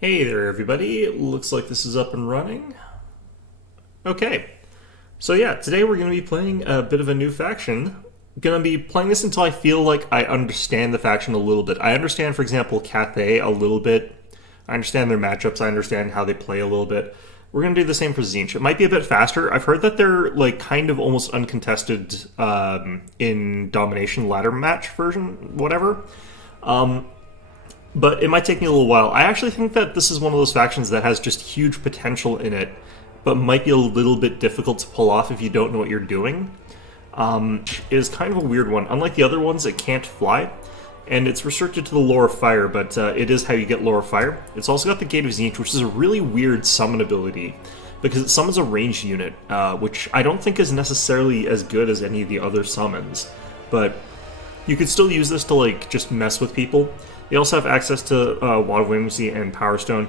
Hey there, everybody. It looks like this is up and running. Okay. So yeah, today we're going to be playing a bit of a new faction. Going to be playing this until I feel like I understand the faction a little bit. I understand, for example, Cathay a little bit. I understand their matchups. I understand how they play a little bit. We're going to do the same for Zinc. It might be a bit faster. I've heard that they're like kind of almost uncontested in Domination ladder match version, whatever. But it might take me a little while. I actually think that this is one of those factions that has just huge potential in it, but might be a little bit difficult to pull off if you don't know what you're doing. It is kind of a weird one. Unlike the other ones, it can't fly, and it's restricted to the Lore of Fire, but it is how you get Lore of Fire. It's also got the Gate of Zinc, which is a really weird summon ability, because it summons a ranged unit, which I don't think is necessarily as good as any of the other summons, but you could still use this to like just mess with people. They also have access to Wad of Whimsy and Power Stone,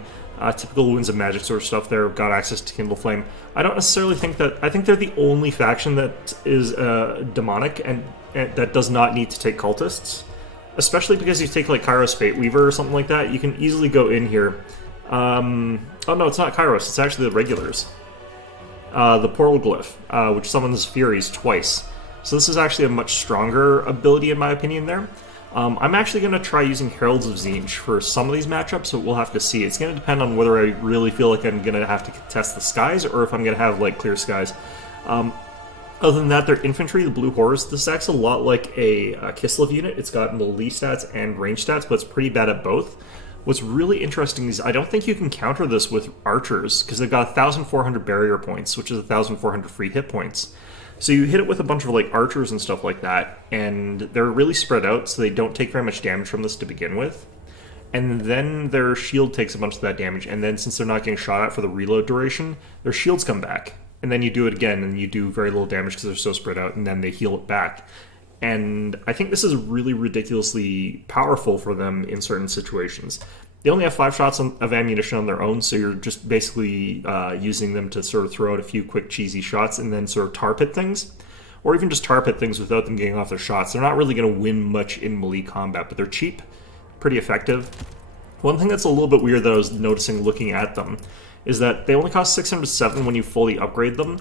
typical Winds of Magic sort of stuff there. Got access to Kindle Flame. I don't necessarily think that... I think they're the only faction that is demonic and that does not need to take cultists. Especially because you take like Kairos Fate Weaver or something like that, you can easily go in here. Oh no, it's not Kairos, it's actually the regulars. The Portal Glyph, which summons Furies twice. So this is actually a much stronger ability in my opinion there. I'm actually going to try using Heralds of Zinch for some of these matchups, so we'll have to see. It's going to depend on whether I really feel like I'm going to have to contest the skies, or if I'm going to have, like, clear skies. Other than that, their infantry, the Blue Horrors, this acts a lot like a Kislev unit. It's got melee stats and range stats, but it's pretty bad at both. What's really interesting is I don't think you can counter this with archers, because they've got 1,400 barrier points, which is 1,400 free hit points. So you hit it with a bunch of like archers and stuff like that, and they're really spread out, so they don't take very much damage from this to begin with. And then their shield takes a bunch of that damage, and then since they're not getting shot at for the reload duration, their shields come back. And then you do it again, and you do very little damage because they're so spread out, and then they heal it back. And I think this is really ridiculously powerful for them in certain situations. They only have 5 shots of ammunition on their own, so you're just basically using them to sort of throw out a few quick cheesy shots and then sort of tar pit things. Or even just tar pit things without them getting off their shots. They're not really going to win much in melee combat, but they're cheap, pretty effective. One thing that's a little bit weird that I was noticing looking at them is that they only cost 607 when you fully upgrade them.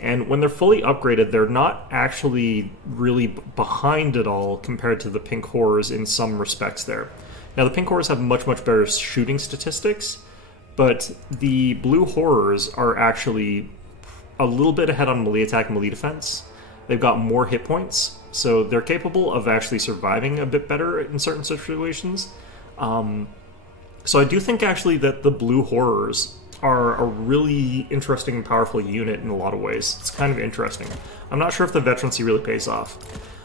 And when they're fully upgraded, they're not actually really behind at all compared to the Pink Horrors in some respects there. Now, the Pink Horrors have much better shooting statistics, but the Blue Horrors are actually a little bit ahead on melee attack and melee defense. They've got more hit points, so they're capable of actually surviving a bit better in certain situations. So I do think actually that the Blue Horrors are a really interesting and powerful unit in a lot of ways. It's kind of interesting. I'm not sure if the veterancy really pays off.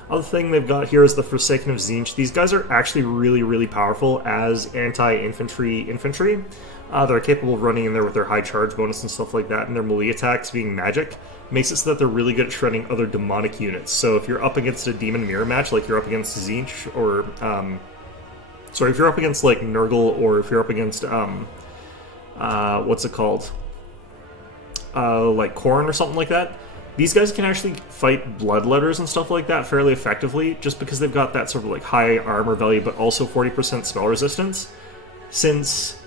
Other thing they've got here is the Forsaken of Zinch. These guys are actually really powerful as anti-infantry infantry. They're capable of running in there with their high charge bonus and stuff like that, and their melee attacks being magic makes it so that they're really good at shredding other demonic units. So if you're up against a demon mirror match, like you're up against Zinch, or if you're up against like Nurgle, or if you're up against what's it called, like Khorne or something like that, these guys can actually fight bloodletters and stuff like that fairly effectively, just because they've got that sort of like high armor value, but also 40% spell resistance. Since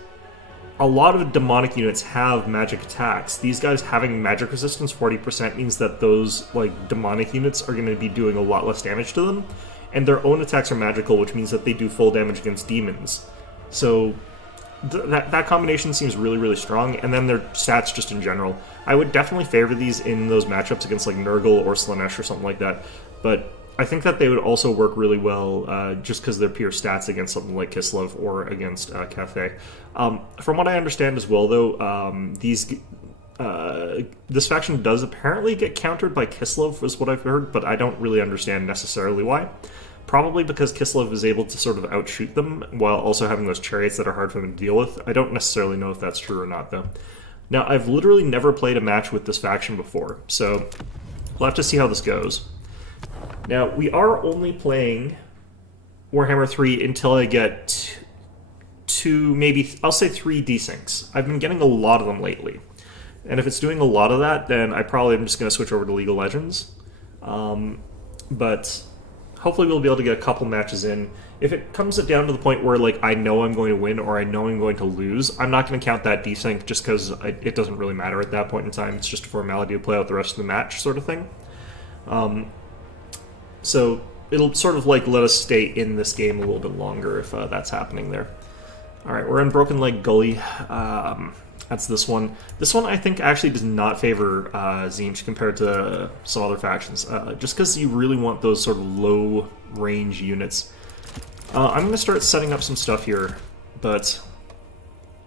a lot of demonic units have magic attacks, these guys having magic resistance 40% means that those like demonic units are going to be doing a lot less damage to them, and their own attacks are magical, which means that they do full damage against demons. So that combination seems really strong, and then their stats just in general. I would definitely favor these in those matchups against like Nurgle or Slaanesh or something like that, but I think that they would also work really well just because they're pure stats against something like Kislev or against Cathay. From what I understand as well, though, this faction does apparently get countered by Kislev, is what I've heard, but I don't really understand necessarily why. Probably because Kislev is able to sort of outshoot them while also having those chariots that are hard for them to deal with. I don't necessarily know if that's true or not, though. Now, I've literally never played a match with this faction before, so we'll have to see how this goes. Now, we are only playing Warhammer 3 until I get I'll say 3 desyncs. I've been getting a lot of them lately. And if it's doing a lot of that, then I probably am just going to switch over to League of Legends. But hopefully we'll be able to get a couple matches in. If it comes down to the point where like I know I'm going to win or I know I'm going to lose, I'm not going to count that desync just because it doesn't really matter at that point in time. It's just a formality to play out the rest of the match sort of thing. So it'll sort of like let us stay in this game a little bit longer if that's happening there. Alright, we're in Broken Leg Gully. That's this one. This one I think actually does not favor Zinc compared to some other factions, just because you really want those sort of low-range units. I'm going to start setting up some stuff here, but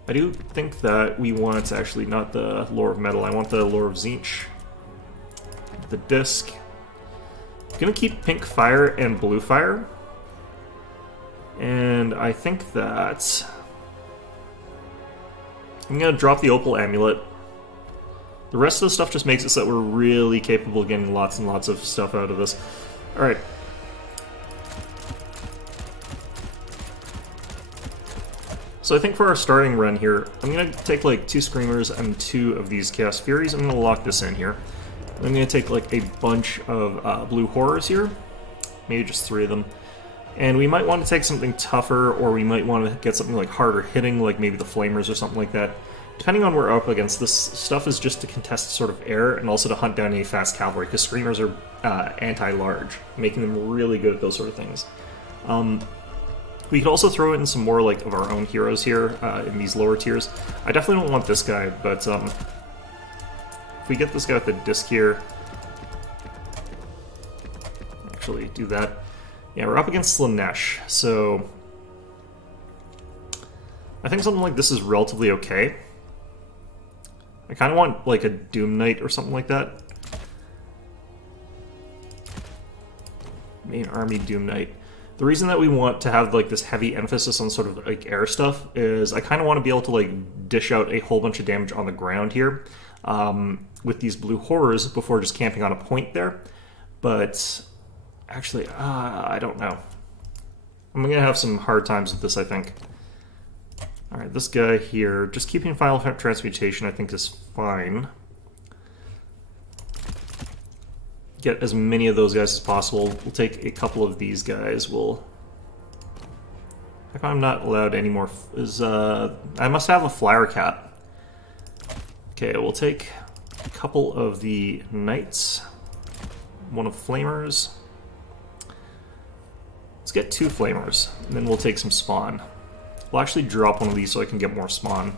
I do think that we want actually not the Lore of Metal, I want the Lore of Zinc. The disc. I'm going to keep pink fire and blue fire, and I think that I'm going to drop the Opal Amulet. The rest of the stuff just makes it so that we're really capable of getting lots and lots of stuff out of this. Alright. So I think for our starting run here, I'm going to take like 2 Screamers and 2 of these Chaos Furies. I'm going to lock this in here. I'm going to take like a bunch of Blue Horrors here. Maybe just 3 of them. And we might want to take something tougher, or we might want to get something like harder hitting, like maybe the Flamers or something like that. Depending on what we're up against, this stuff is just to contest sort of air, and also to hunt down any fast cavalry, because Screamers are anti-large, making them really good at those sort of things. We could also throw in some more like of our own heroes here in these lower tiers. I definitely don't want this guy, but if we get this guy with the disc here, actually do that. Yeah, we're up against Slanesh, so I think something like this is relatively okay. I kind of want like a Doom Knight or something like that. Main army Doom Knight. The reason that we want to have like this heavy emphasis on sort of like air stuff is I kind of want to be able to like dish out a whole bunch of damage on the ground here with these Blue Horrors before just camping on a point there. But actually, I don't know. I'm going to have some hard times with this, I think. Alright, this guy here, just keeping Final Transmutation I think is fine. Get as many of those guys as possible. We'll take a couple of these guys. How come I'm not allowed any more? I must have a flyer cap. Okay, we'll take a couple of the Knights. One of Flamers. Let's get 2 Flamers, and then we'll take some spawn. We'll actually drop one of these so I can get more spawn.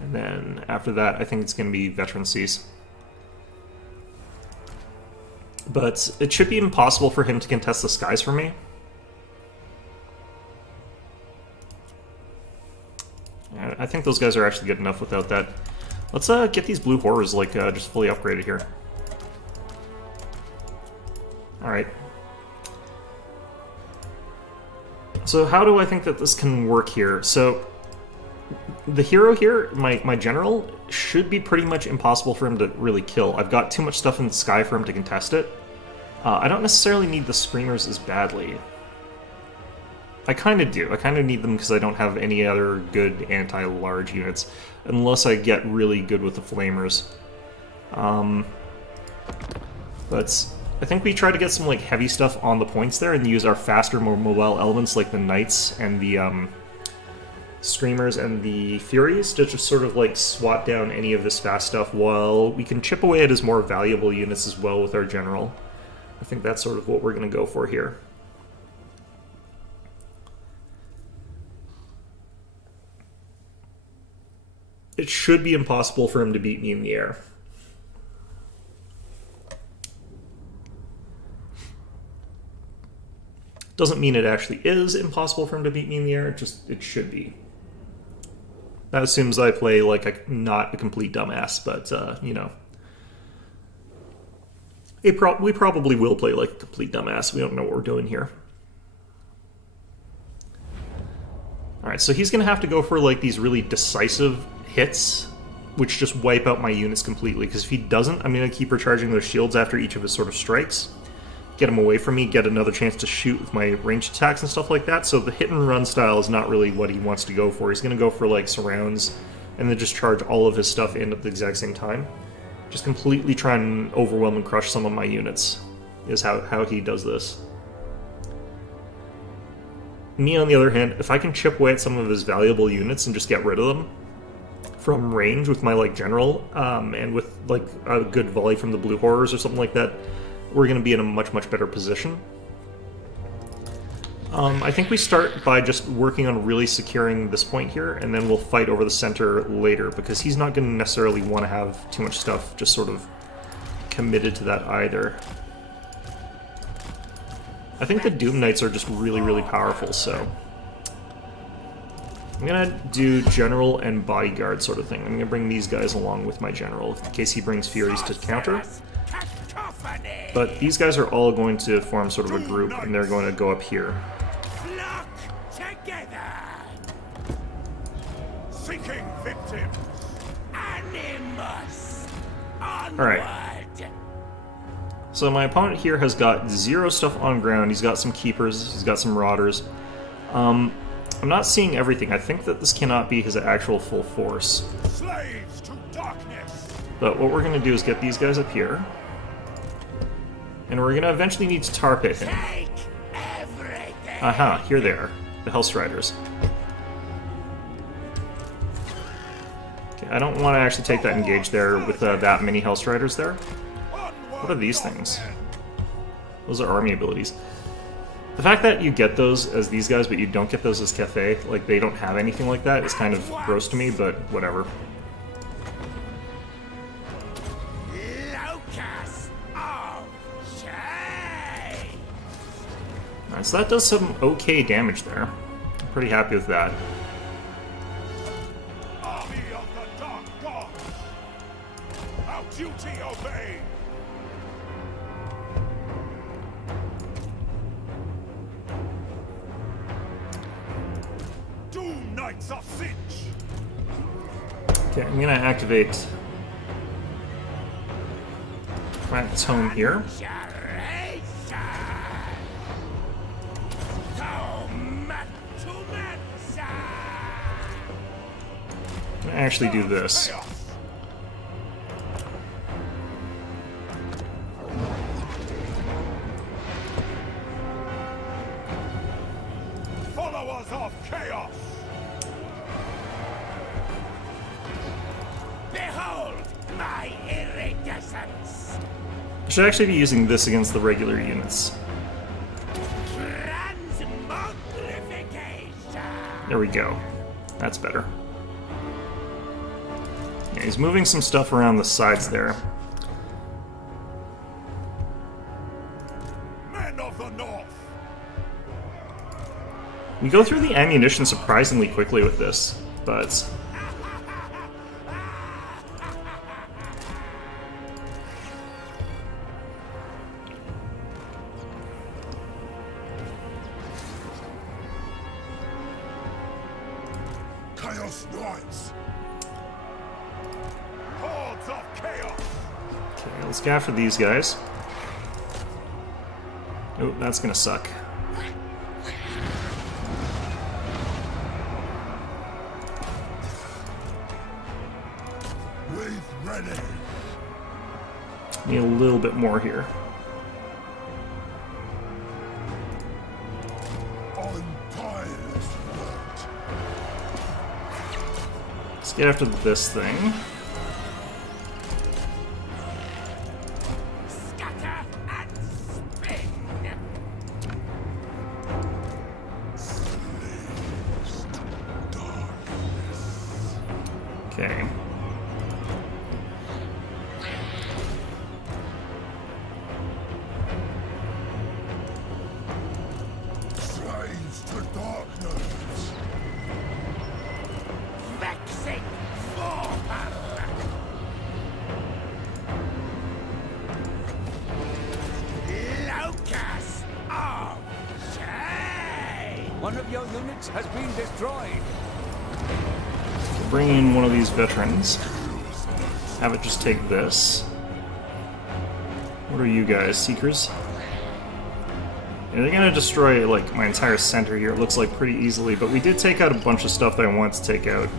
And then after that, I think it's going to be Veteran Cease. But it should be impossible for him to contest the skies for me. I think those guys are actually good enough without that. Let's get these Blue Horrors like just fully upgraded here. Alright. So how do I think that this can work here? So the hero here, my general, should be pretty much impossible for him to really kill. I've got too much stuff in the sky for him to contest it. I don't necessarily need the Screamers as badly. I kind of do. I kind of need them because I don't have any other good anti-large units, unless I get really good with the Flamers. But I think we try to get some like heavy stuff on the points there and use our faster, more mobile elements like the Knights and the Screamers and the Furies to just sort of like swat down any of this fast stuff while we can chip away at his more valuable units as well with our general. I think that's sort of what we're going to go for here. It should be impossible for him to beat me in the air. Doesn't mean it actually is impossible for him to beat me in the air, it should be. That assumes I play like not a complete dumbass, but, you know. We probably will play like a complete dumbass. We don't know what we're doing here. Alright, so he's going to have to go for like these really decisive hits, which just wipe out my units completely, because if he doesn't, I'm going to keep recharging those shields after each of his sort of strikes. Get him away from me, get another chance to shoot with my ranged attacks and stuff like that. So the hit and run style is not really what he wants to go for. He's going to go for like surrounds and then just charge all of his stuff in at the exact same time. Just completely try and overwhelm and crush some of my units is how he does this. Me, on the other hand, if I can chip away at some of his valuable units and just get rid of them from range with my general, and with a good volley from the blue horrors or something like that, we're going to be in a much, much better position. I think we start by just working on really securing this point here, and then we'll fight over the center later, because he's not going to necessarily want to have too much stuff just sort of committed to that either. I think the Doom Knights are just really, really powerful, so I'm going to do General and Bodyguard sort of thing. I'm going to bring these guys along with my General in case he brings Furies to counter. But these guys are all going to form sort of a group, and they're going to go up here. Alright. So my opponent here has got 0 stuff on ground. He's got some Keepers, he's got some Rotters. I'm not seeing everything. I think that this cannot be his actual full force. But what we're going to do is get these guys up here. And we're going to eventually need to tar pit him. Aha, here they are. The Hellstriders. Okay, I don't want to actually take that engage there with that many Hellstriders there. What are these things? Those are army abilities. The fact that you get those as these guys, but you don't get those as Cafe, like they don't have anything like that, is kind of gross to me, but whatever. Alright, so that does some okay damage there. I'm pretty happy with that. Army of the Dark Gods! Our duty obey! Doom Knights of Zinc! Okay, I'm gonna activate Crack Tome here. Actually do this. Followers of chaos! Behold my iridescence! I should actually be using this against the regular units. There we go. That's better. Yeah, he's moving some stuff around the sides there. Men of the North. We go through the ammunition surprisingly quickly with this, but Chaos Knights. Hordes of chaos. okay, let's go after these guys. Oh, that's gonna suck. Wave ready. Need a little bit more here. On tireless work. Let's get after this thing. Scatter and spin. Slaves to darkness. Okay. Slaves to darkness. Vexing forepower. Locust of shame. One of your units has been destroyed. Bring in one of these veterans. Have it just take this. What are you guys, Seekers? Yeah, they're gonna destroy, like, my entire center here, it looks like, pretty easily, but we did take out a bunch of stuff that I wanted to take out.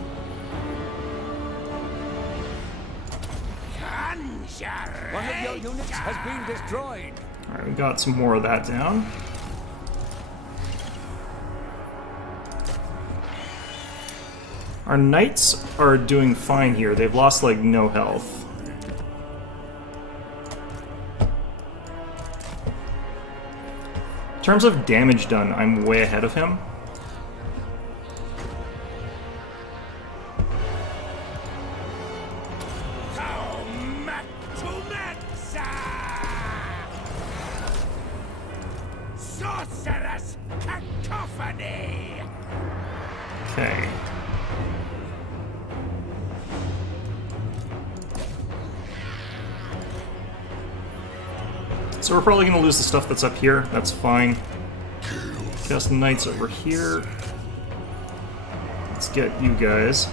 One of your units has been destroyed. Alright, we got some more of that down. Our knights are doing fine here. They've lost, like, no health. In terms of damage done, I'm way ahead of him. Sorcerous cacophony! Okay. So we're probably going to lose the stuff that's up here. That's fine. Cast Knights over here. Let's get you guys.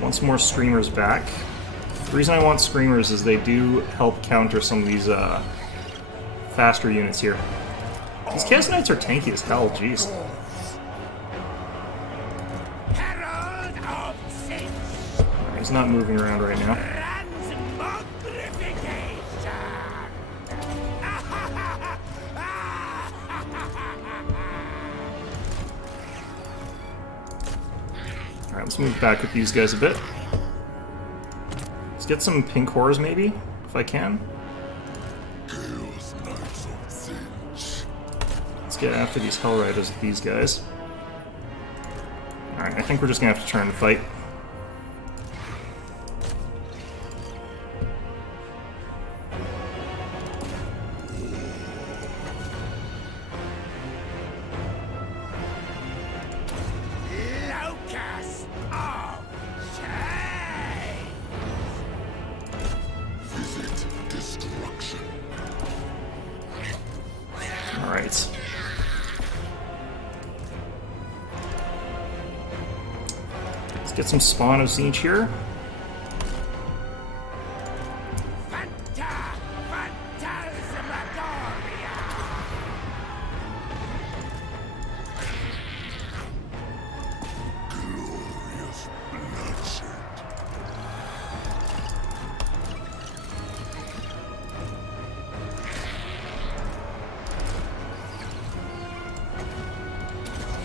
Want some more Screamers back. The reason I want Screamers is they do help counter some of these faster units here. These Chaos Knights are tanky as hell, jeez. Herald of Zinc! He's not moving around right now. Alright, let's move back with these guys a bit. Let's get some pink horrors, maybe, if I can. Let's get after these Hell Riders with these guys. Alright, I think we're just gonna have to turn and fight. Alright. Let's get some spawn of Zinc here.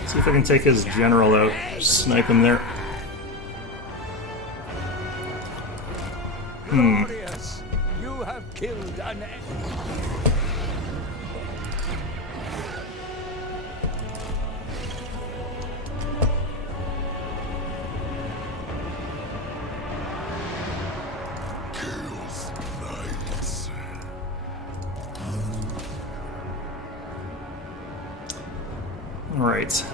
See if I can take his general out. Snipe him there. Glorious! You have killed an Alright.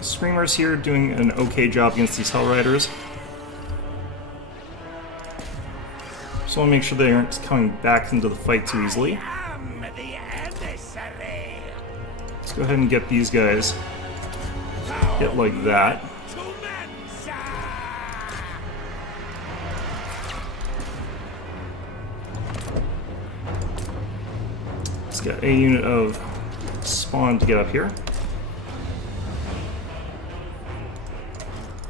Screamers here doing an okay job against these Hell Riders. Just want to make sure they aren't coming back into the fight too easily. Let's go ahead and get these guys hit like that. Let's get a unit of spawn to get up here.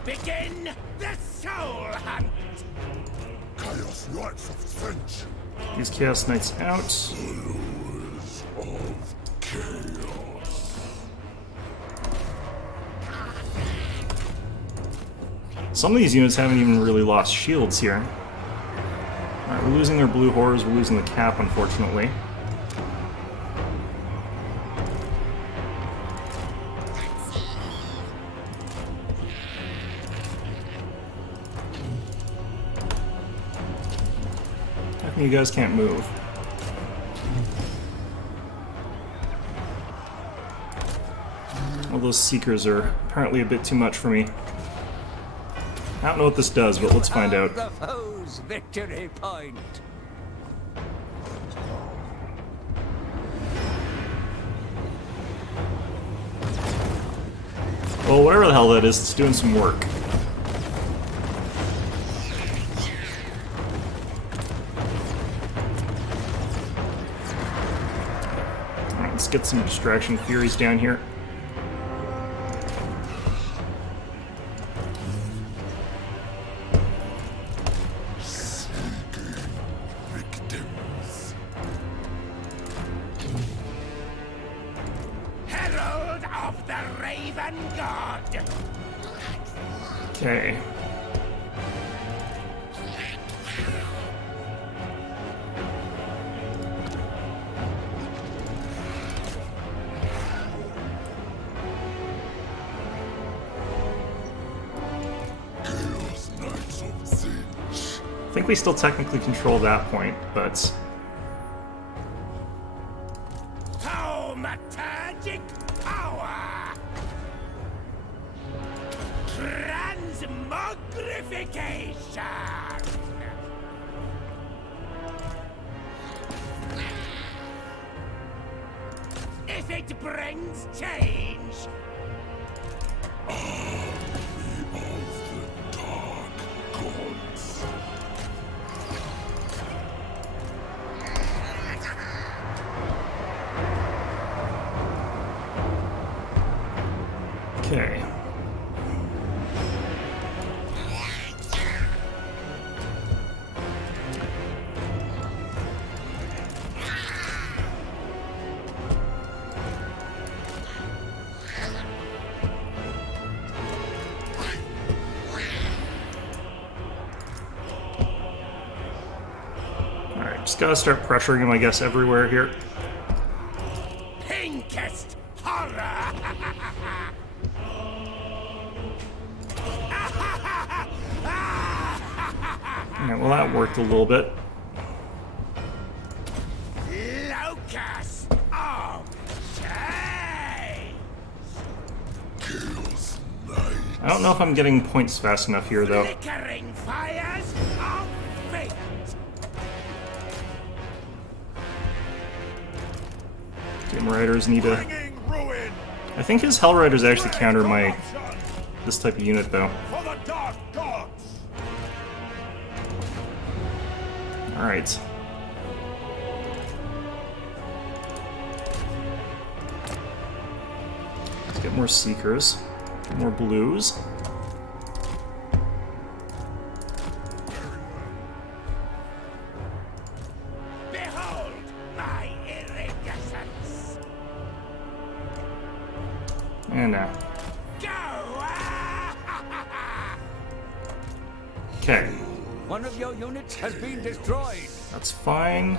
Begin the soul hunt! Chaos Knights of French! These Chaos Knights out. Followers of chaos. Some of these units haven't even really lost shields here. Alright, we're losing their blue horrors, we're losing the cap, unfortunately. You guys can't move. All those Seekers are apparently a bit too much for me. I don't know what this does, but let's find out. the foe's victory point. Well, whatever the hell that is, it's doing some work. Let's get some Distraction Furies down here. blood! Okay. Chaos Knights of Zinc. I think we still technically control that point, but... Thaumaturgic power! Transmogrification! If it brings change! Army of the Dark Gods. Okay. Alright, just gotta start pressuring him, I guess, everywhere here. Pinkest horror! Alright, well that worked a little bit. Locus of change! Chaos Knight. I don't know if I'm getting points fast enough here, though. Flickering fires of fate! Doom Riders need to... Bringing ruin I think his Hell Riders actually counter my... this type of unit, though. for the Dark Gods! Alright. Let's get more Seekers. Get more Blues. Behold my iridescence! And now. Go! Okay. One of your units has been destroyed. That's fine.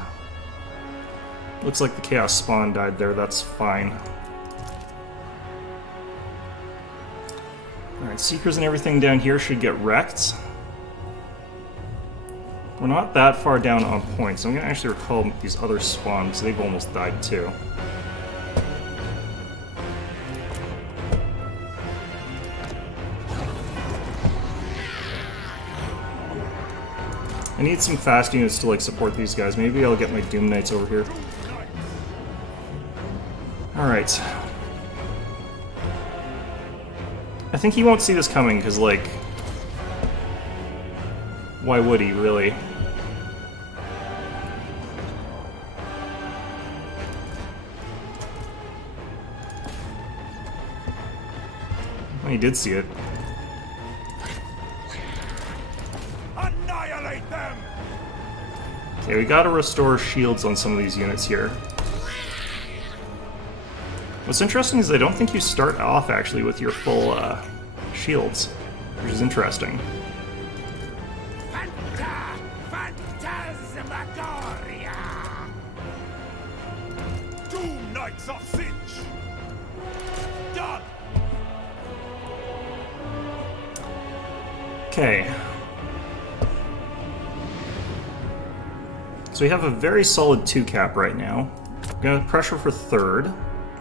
Looks like the Chaos Spawn died there, that's fine. Alright, Seekers and everything down here should get wrecked. We're not that far down on points, so I'm going to actually recall these other spawns, they've almost died too. I need some fast units to like support these guys. Maybe I'll get my Doom Knights over here. Alright. I think he won't see this coming, because, like... why would he, really? Well, he did see it. Annihilate them! Okay, we gotta restore shields on some of these units here. What's interesting is I don't think you start off, actually, with your full, shields, which is interesting. Phanta! Phantasmagoria! Doom Knights of Zinc! Done! Okay. So we have a very solid 2 cap right now. I'm gonna pressure for 3rd.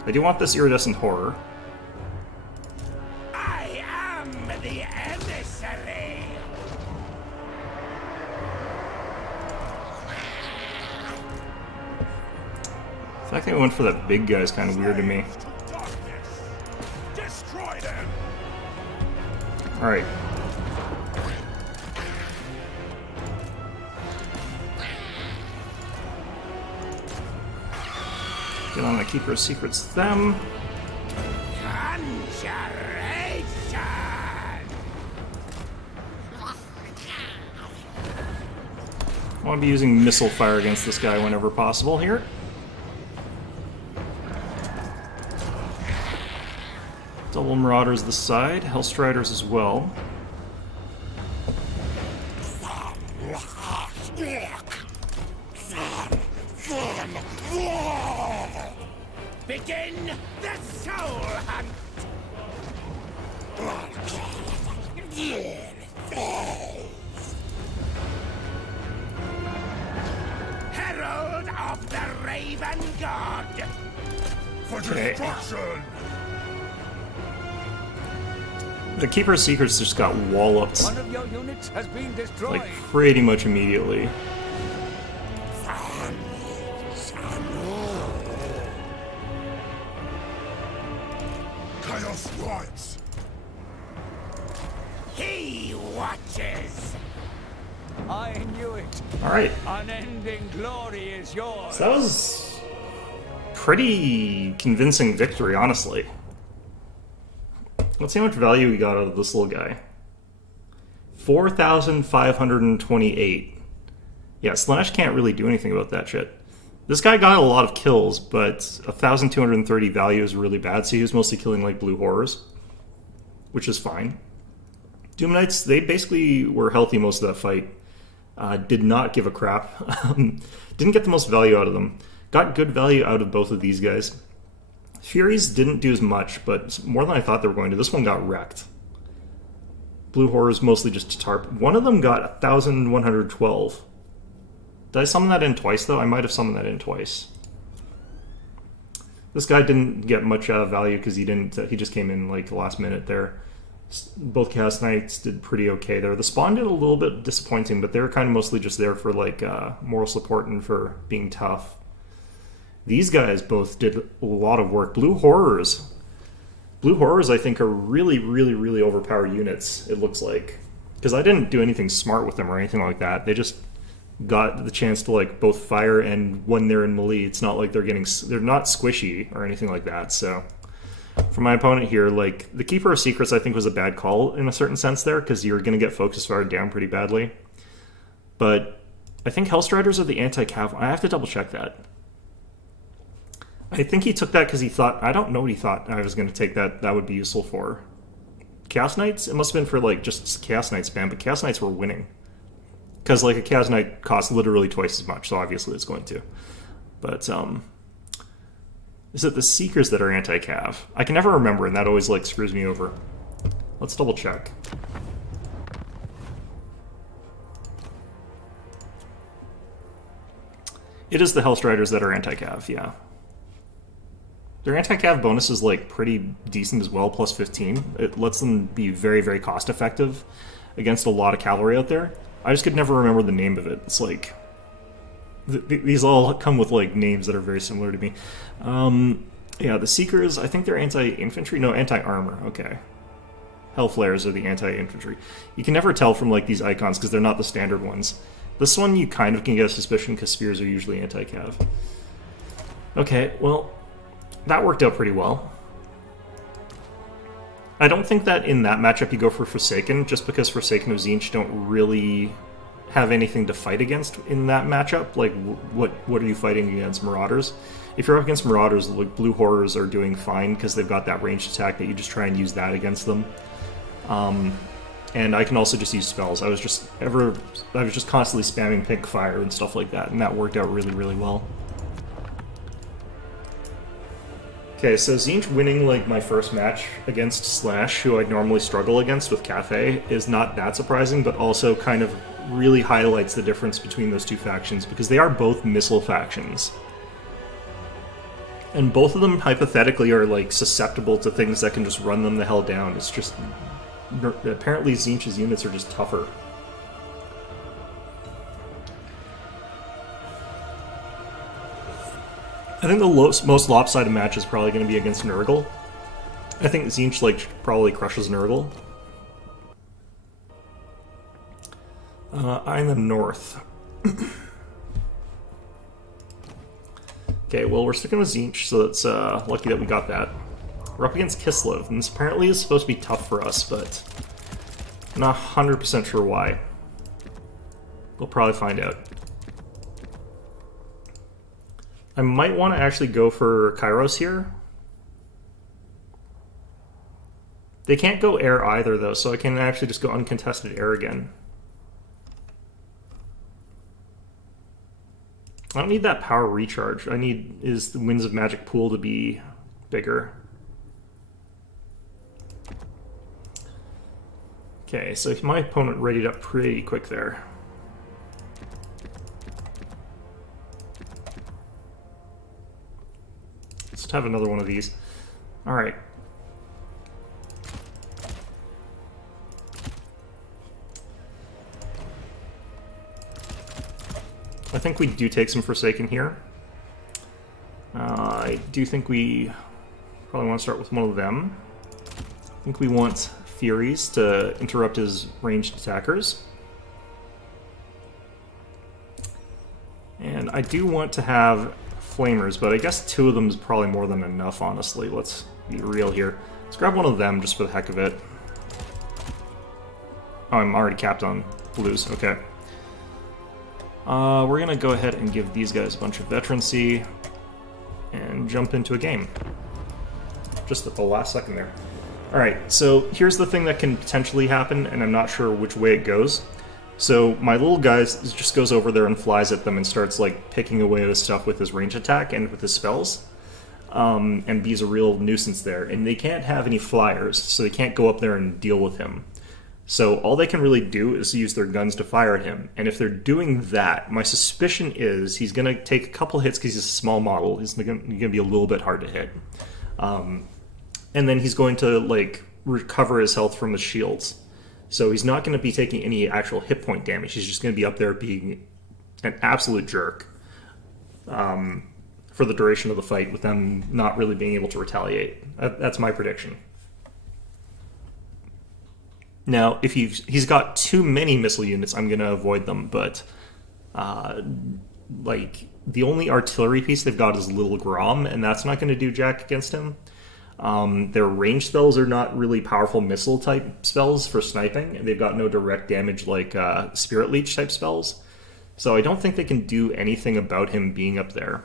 I do want this iridescent horror. I am the emissary! The fact that we went for that big guy is kind of weird to me. Slaves to darkness! Destroy them! Alright. Get on the Keeper's Secrets them. Conjuration! I want to be using missile fire against this guy whenever possible here. Double Couple of Marauders this side, Hellstriders as well. Begin the soul hunt! Herald of the Raven God! For destruction! The Keeper of Secrets just got walloped, One of your units has been destroyed. like, pretty much immediately. Chaos rights! He watches! I knew it. Alright, Unending glory is yours. so that was pretty convincing victory, honestly. Let's see how much value we got out of this little guy. 4,528. Yeah, Slash can't really do anything about that shit. This guy got a lot of kills, but 1,230 value is really bad, so he was mostly killing, like, blue horrors, which is fine. Doom Knights, they basically were healthy most of that fight. Did not give a crap. Didn't get the most value out of them. Got good value out of both of these guys. Furies didn't do as much, but more than I thought they were going to. This one got wrecked. Blue Horrors mostly just tarp. One of them got 1,112. Did I summon that in twice, though? I might have summoned that in twice. This guy didn't get much value because he didn't. He just came in like last minute there. Both Chaos Knights did pretty okay there. The Spawn did a little bit disappointing, but they were kind of mostly just there for like moral support and for being tough. These guys both did a lot of work. Blue Horrors, I think, are really, really, really overpowered units, it looks like. Because I didn't do anything smart with them or anything like that. They just got the chance to like both fire, and when they're in melee, it's not like they're not squishy or anything like that. So for my opponent here, like, the Keeper of Secrets I think was a bad call in a certain sense there, because you're going to get focus fired down pretty badly. But I think Hellstriders are the anti-cav. I have to double check that. I think he took that because he thought, I don't know what he thought I was going to take that would be useful for. Chaos Knights? It must have been for like just Chaos Knight spam, but Chaos Knights were winning. Because like a Chaos Knight costs literally twice as much, so obviously it's going to. But is it the Seekers that are anti-cav? I can never remember, and that always like screws me over. Let's double check. It is the Hellstriders that are anti-cav, yeah. Their anti-cav bonus is like pretty decent as well, plus 15. It lets them be very, very cost-effective against a lot of cavalry out there. I just could never remember the name of it. It's like... these all come with like names that are very similar to me. Yeah, the Seekers, I think they're anti-infantry? No, anti-armor, okay. Hellflares are the anti-infantry. You can never tell from like these icons because they're not the standard ones. This one you kind of can get a suspicion because spears are usually anti-cav. Okay, well... that worked out pretty well. I don't think that in that matchup you go for Forsaken, just because Forsaken of Zinch don't really have anything to fight against in that matchup. Like, what are you fighting against? Marauders? If you're up against Marauders, like, Blue Horrors are doing fine because they've got that ranged attack that you just try and use that against them. And I can also just use spells. I was just constantly spamming Pink Fire and stuff like that, and that worked out really, really well. Okay, so Zinch winning like my first match against Slash, who I'd normally struggle against with Cathay, is not that surprising, but also kind of really highlights the difference between those two factions, because they are both missile factions. And both of them, hypothetically, are like susceptible to things that can just run them the hell down. It's just... apparently Zinch's units are just tougher. I think the most lopsided match is probably going to be against Nurgle. I think Zinch like probably crushes Nurgle. I'm in the north. Okay, well we're sticking with Zinch, so that's lucky that we got that. We're up against Kislev, and this apparently is supposed to be tough for us, but I'm not 100% sure why. We'll probably find out. I might want to actually go for Kairos here. They can't go air either, though, so I can actually just go uncontested air again. I don't need that power recharge. I need is the Winds of Magic pool to be bigger. Okay, so my opponent readied up pretty quick there. Let's have another one of these. Alright. I think we do take some Forsaken here. I do think we probably want to start with one of them. I think we want Furies to interrupt his ranged attackers. And I do want to have Flamers, but I guess 2 of them is probably more than enough, honestly. Let's be real here. Let's grab one of them just for the heck of it. Oh, I'm already capped on blues. Okay. We're going to go ahead and give these guys a bunch of veterancy and jump into a game. Just at the last second there. Alright, so here's the thing that can potentially happen, and I'm not sure which way it goes. So my little guy just goes over there and flies at them and starts like picking away at his stuff with his range attack and with his spells. And he's a real nuisance there. And they can't have any flyers, so they can't go up there and deal with him. So all they can really do is use their guns to fire at him. And if they're doing that, my suspicion is he's going to take a couple hits because he's a small model. He's going to be a little bit hard to hit. And then he's going to like recover his health from his shields. So he's not going to be taking any actual hit point damage. He's just going to be up there being an absolute jerk for the duration of the fight, with them not really being able to retaliate. That's my prediction. Now, if he's got too many missile units, I'm going to avoid them. But like the only artillery piece they've got is Little Grom, and that's not going to do jack against him. Their range spells are not really powerful missile type spells for sniping, and they've got no direct damage like Spirit Leech type spells. So I don't think they can do anything about him being up there.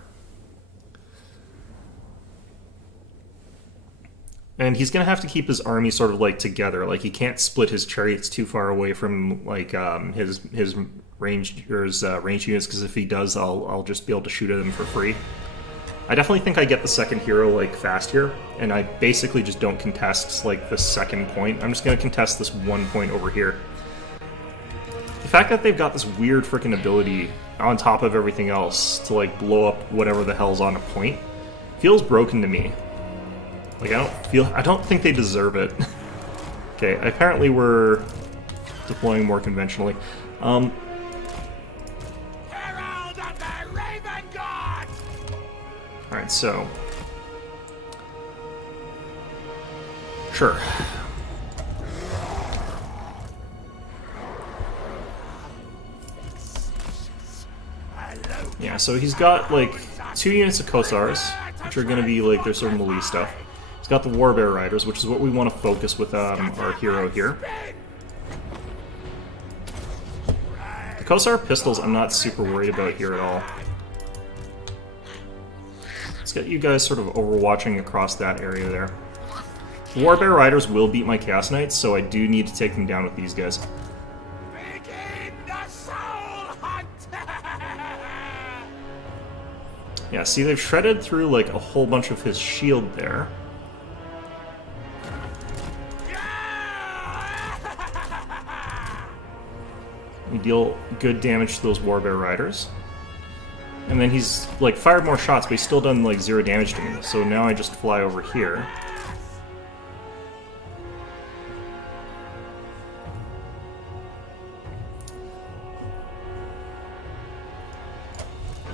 And he's going to have to keep his army sort of like together. Like he can't split his chariots too far away from like his ranged units, because if he does, I'll just be able to shoot at him for free. I definitely think I get the second hero like fast here, and I basically just don't contest like the second point. I'm just going to contest this one point over here. The fact that they've got this weird freaking ability on top of everything else to like blow up whatever the hell's on a point feels broken to me. Like I don't think they deserve it. Okay, apparently we're deploying more conventionally. Alright, so... Sure. Yeah, so he's got, like, 2 units of Kossars, which are going to be, like, their sort of melee stuff. He's got the Warbear Riders, which is what we want to focus with our hero here. The Kossar pistols I'm not super worried about here at all. Let's get you guys sort of overwatching across that area there. Warbear Riders will beat my Chaos Knights, so I do need to take them down with these guys. Yeah, see, they've shredded through like a whole bunch of his shield there. We deal good damage to those Warbear Riders. And then he's, like, fired more shots, but he's still done, like, 0 damage to me. So now I just fly over here.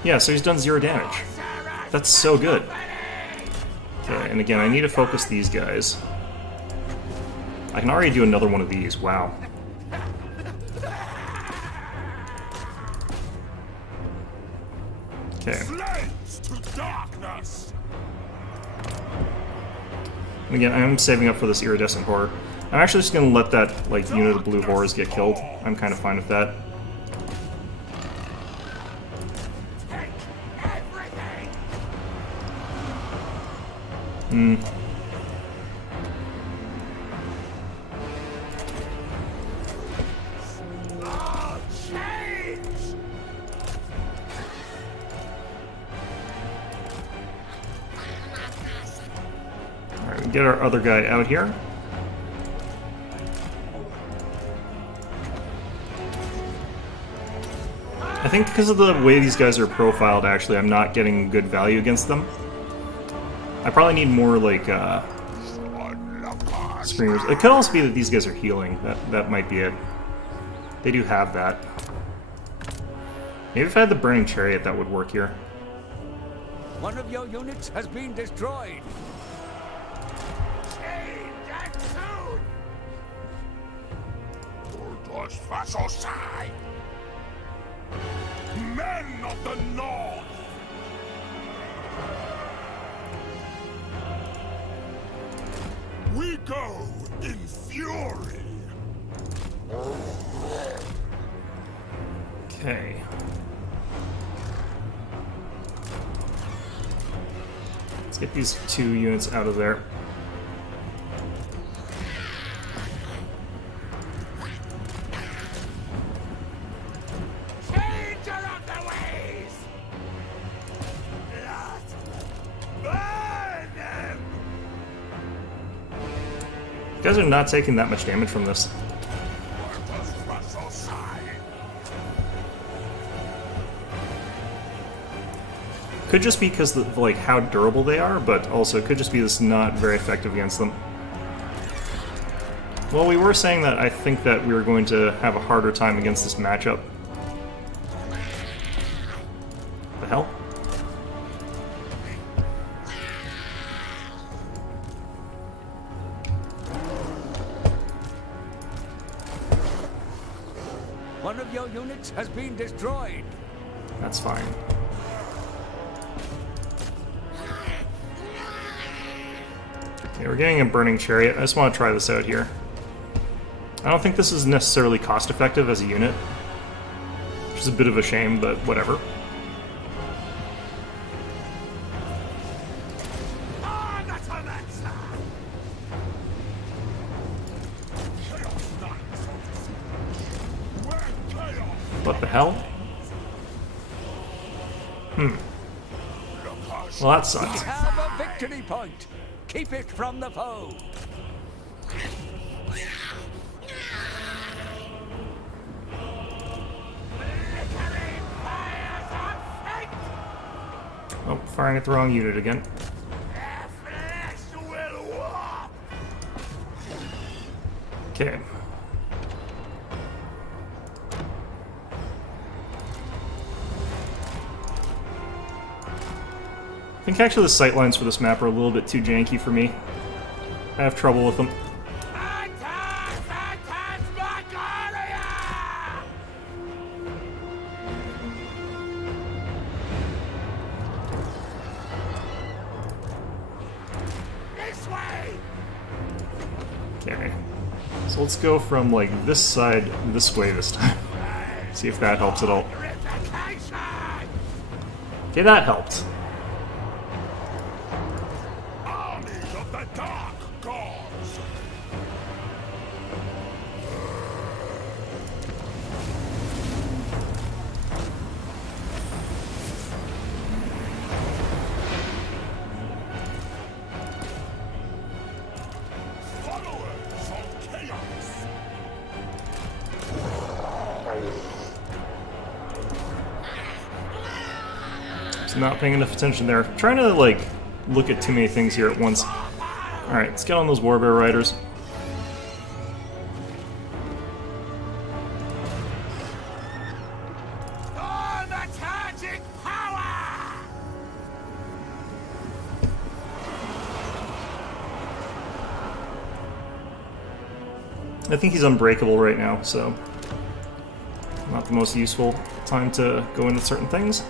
Yeah, so he's done 0 damage. That's so good. Okay, and again, I need to focus these guys. I can already do another one of these. Wow. Okay. And again, I'm saving up for this iridescent horror. I'm actually just going to let that like unit of blue horrors get killed. I'm kind of fine with that. get our other guy out here. I think because of the way these guys are profiled, actually, I'm not getting good value against them. I probably need more, like, screamers. It could also be that these guys are healing. That might be it. They do have that. Maybe if I had the Burning Chariot, that would work here. One of your units has been destroyed. Men of the North! We go in fury! Okay. Let's get these 2 units out of there. You guys are not taking that much damage from this. Could just be because of like how durable they are, but also it could just be this not very effective against them. Well, we were saying that I think that we were going to have a harder time against this matchup. The hell? One of your units has been destroyed. That's fine. Okay, we're getting a Burning Chariot. I just want to try this out here. I don't think this is necessarily cost-effective as a unit, which is a bit of a shame, but whatever. What the hell? Well, that sucks. We have a victory point. Keep it from the foe. Oh, firing at the wrong unit again. Okay. I think actually the sightlines for this map are a little bit too janky for me. I have trouble with them. Okay. So let's go from like this side this way this time. See if that helps at all. Okay, that helped. Not paying enough attention there. Trying to, like, look at too many things here at once. Alright, let's get on those Warbear Riders. I think he's unbreakable right now, so not the most useful time to go into certain things.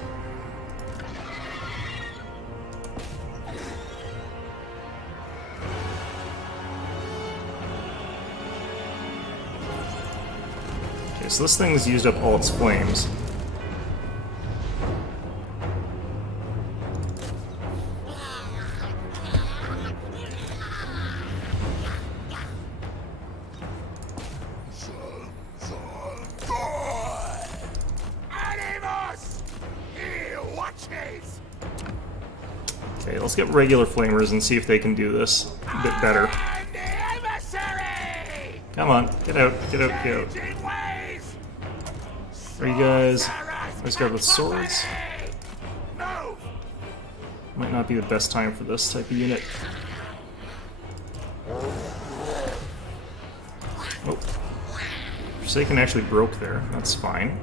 So this thing's used up all its flames. Okay, let's get regular flamers and see if they can do this a bit better. Come on, get out, get out, get out. Are you guys guys with swords? Might not be the best time for this type of unit. Oh. Forsaken actually broke there. That's fine.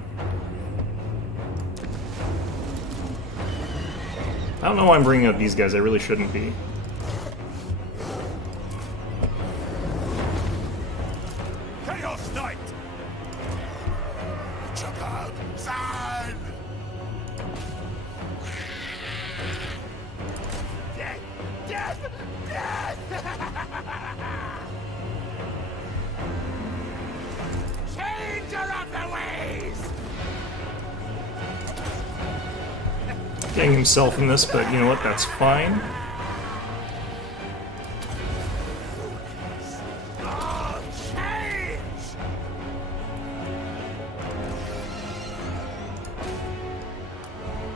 I don't know why I'm bringing up these guys. I really shouldn't be. Chaos Knight! Chopper! Sign! Death! Death! Death! Changer of the ways! Getting himself in this, but you know what? That's fine. Oh, change!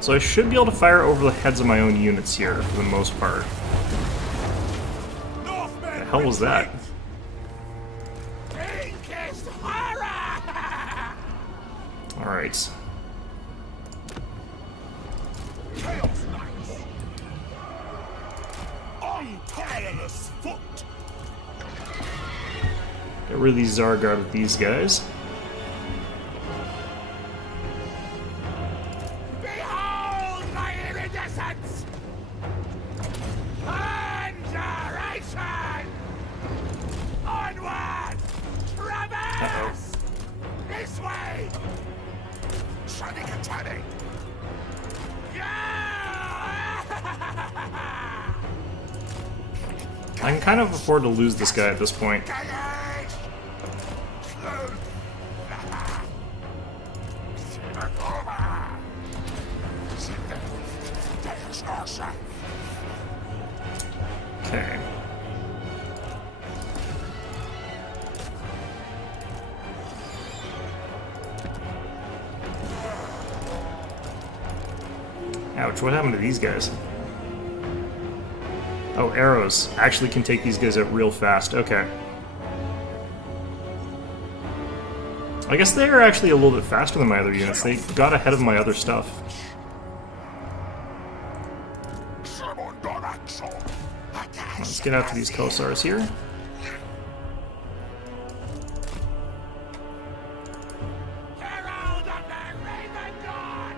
So I should be able to fire over the heads of my own units here, for the most part. Northmen, What the hell was that? Pinkest horror! Alright. Chaos Knights! On tireless foot! Get rid of these Zargard with these guys. Behold my iridescence! Conjuration! Onward! Traverse! This way! Shining and turning! I can kind of afford to lose this guy at this point. Okay. Ouch, what happened to these guys? Oh, arrows. Actually can take these guys out real fast. Okay. I guess they're actually a little bit faster than my other units. They got ahead of my other stuff. Let's get after these Kossars here. Herald of the Raven God!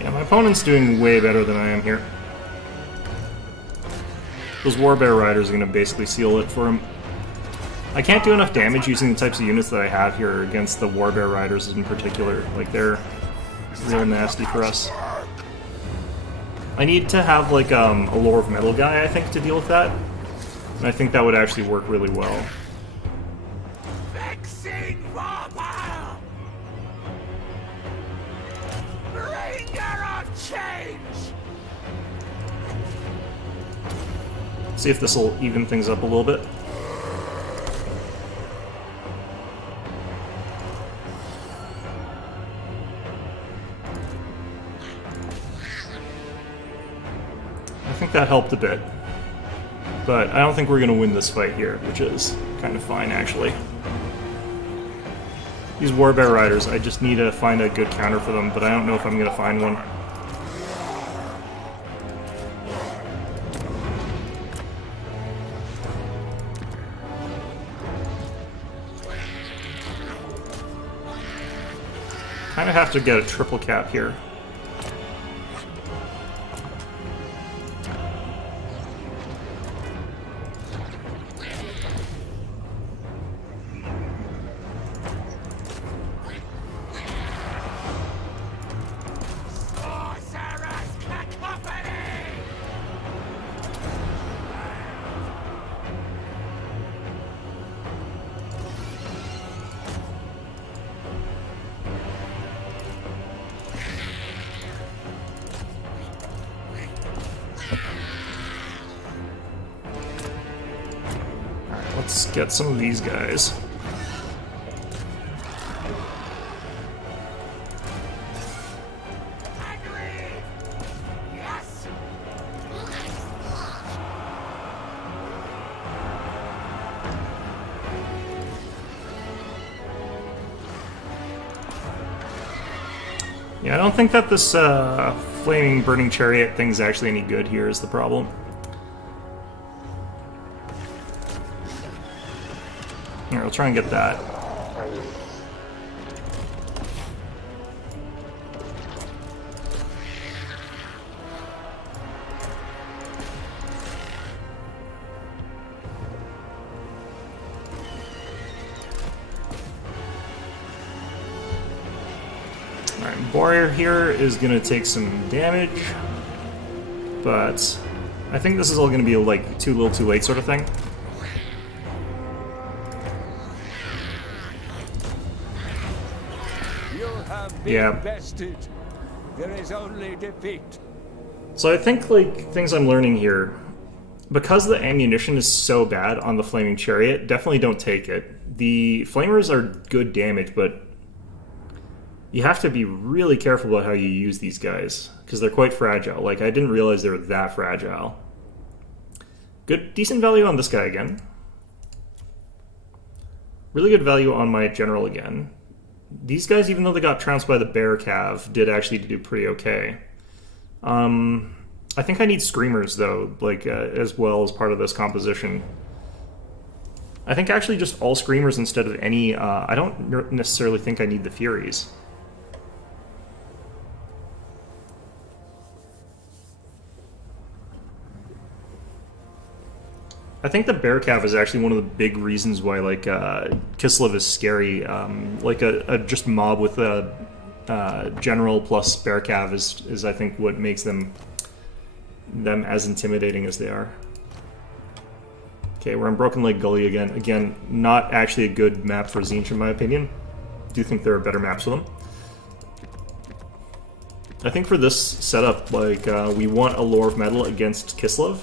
Yeah, my opponent's doing way better than I am here. Those Warbear Riders are going to basically seal it for him. I can't do enough damage using the types of units that I have here against the Warbear Riders in particular. Like, they're real nasty for us. I need to have, like, a Lore of Metal guy, I think, to deal with that. And I think that would actually work really well. Fixing Warpile! Bringer of change! See if this will even things up a little bit. I think that helped a bit. But I don't think we're going to win this fight here, which is kind of fine, actually. These Warbear Riders, I just need to find a good counter for them, but I don't know if I'm going to find one. Kind of have to get a triple cap here. Sorcerer's cacophony! Let's get some of these guys. Yeah, I don't think that this flaming burning chariot thing's actually any good here is the problem. Here, we'll try and get that. Alright, Warrior here is going to take some damage, but I think this is all going to be like too little too late sort of thing. You have been bested. There is only defeat. So I think like things I'm learning here, because the ammunition is so bad on the Flaming Chariot, definitely don't take it. The Flamers are good damage, but you have to be really careful about how you use these guys, because they're quite fragile. Like, I didn't realize they were that fragile. Decent value on this guy again. Really good value on my general again. These guys, even though they got trounced by the bear cav, did actually do pretty okay. I think I need screamers though, like as well as part of this composition. I think actually just all screamers instead of any. I don't necessarily think I need the furies. I think the bear cav is actually one of the big reasons why like Kislev is scary. Like a just mob with a general plus bear cav is I think what makes them as intimidating as they are. Okay, we're on Broken Leg Gully again. Again, not actually a good map for Zinc in my opinion. Do think there are better maps for them. I think for this setup, like we want a Lore of Metal against Kislev.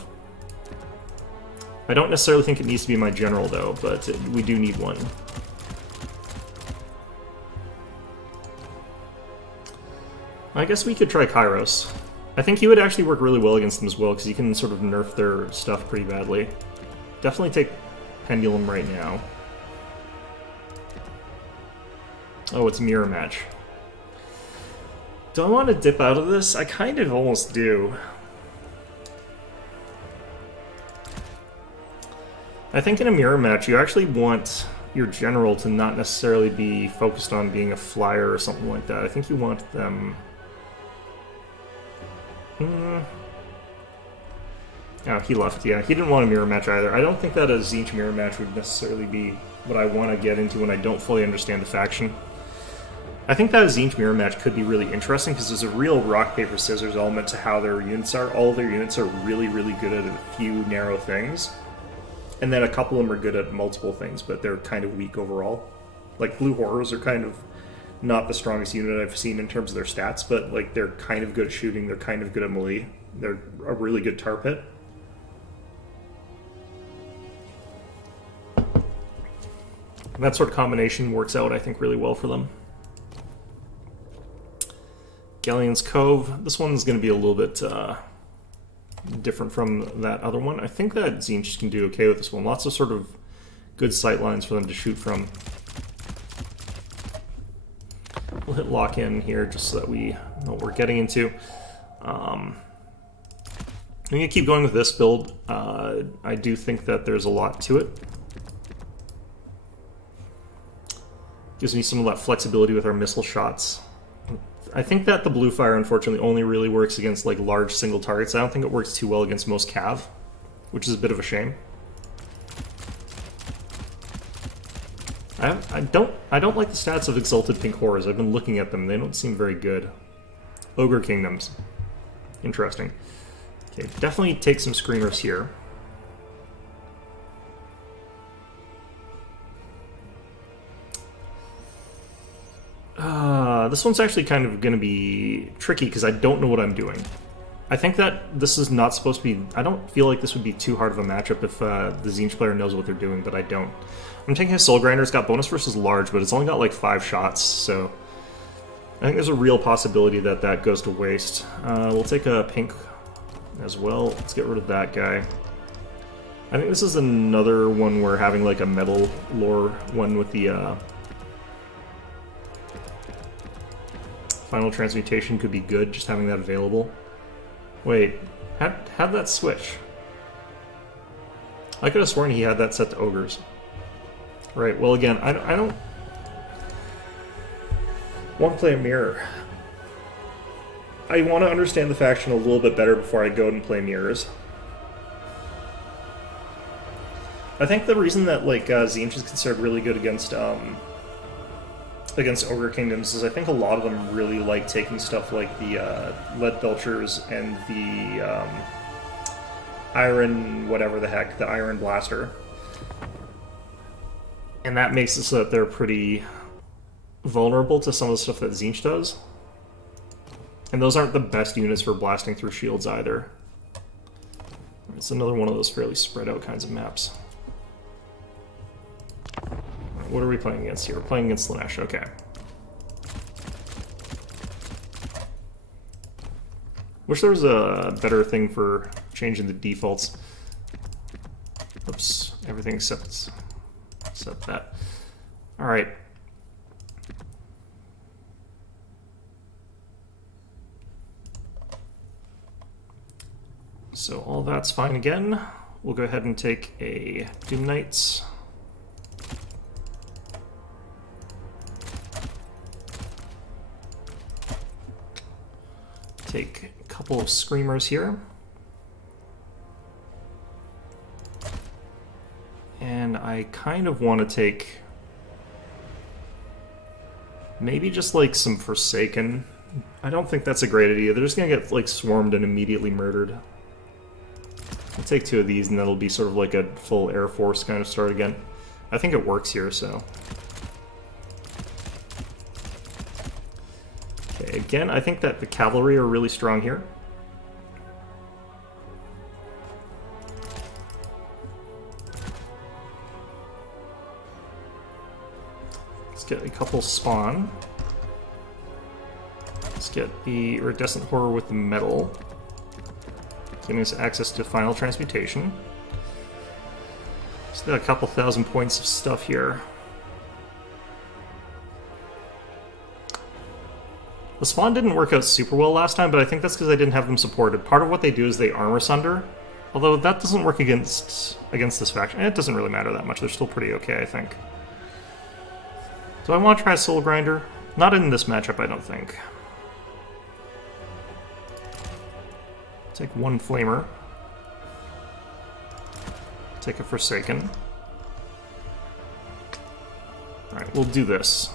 I don't necessarily think it needs to be my general though, but we do need one. I guess we could try Kairos. I think he would actually work really well against them as well, because he can sort of nerf their stuff pretty badly. Definitely take Pendulum right now. Oh, it's Mirror Match. Do I want to dip out of this? I kind of almost do. I think in a Mirror Match, you actually want your general to not necessarily be focused on being a flyer or something like that. I think you want them... Oh, he left. Yeah, he didn't want a Mirror Match either. I don't think that a Zinch Mirror Match would necessarily be what I want to get into when I don't fully understand the faction. I think that a Zinch Mirror Match could be really interesting because there's a real rock, paper, scissors element to how their units are. All of their units are really, really good at a few narrow things. And then a couple of them are good at multiple things, but they're kind of weak overall. Like, Blue Horrors are kind of not the strongest unit I've seen in terms of their stats, but like they're kind of good at shooting, they're kind of good at melee. They're a really good tar pit. And that sort of combination works out, I think, really well for them. Galleons Cove. This one's going to be a little bit different from that other one. I think that Zinch can do okay with this one. Lots of sort of good sight lines for them to shoot from. We'll hit lock in here just so that we know what we're getting into. I'm going to keep going with this build. I do think that there's a lot to it. Gives me some of that flexibility with our missile shots. I think that the blue fire, unfortunately, only really works against like large single targets. I don't think it works too well against most cav, which is a bit of a shame. I don't like the stats of Exalted Pink Horrors. I've been looking at them. They don't seem very good. Ogre Kingdoms. Interesting. Okay, definitely take some Screamers here. This one's actually kind of going to be tricky because I don't know what I'm doing. I think that this is not supposed to be... I don't feel like this would be too hard of a matchup if the Zinch player knows what they're doing, but I don't. I'm taking his Soul Grinder. It's got bonus versus large, but it's only got like 5 shots, so... I think there's a real possibility that that goes to waste. We'll take a pink as well. Let's get rid of that guy. I think this is another one where having like a metal lore one with the... Final Transmutation could be good, just having that available. Wait, how'd that switch? I could have sworn he had that set to ogres. Right, well again, I don't want to play a mirror. I want to understand the faction a little bit better before I go and play mirrors. I think the reason that like Zinc is considered really good against Ogre Kingdoms is I think a lot of them really like taking stuff like the Lead Belchers and the Iron whatever the heck, the Iron Blaster. And that makes it so that they're pretty vulnerable to some of the stuff that Zinch does. And those aren't the best units for blasting through shields either. It's another one of those fairly spread out kinds of maps. What are we playing against here? We're playing against Slaanesh, okay. Wish there was a better thing for changing the defaults. Oops, everything except that. Alright. So all that's fine again. We'll go ahead and take a Doom Knights. Take a couple of Screamers here. And I kind of want to take maybe just like some Forsaken. I don't think that's a great idea. They're just going to get like swarmed and immediately murdered. I'll take 2 of these and that'll be sort of like a full Air Force kind of start again. I think it works here, so. Okay, again, I think that the cavalry are really strong here. Let's get a couple spawn. Let's get the Iridescent Horror with the metal, giving us access to Final Transmutation. Still got a couple thousand points of stuff here. The spawn didn't work out super well last time, but I think that's because I didn't have them supported. Part of what they do is they armor sunder, although that doesn't work against this faction. It doesn't really matter that much. They're still pretty okay, I think. Do I want to try a Soul Grinder? Not in this matchup, I don't think. Take 1 Flamer. Take a Forsaken. Alright, we'll do this.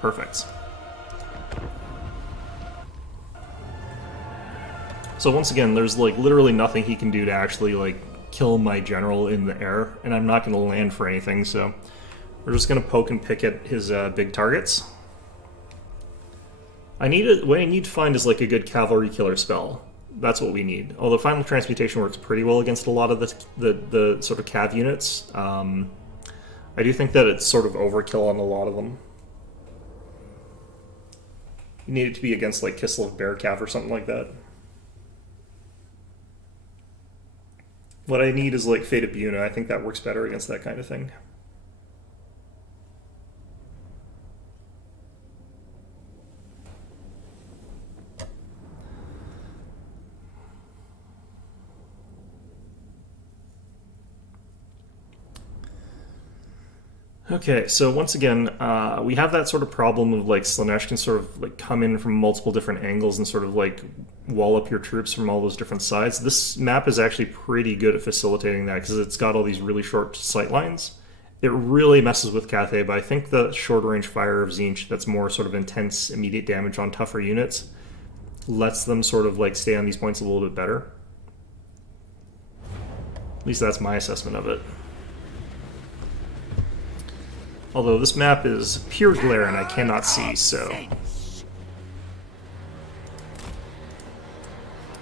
Perfect. So once again, there's like literally nothing he can do to actually like kill my general in the air, and I'm not going to land for anything, so we're just going to poke and pick at his big targets. What I need to find is like a good cavalry killer spell. That's what we need. Although Final Transmutation works pretty well against a lot of the sort of cav units, I do think that it's sort of overkill on a lot of them. You need it to be against like Kislev Bear Cav or something like that. What I need is like Fate of Buna. I think that works better against that kind of thing. Okay, so once again, we have that sort of problem of like Slaanesh can sort of like come in from multiple different angles and sort of like wall up your troops from all those different sides. This map is actually pretty good at facilitating that because it's got all these really short sight lines. It really messes with Cathay, but I think the short range fire of Zinch that's more sort of intense, immediate damage on tougher units lets them sort of like stay on these points a little bit better. At least that's my assessment of it. Although this map is pure glare and I cannot see, so...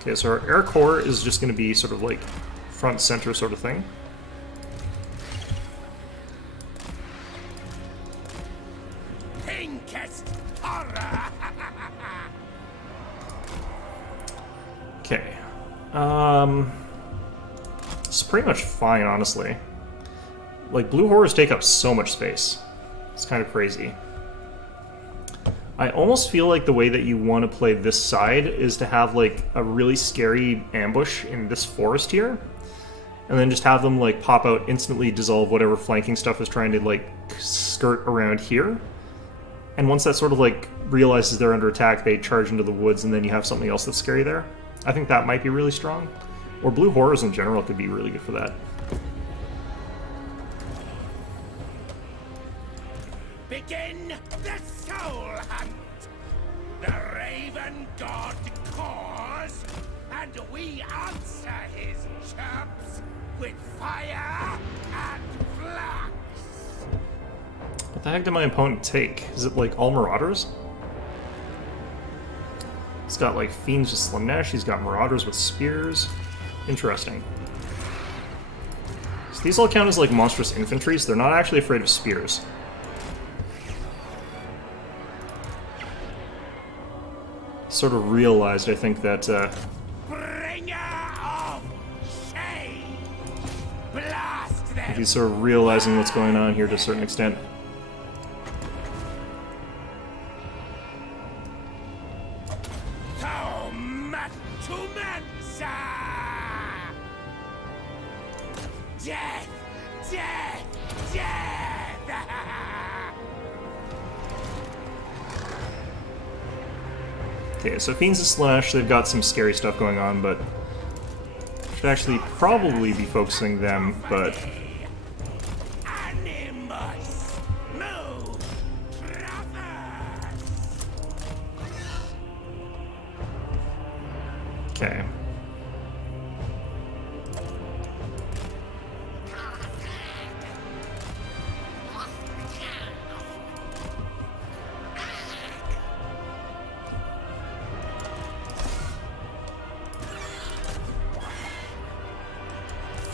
Okay, so our air core is just going to be sort of like front center sort of thing. Okay. It's pretty much fine, honestly. Like, blue horrors take up so much space. It's kind of crazy. I almost feel like the way that you want to play this side is to have like a really scary ambush in this forest here, and then just have them like pop out, instantly dissolve whatever flanking stuff is trying to like skirt around here. And once that sort of like realizes they're under attack, they charge into the woods, and then you have something else that's scary there. I think that might be really strong. Or blue horrors in general could be really good for that. Begin the soul hunt. The Raven God calls, and we answer his chirps with fire and flux. What the heck did my opponent take? Is it like all Marauders? He's got like Fiends with Slanesh, he's got Marauders with Spears. Interesting. So these all count as like monstrous infantry, so they're not actually afraid of spears. Sort of realized, I think, that Bringer of shame. Blast them. he's sort of realizing what's going on here to a certain extent. Death! Death! Death! Okay, so Fiends of Slash, they've got some scary stuff going on, but should actually probably be focusing them, but Animus! Move! Traverse! okay.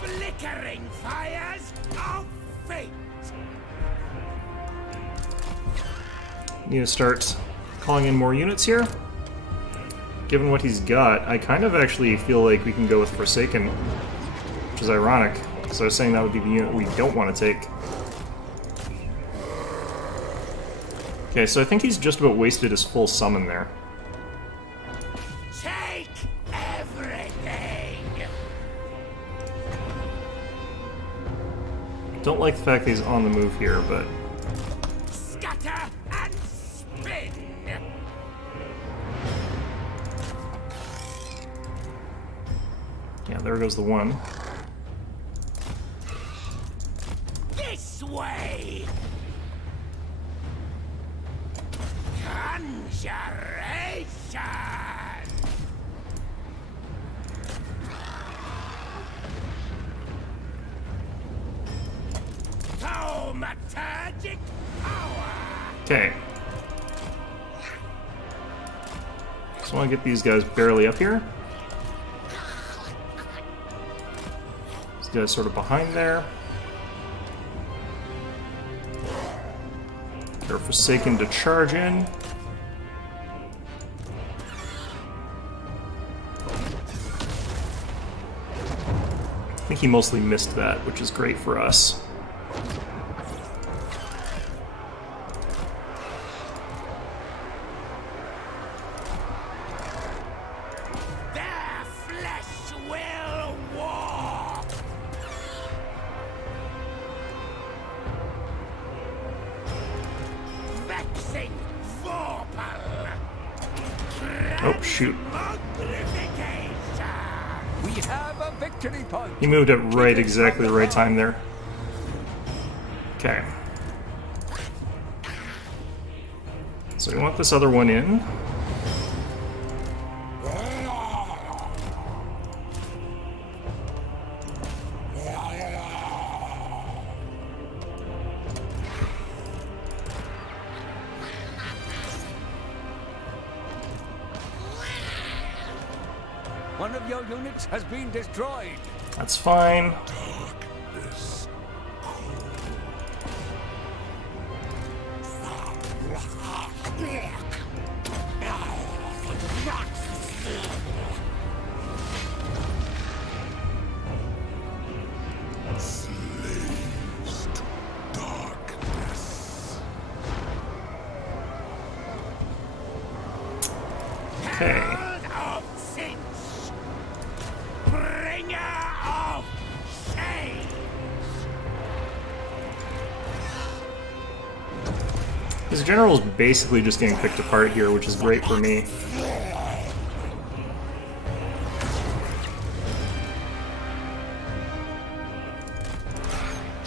Flickering fires of fate! Need to start calling in more units here. Given what he's got, I kind of actually feel like we can go with Forsaken, which is ironic, because I was saying that would be the unit we don't want to take. Okay, so I think he's just about wasted his full summon there. Take everything! Don't like the fact that he's on the move here, but Scatter and spin! yeah, there goes the one. This way! Conjuration! Thaumaturgic power! Okay. Just want to get these guys barely up here. These guys sort of behind there. They're Forsaken to charge in. I think he mostly missed that, which is great for us. Their flesh will walk! Vexing Vorpal! Oh, shoot. Magnification! We have a victory point. He moved at right, exactly the right time there. Okay. So we want this other one in. One of your units has been destroyed. That's fine. Darkness. Slaves to darkness. His general is basically just getting picked apart here, which is great for me.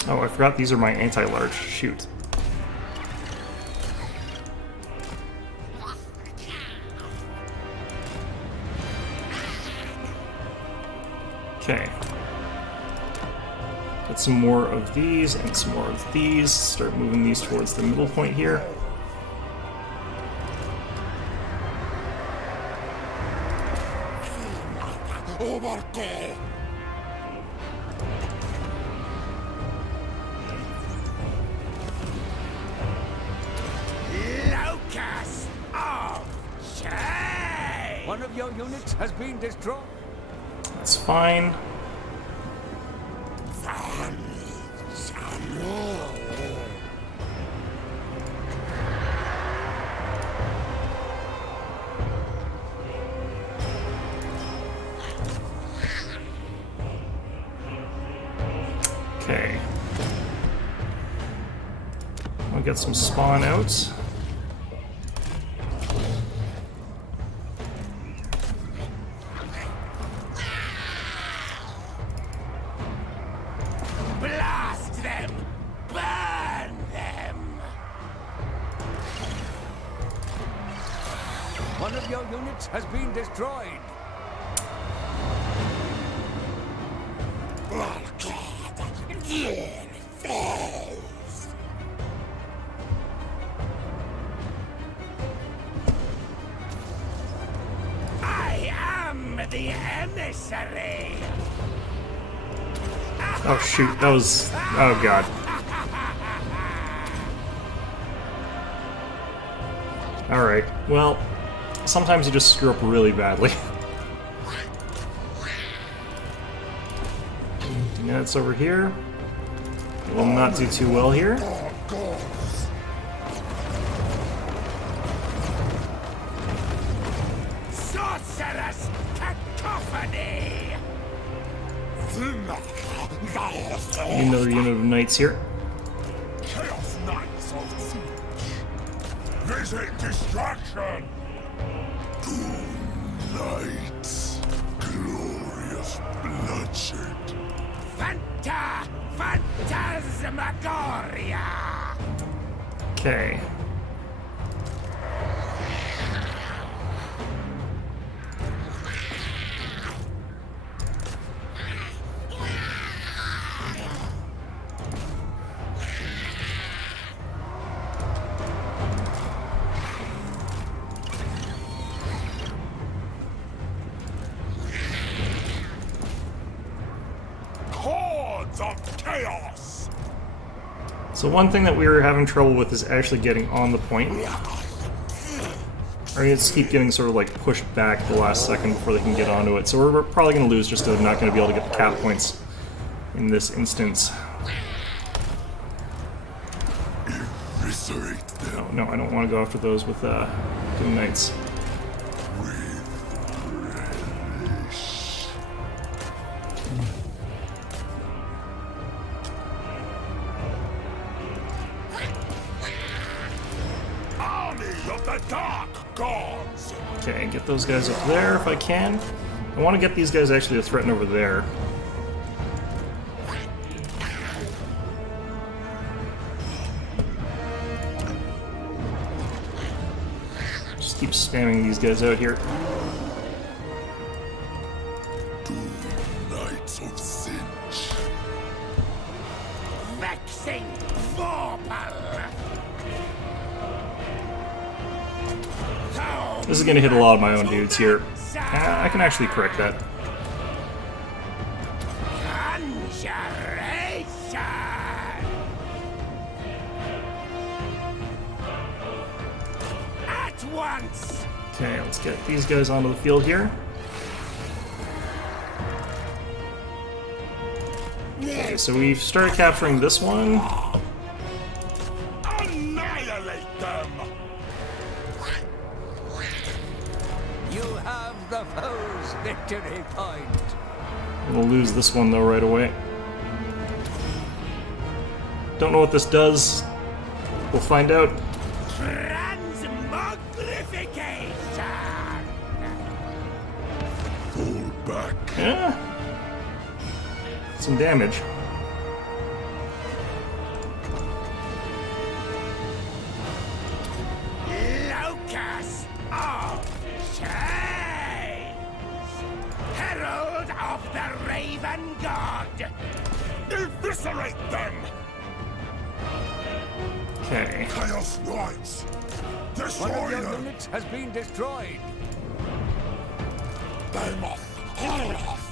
Oh, I forgot these are my anti-large. Shoot. Okay. Get some more of these and some more of these. Start moving these towards the middle point here. Locust of shame! One of your units has been destroyed. That's fine. Okay. I'll get some spawn outs. Blast them! Burn them! One of your units has been destroyed. I am the emissary! Oh shoot, that was... oh god. Alright, well, sometimes you just screw up really badly. That's over here. It will not do too well here. Sorcerous cacophony! Need another unit of knights here. Chaos Knights of Zinc! Visit destruction! Doom Knights! Glorious bloodshed! Phantasmagoria! Okay. Hordes of chaos! So one thing that we were having trouble with is actually getting on the point. Our units keep getting sort of like pushed back the last second before they can get onto it. So we're probably going to lose just to not going to be able to get the cap points in this instance. Eviscerate them. Oh, no, I don't want to go after those with Doom Knights. Okay, get those guys up there if I can. I want to get these guys actually to threaten over there. Just keep spamming these guys out here. Knights of Zinc. Vexing Vorpal. This is going to hit a lot of my own dudes here. I can actually correct that. Conjuration. At once. Okay, let's get these guys onto the field here. Okay, so we've started capturing this one. Annihilate them. You have the foe's victory point. We'll lose this one though right away. Don't know what this does. We'll find out. Transmogrification! Fall back. Yeah. Some damage. Locus of Chains! Herald of the Raven God! Eviscerate them! Okay. Chaos Knights! One Destroy of your them! units has been destroyed. Behemoth! Holoth!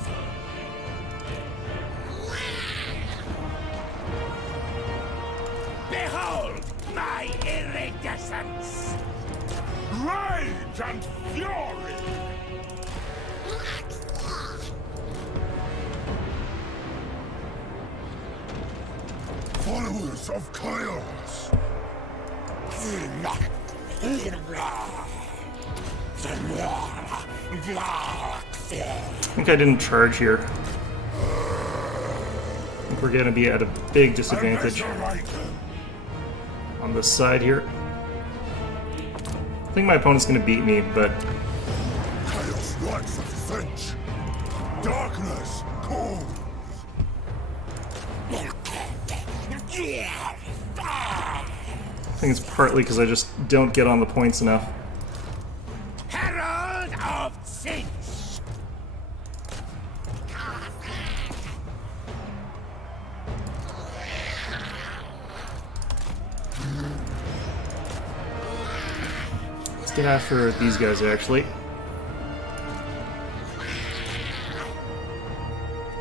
Behold my iridescence! Rage and fury! Followers of chaos! I think I didn't charge here. I think we're gonna be at a big disadvantage on this side here. I think my opponent's gonna beat me, but Chaos Knights of Zinc! Darkness calls! I think it's partly because I just don't get on the points enough. Herald of Zinc! Let's get after these guys, actually.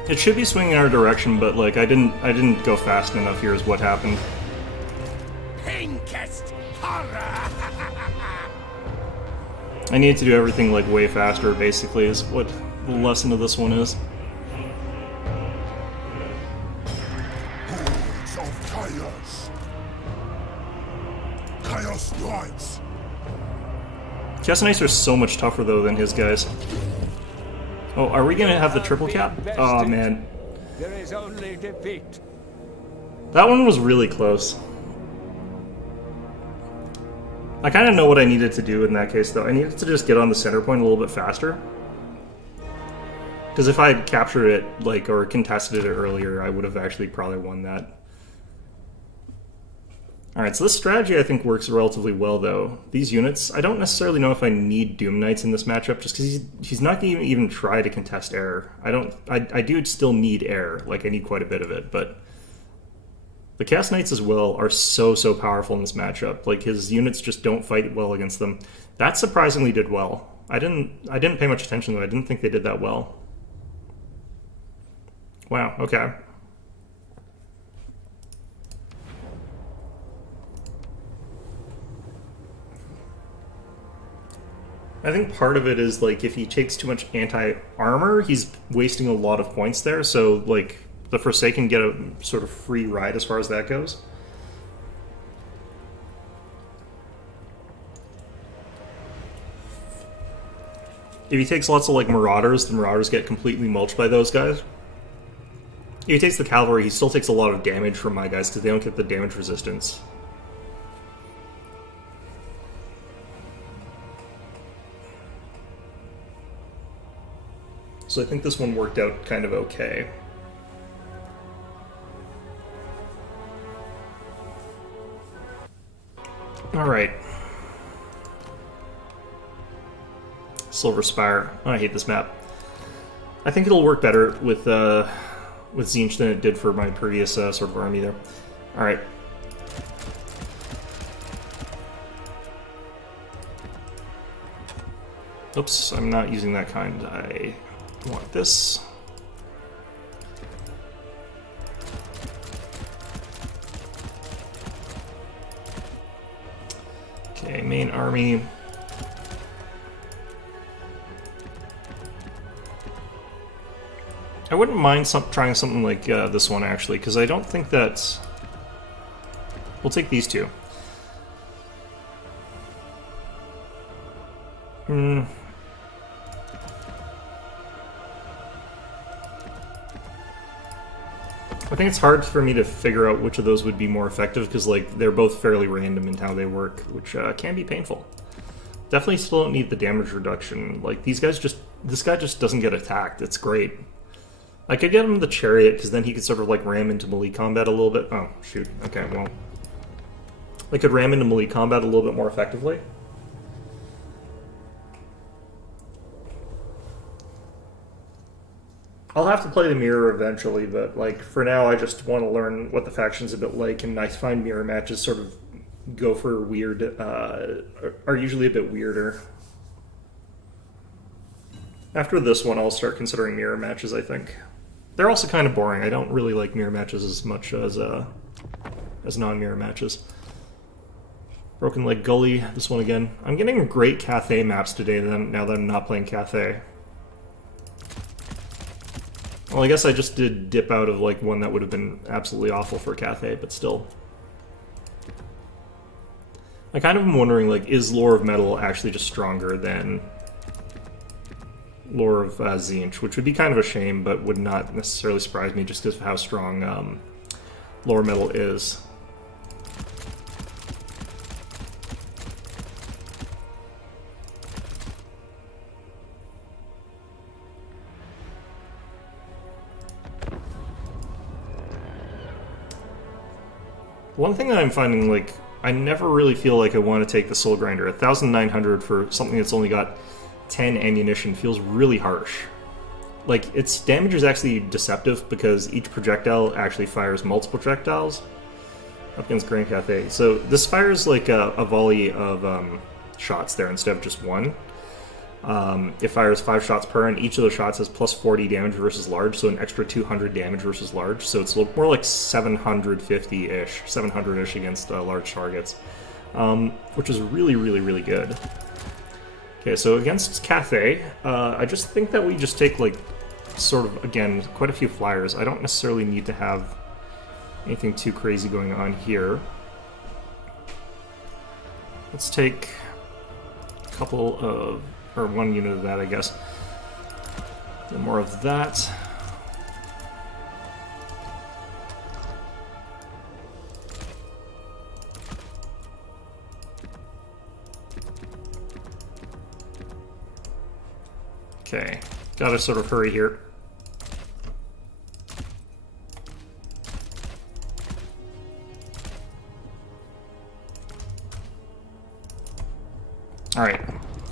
It should be swinging our direction, but like I didn't go fast enough here is what happened. Pinkest horror! I need to do everything like way faster, basically, is what the lesson of this one is. Hordes of chaos! Chaos Knights! Chaos Knights are so much tougher though than his guys. Oh, are we gonna have the triple cap? Oh man. There is only defeat. That one was really close. I kind of know what I needed to do in that case, though. I needed to just get on the center point a little bit faster. Because if I had captured it, like, or contested it earlier, I would have actually probably won that. Alright, so this strategy I think works relatively well, though. These units, I don't necessarily know if I need Doom Knights in this matchup, just because he's not going to even try to contest air. I do still need air, like I need quite a bit of it, but the Chaos Knights as well are so powerful in this matchup. Like, his units just don't fight well against them. That surprisingly did well. I didn't pay much attention, though. I didn't think they did that well. Wow, okay. I think part of it is, like, if he takes too much anti-armor, he's wasting a lot of points there, so, like, the Forsaken get a sort of free ride as far as that goes. If he takes lots of, like, Marauders, the Marauders get completely mulched by those guys. If he takes the Cavalry, he still takes a lot of damage from my guys, because they don't get the damage resistance. So I think this one worked out kind of okay. Alright. Silver Spire. Oh, I hate this map. I think it'll work better with Zinc than it did for my previous sort of army there. Alright. Oops, I'm not using that kind. I want this. Okay, main army. I wouldn't mind trying something like this one, actually, because I don't think that's... We'll take these two. I think it's hard for me to figure out which of those would be more effective because, like, they're both fairly random in how they work, which can be painful. Definitely still don't need the damage reduction. Like, these guys just... This guy just doesn't get attacked. It's great. I could get him the chariot because then he could sort of, like, ram into melee combat a little bit. Oh, shoot. Okay, well... I could ram into melee combat a little bit more effectively. I'll have to play the mirror eventually, but like for now I just want to learn what the faction's a bit like, and I find mirror matches sort of go for weird, are usually a bit weirder. After this one I'll start considering mirror matches, I think. They're also kind of boring. I don't really like mirror matches as much as non-mirror matches. Broken Leg Gully, this one again. I'm getting great Cathay maps today now that I'm not playing Cathay. Well, I guess I just did dip out of like one that would have been absolutely awful for Cathay, but still. I kind of am wondering, like, is Lore of Metal actually just stronger than Lore of Zinc, which would be kind of a shame, but would not necessarily surprise me just because of how strong Lore of Metal is. One thing that I'm finding, like, I never really feel like I want to take the Soul Grinder. 1,900 for something that's only got 10 ammunition feels really harsh. Like, its damage is actually deceptive because each projectile actually fires multiple projectiles up against Grand Cathay. So this fires like a volley of shots there instead of just one. It fires 5 shots per, and each of those shots has plus 40 damage versus large, so an extra 200 damage versus large. So it's more like 750-ish, 700-ish against large targets, which is really, really, really good. Okay, so against Cathay, I just think that we just take, like, sort of, again, quite a few flyers. I don't necessarily need to have anything too crazy going on here. Let's take a couple of... or one unit of that, I guess. And more of that. Okay, gotta sort of hurry here. Alright,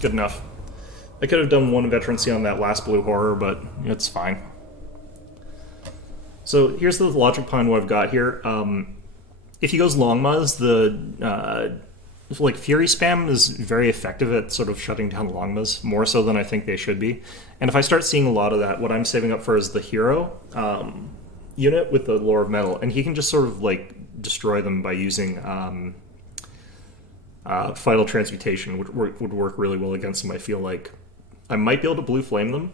good enough. I could have done one veterancy on that last blue horror, but it's fine. So here's the logic behind what I've got here. If he goes Longmas, the like Fury spam is very effective at sort of shutting down Longmas, more so than I think they should be. And if I start seeing a lot of that, what I'm saving up for is the hero unit with the Lore of Metal, and he can just sort of like destroy them by using Vital Transmutation, which would work really well against them, I feel like. I might be able to blue flame them.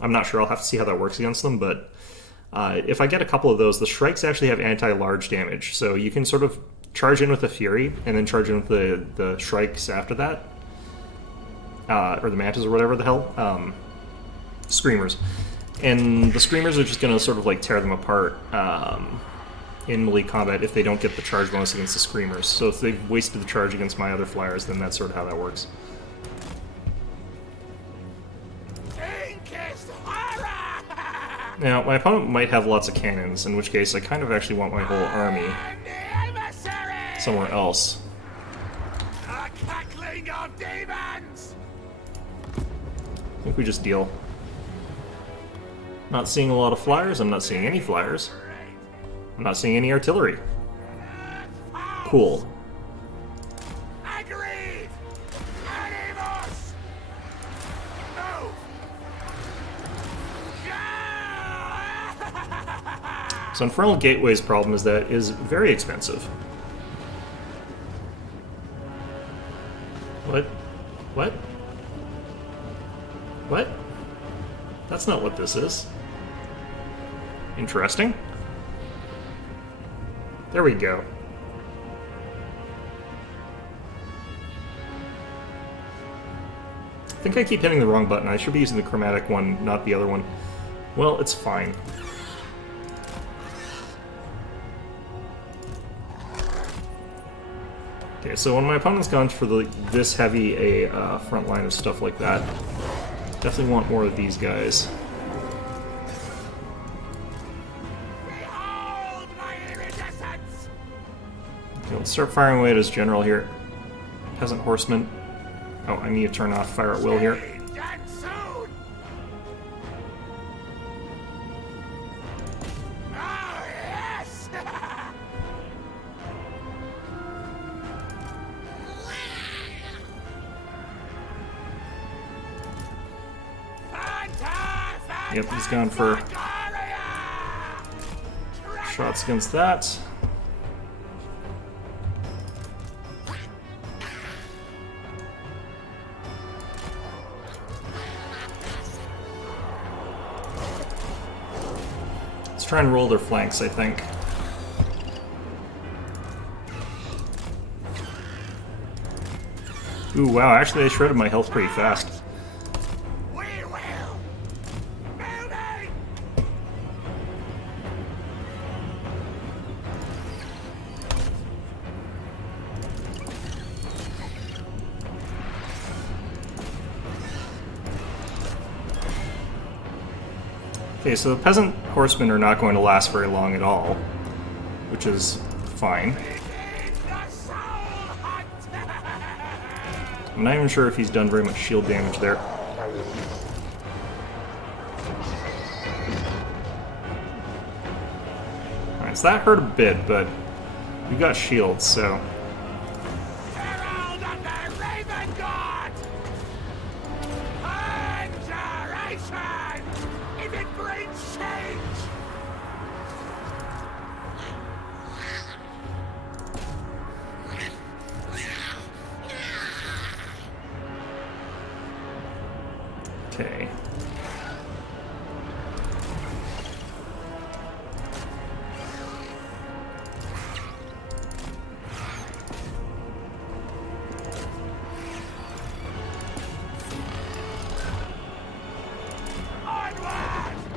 I'm not sure. I'll have to see how that works against them, but if I get a couple of those, the Shrikes actually have anti-large damage, so you can sort of charge in with the Fury, and then charge in with the Shrikes after that. Or the Mantas or whatever the hell. Screamers. And the Screamers are just going to sort of like tear them apart in melee combat if they don't get the charge bonus against the Screamers. So if they've wasted the charge against my other flyers, then that's sort of how that works. Now, my opponent might have lots of cannons, in which case I kind of actually want my whole army somewhere else. A cackling of demons! I think we just deal. Not seeing a lot of flyers, I'm not seeing any flyers. I'm not seeing any artillery. Cool. Agreed! Animus! Move! So Infernal Gateway's problem is that it is very expensive. What? What? What? That's not what this is. Interesting. There we go. I think I keep hitting the wrong button. I should be using the chromatic one, not the other one. Well, it's fine. Okay, so when my opponent's gone for this heavy a front line of stuff like that, definitely want more of these guys. Behold my iridescence! Okay, let's start firing away at his general here. Peasant horseman. Oh, I need to turn off fire at will here. Change and soon! Oh, yes! Yep, he's gone for shots against that. Let's try and roll their flanks, I think. Ooh, wow, actually I shredded my health pretty fast. We will! Building! Okay, so the peasant horsemen are not going to last very long at all, which is fine. Begin the soul hunt! I'm not even sure if he's done very much shield damage there. Alright, so that hurt a bit, but we got shields, so... Herald of the Raven God! Conjuration! If it brings change! Okay.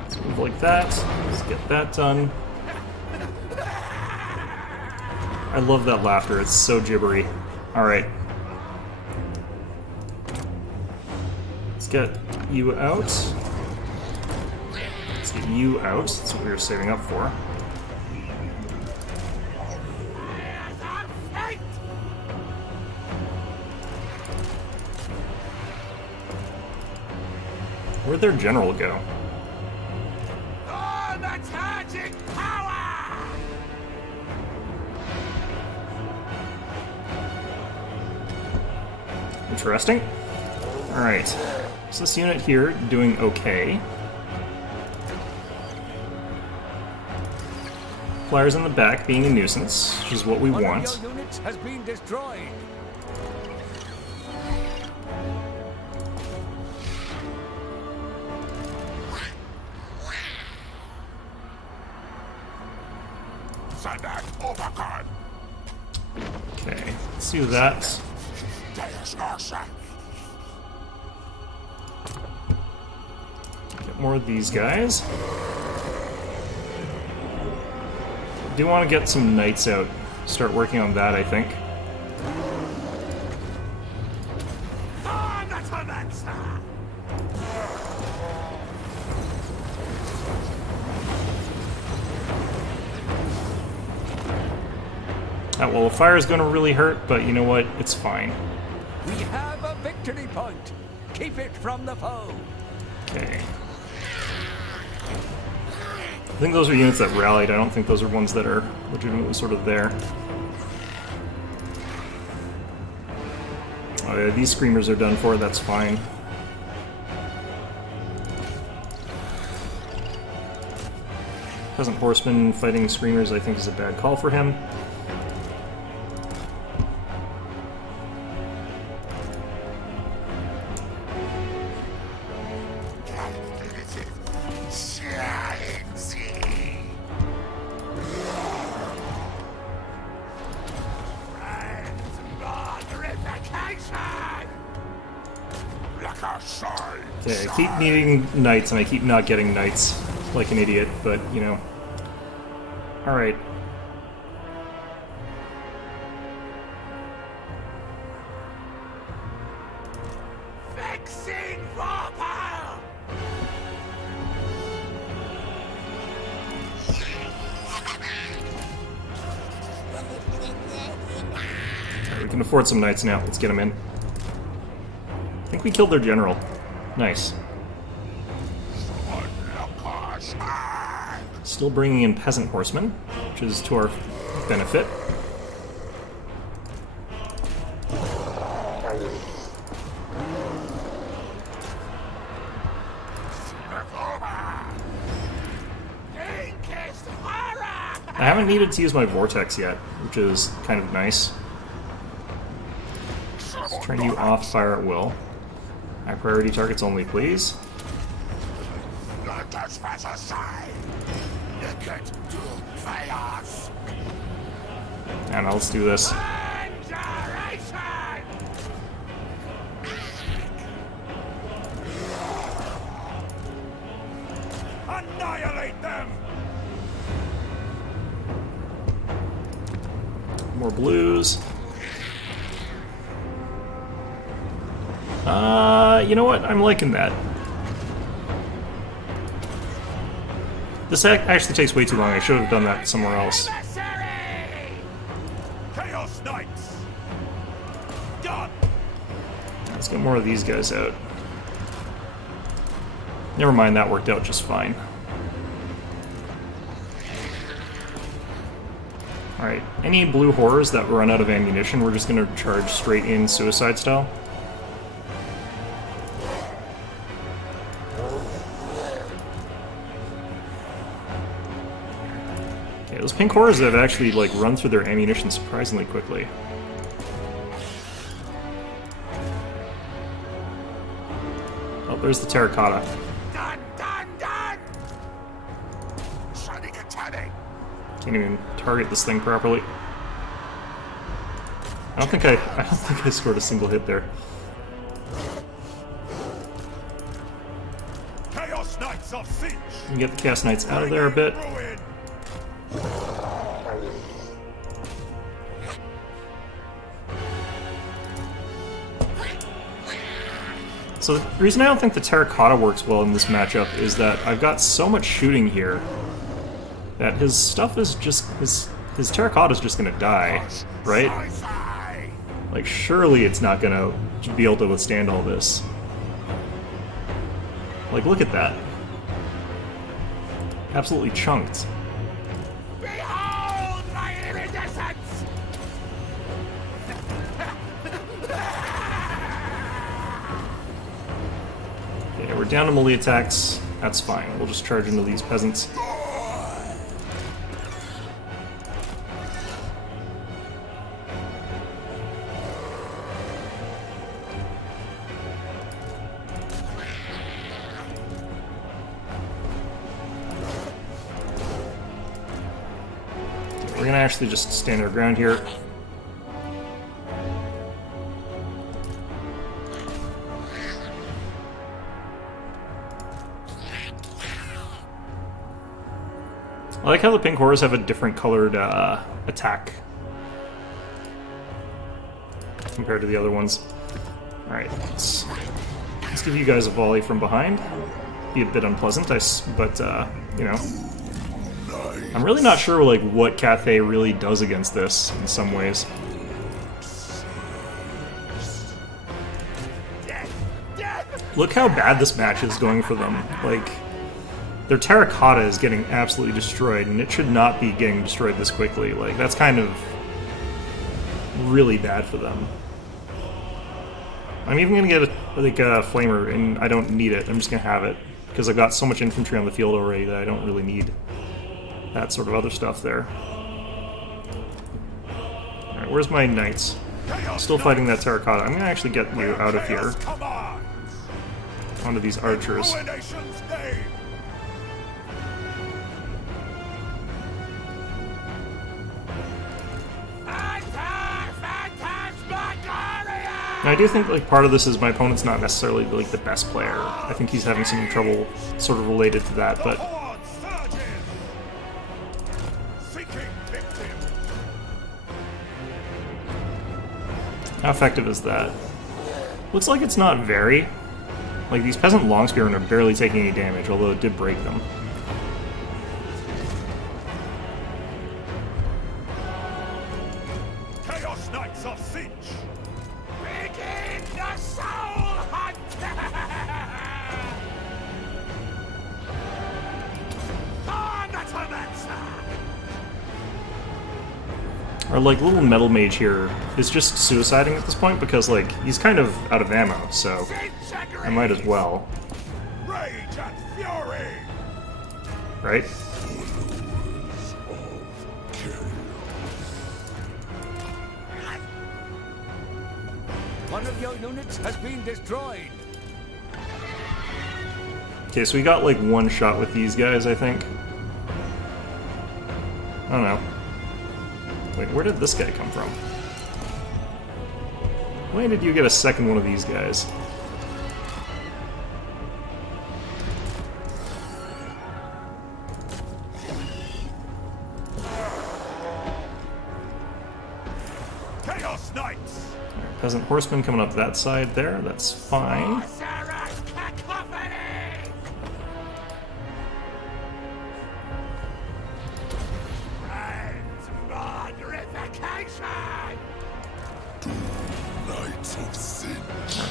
Let's move like that. Let's get that done. I love that laughter. It's so gibbery. Alright. Let's get you out. Let's get you out. That's what we were saving up for. Where'd their general go? Thaumaturgic power! Interesting. Alright. So this unit here doing okay. Flyers in the back being a nuisance, which is what we One want. of your units has been destroyed. Sandak Overcon! Okay, let's do that. Deus Noxa! Get more of these guys. Do want to get some knights out. Start working on that, I think. Thaumaturgic! Well, the fire is going to really hurt, but you know what? It's fine. We have a victory point. Keep it from the foe. Okay. I think those are units that rallied. I don't think those are ones that are legitimately sort of there. Oh yeah, these screamers are done for. That's fine. Peasant horseman fighting screamers, I think, is a bad call for him. Okay, I keep needing knights, and I keep not getting knights like an idiot, but, you know. Alright. we can afford some knights now. Let's get them in. I think we killed their general. Nice. Still bringing in peasant horsemen, which is to our benefit. I haven't needed to use my vortex yet, which is kind of nice. Let's turn you off fire at will. High priority targets only, please. And let's do this. Annihilate them! More blues. You know what? I'm liking that. This actually takes way too long. I should have done that somewhere else. Chaos Knights! Done! Let's get more of these guys out. Never mind, that worked out just fine. Alright, any blue horrors that run out of ammunition, we're just going to charge straight in suicide style. Okay, those pink horrors have actually like run through their ammunition surprisingly quickly. Oh, there's the terracotta. Done! Done! Done! Shining and tanning! Can't even target this thing properly. I don't think I scored a single hit there. Chaos Knights of Siege! You can get the Chaos Knights out of there a bit. Ruin. So the reason I don't think the terracotta works well in this matchup is that I've got so much shooting here that his stuff is just his terracotta is just gonna die, right? Sci-fi. Like surely it's not gonna be able to withstand all this. Like look at that. Absolutely chunked. Behold my iridescence! Okay, we're down to melee attacks. That's fine. We'll just charge into these peasants. We're gonna actually just stand our ground here. I like how the pink horrors have a different colored attack compared to the other ones. Alright, let's give you guys a volley from behind. Be a bit unpleasant, but you know. I'm really not sure like what Cathay really does against this in some ways. Look how bad this match is going for them. Like, their terracotta is getting absolutely destroyed, and it should not be getting destroyed this quickly. Like, that's kind of really bad for them. I'm even gonna get a flamer, and I don't need it. I'm just gonna have it because I've got so much infantry on the field already that I don't really need that sort of other stuff there. Alright, where's my knights? Still fighting that terracotta. I'm gonna actually get you out of here onto these archers. Now, I do think like part of this is my opponent's not necessarily like the best player. I think he's having some trouble sort of related to that, but how effective is that? Looks like it's not very. Like, these peasant longspearmen are barely taking any damage, although it did break them. Chaos Knights of Siege! Our like little metal mage here is just suiciding at this point because like he's kind of out of ammo, so I might as well. Rage and fury! Right? One of your units has been destroyed. Okay, so we got like one shot with these guys, I think. I don't know. Wait, where did this guy come from? When did you get a second one of these guys? Chaos Knights! Alright, peasant horseman coming up that side there, that's fine. Sorcerer's cacophony! Alright,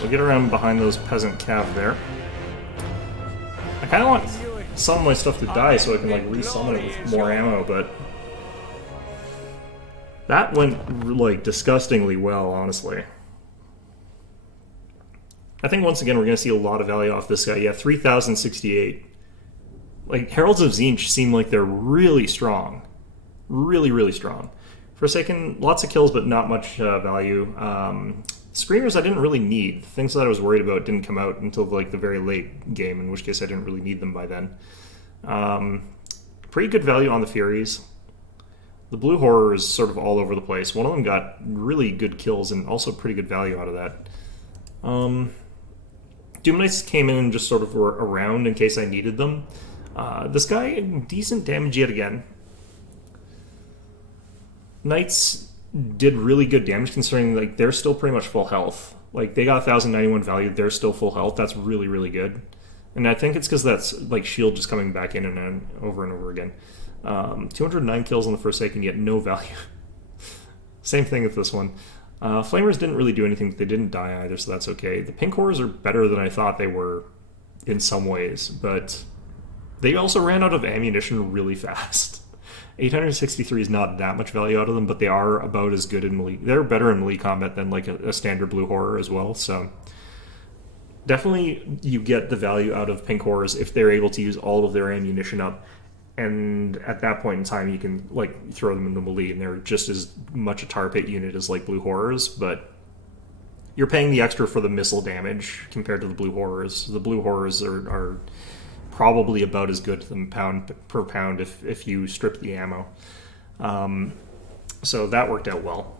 we'll get around behind those peasant cav there. I kind of want some of my stuff to die so I can like resummon it with more ammo, but that went like disgustingly well, honestly. I think once again we're going to see a lot of value off this guy. Yeah, 3068. Like, Heralds of Zinc seem like they're really strong. Really, really strong. Forsaken, lots of kills, but not much value. Screamers I didn't really need. Things that I was worried about didn't come out until like the very late game, in which case I didn't really need them by then. Pretty good value on the Furies. The Blue Horror is sort of all over the place. One of them got really good kills and also pretty good value out of that. Doom Knights came in and just sort of were around in case I needed them. This guy, decent damage yet again. Knights did really good damage considering like they're still pretty much full health. Like they got 1091 value, they're still full health. That's really, really good. And I think it's because that's like shield just coming back in and over and over again. 209 kills on the Forsaken, yet no value. Same thing with this one. Flamers didn't really do anything, but they didn't die either, so that's okay. The Pink Horrors are better than I thought they were in some ways, but they also ran out of ammunition really fast. 863 is not that much value out of them, but they are about as good in melee. They're better in melee combat than like a standard Blue Horror as well, so definitely you get the value out of Pink Horrors if they're able to use all of their ammunition up, and at that point in time you can like throw them into melee and they're just as much a tar pit unit as like Blue Horrors, but you're paying the extra for the missile damage compared to the Blue Horrors. The Blue Horrors are probably about as good to them pound per pound if you strip the ammo. So that worked out well.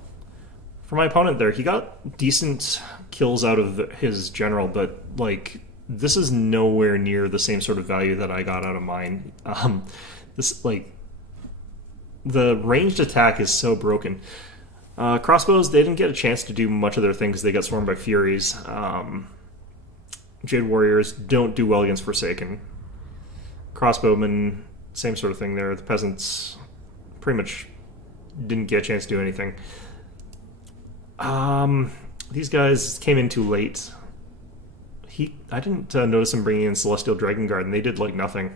For my opponent there, he got decent kills out of his general, but like this is nowhere near the same sort of value that I got out of mine. This like the ranged attack is so broken. Crossbows, they didn't get a chance to do much of their things. They got swarmed by Furies. Jade Warriors don't do well against Forsaken. Crossbowmen, same sort of thing there. The Peasants pretty much didn't get a chance to do anything. These guys came in too late. I didn't notice him bringing in Celestial Dragon Guard, and they did like nothing.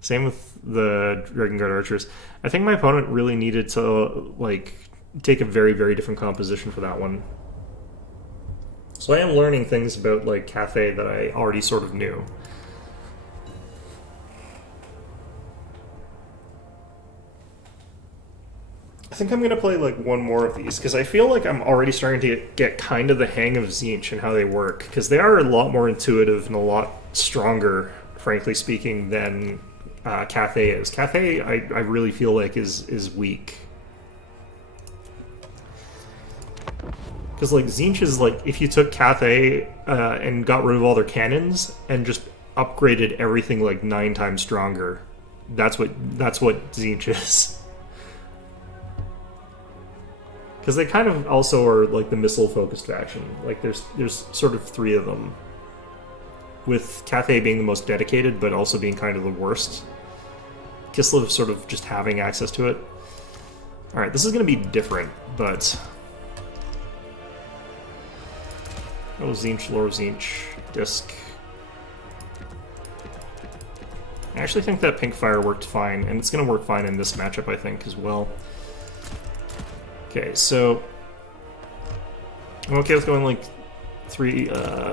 Same with the Dragon Guard archers. I think my opponent really needed to like take a very, very different composition for that one. So I am learning things about like Cathay that I already sort of knew. I think I'm going to play like one more of these because I feel like I'm already starting to get kind of the hang of Zinc and how they work, because they are a lot more intuitive and a lot stronger, frankly speaking, than Cathay is. Cathay, I really feel like is weak. Because like Zinc is like, if you took Cathay and got rid of all their cannons and just upgraded everything like 9 times stronger, that's what Zinc is. Because they kind of also are like the missile-focused faction. Like there's sort of 3 of them, with Cathay being the most dedicated, but also being kind of the worst. Kislev sort of just having access to it. All right, this is going to be different, but oh, Zinc, Lore of Zinc, disc. I actually think that Pink Fire worked fine, and it's going to work fine in this matchup, I think, as well. Okay, so I'm okay with going like 3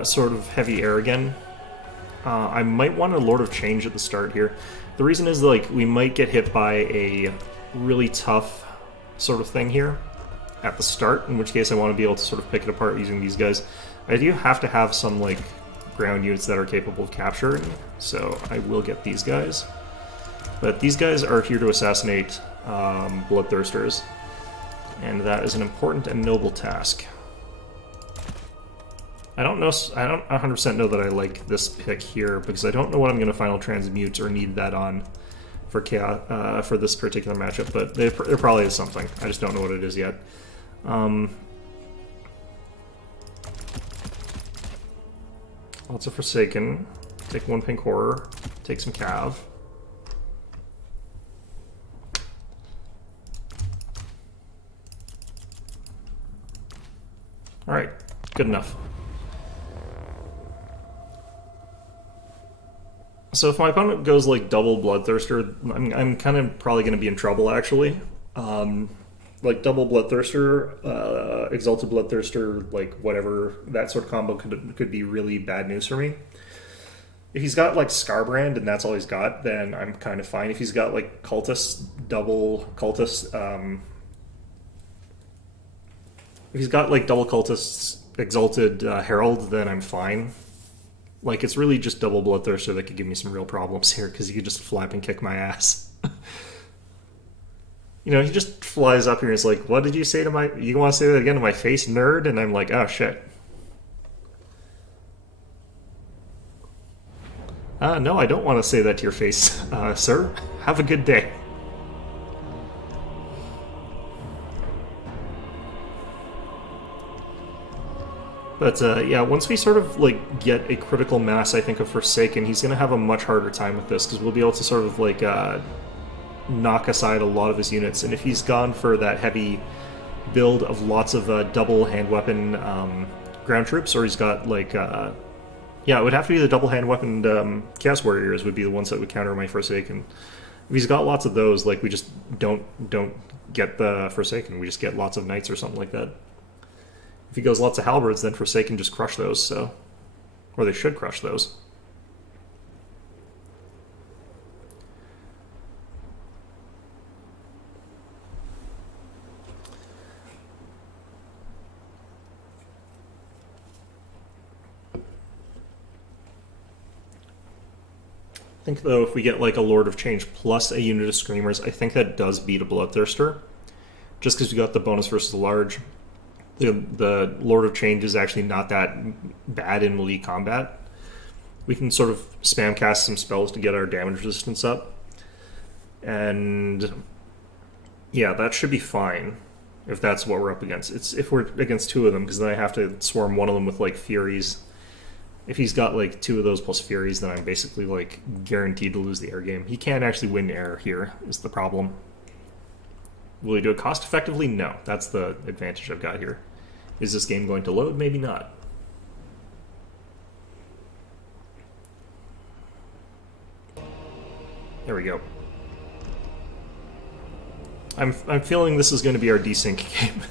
sort of heavy air again. I might want a Lord of Change at the start here. The reason is like we might get hit by a really tough sort of thing here at the start, in which case I want to be able to sort of pick it apart using these guys. I do have to have some like ground units that are capable of capturing, so I will get these guys. But these guys are here to assassinate Bloodthirsters, and that is an important and noble task. I don't 100% know that I like this pick here, because I don't know what I'm going to final transmute or need that on for chaos, for this particular matchup, but there probably is something. I just don't know what it is yet. Lots of Forsaken. Take 1 Pink Horror. Take some Cav. Alright, good enough. So if my opponent goes like double Bloodthirster, I'm kind of probably going to be in trouble actually. Like double Bloodthirster, Exalted Bloodthirster, like whatever, that sort of combo could be really bad news for me. If he's got like Scarbrand and that's all he's got, then I'm kind of fine. If he's got like Cultist, double Cultist, if he's got like double Cultist, Exalted Herald, then I'm fine. Like, it's really just double Bloodthirster that could give me some real problems here, because he could just flap and kick my ass. You know, he just flies up here and is like, what did you say to my... You want to say that again to my face, nerd? And I'm like, oh, shit. No, I don't want to say that to your face, sir. Have a good day. But yeah, once we sort of like get a critical mass, I think, of Forsaken, he's going to have a much harder time with this, because we'll be able to sort of like knock aside a lot of his units. And if he's gone for that heavy build of lots of double hand weapon ground troops, or he's got like yeah, it would have to be the double hand weapon Chaos Warriors would be the ones that would counter my Forsaken. If he's got lots of those, like we just don't get the Forsaken, we just get lots of Knights or something like that. If he goes lots of Halberds, then Forsaken just crush those, so... Or they should crush those. I think, though, if we get like a Lord of Change plus a unit of Screamers, I think that does beat a Bloodthirster. Just because we got the bonus versus the large. The Lord of Change is actually not that bad in melee combat. We can sort of spam cast some spells to get our damage resistance up. And yeah, that should be fine if that's what we're up against. It's if we're against 2 of them, because then I have to swarm one of them with like Furies. If he's got like 2 of those plus Furies, then I'm basically like guaranteed to lose the air game. He can't actually win air here, is the problem. Will he do it cost effectively? No. That's the advantage I've got here. Is this game going to load? Maybe not. There we go. I'm feeling this is going to be our desync game.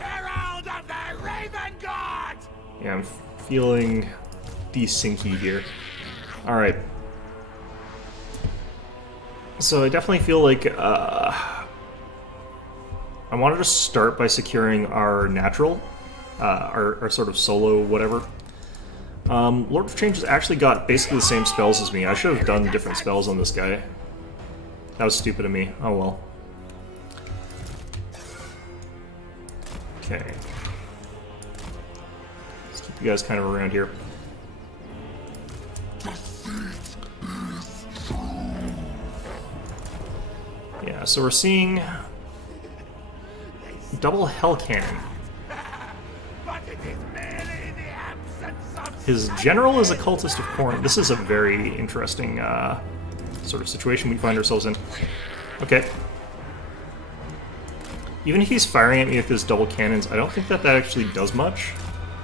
Herald of the Raven God! Yeah, I'm feeling desyncy here. Alright. So I definitely feel like I wanted to start by securing our natural, our sort of solo whatever. Lord of Change has actually got basically the same spells as me. I should have done different spells on this guy. That was stupid of me. Oh well. Okay. Let's keep you guys kind of around here. Yeah, so we're seeing double Hell Cannon. His general is a cultist of Khorne. This is a very interesting sort of situation we find ourselves in. Okay. Even if he's firing at me with his double cannons, I don't think that actually does much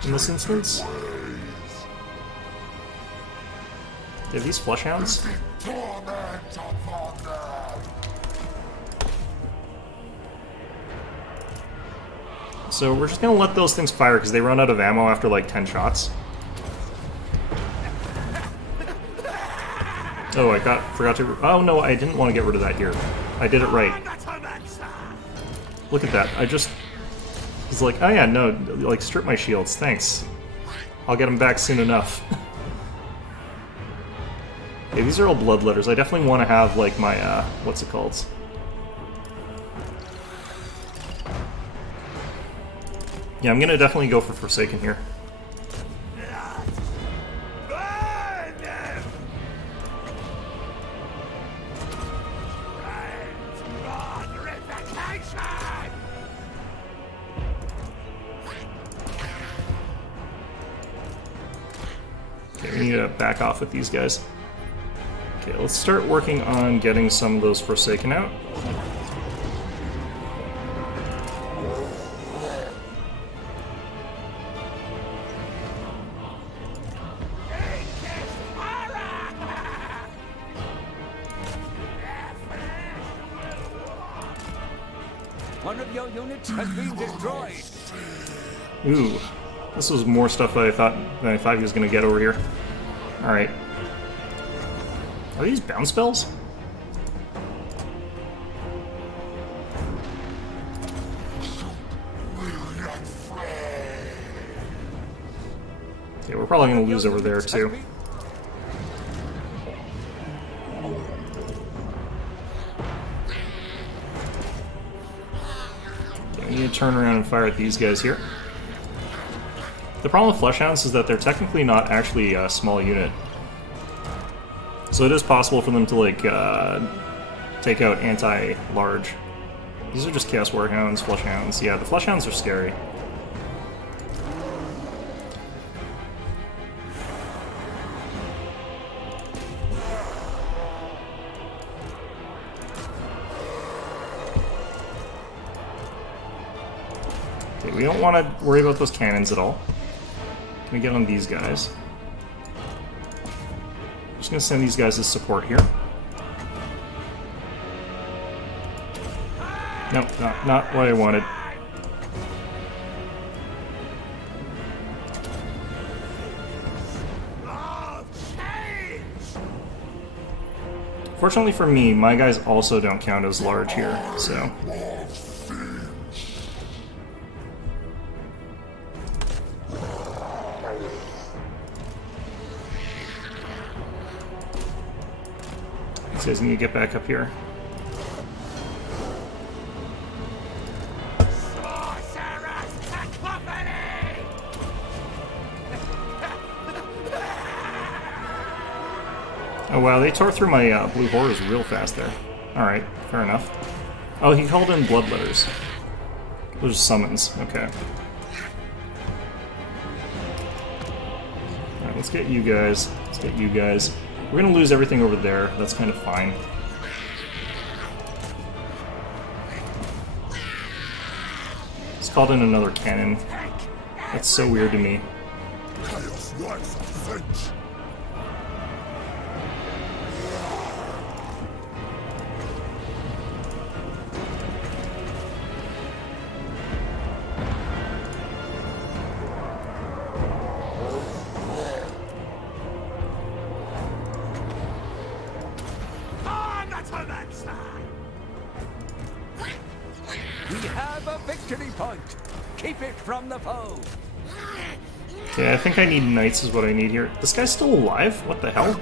in this instance. They have these Fleshhounds. So we're just gonna let those things fire because they run out of ammo after like 10 shots. Oh, I forgot to. Oh no, I didn't want to get rid of that here. I did it right. Look at that. He's like, oh yeah, no, like strip my shields, thanks. I'll get them back soon enough. Okay, these are all bloodletters. I definitely want to have like my what's it called? Yeah, I'm gonna definitely go for Forsaken here. Okay, we need to back off with these guys. Okay, let's start working on getting some of those Forsaken out. One of your units has been destroyed. Ooh, this was more stuff than I thought he was gonna get over here. All right. Are these bounce spells? Okay, we're probably gonna lose over there too. Okay, we need to turn around and fire at these guys here. The problem with Fleshhounds is that they're technically not actually a small unit. So it is possible for them to, like, take out anti-large. These are just Chaos Warhounds, Fleshhounds. Yeah, the Fleshhounds are scary. Okay, we don't want to worry about those cannons at all. Can we get on these guys? Just gonna send these guys as support here. Nope, not what I wanted. Fortunately for me, my guys also don't count as large here, so... These guys need to get back up here. Oh wow, they tore through my blue horrors real fast there. Alright, fair enough. Oh, he called in bloodletters. Those are summons, okay. Alright, let's get you guys. Let's get you guys. We're gonna lose everything over there, that's kind of fine. It's called in another cannon. That's so weird to me. We have a victory point. Keep it from the foe. Okay, I think I need knights is what I need here. This guy's still alive? What the hell?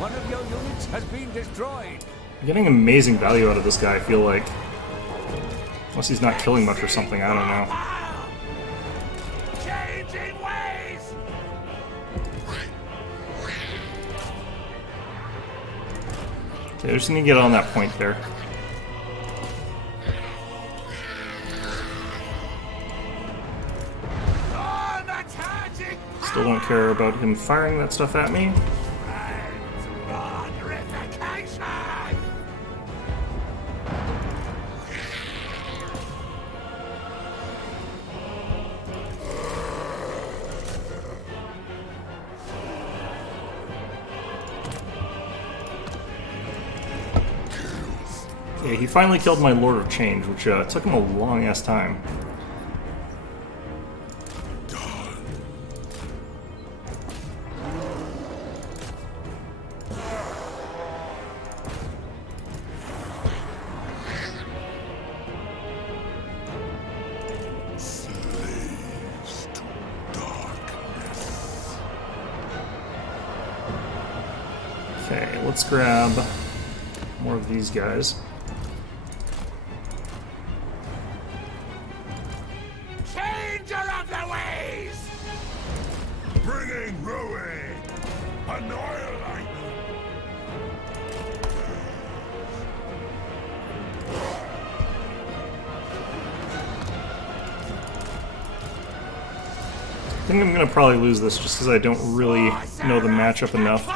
One of your units has been destroyed. I'm getting amazing value out of this guy, I feel like. Unless he's not killing much or something, I don't know. Okay, I just need to get on that point there. Still don't care about him firing that stuff at me. Okay, he finally killed my Lord of Change, which took him a long-ass time. Slaves to darkness. Okay, let's grab more of these guys. Changer of the ways! Bringing ruin! Annihilate! I think I'm gonna probably lose this just because I don't really know the matchup enough.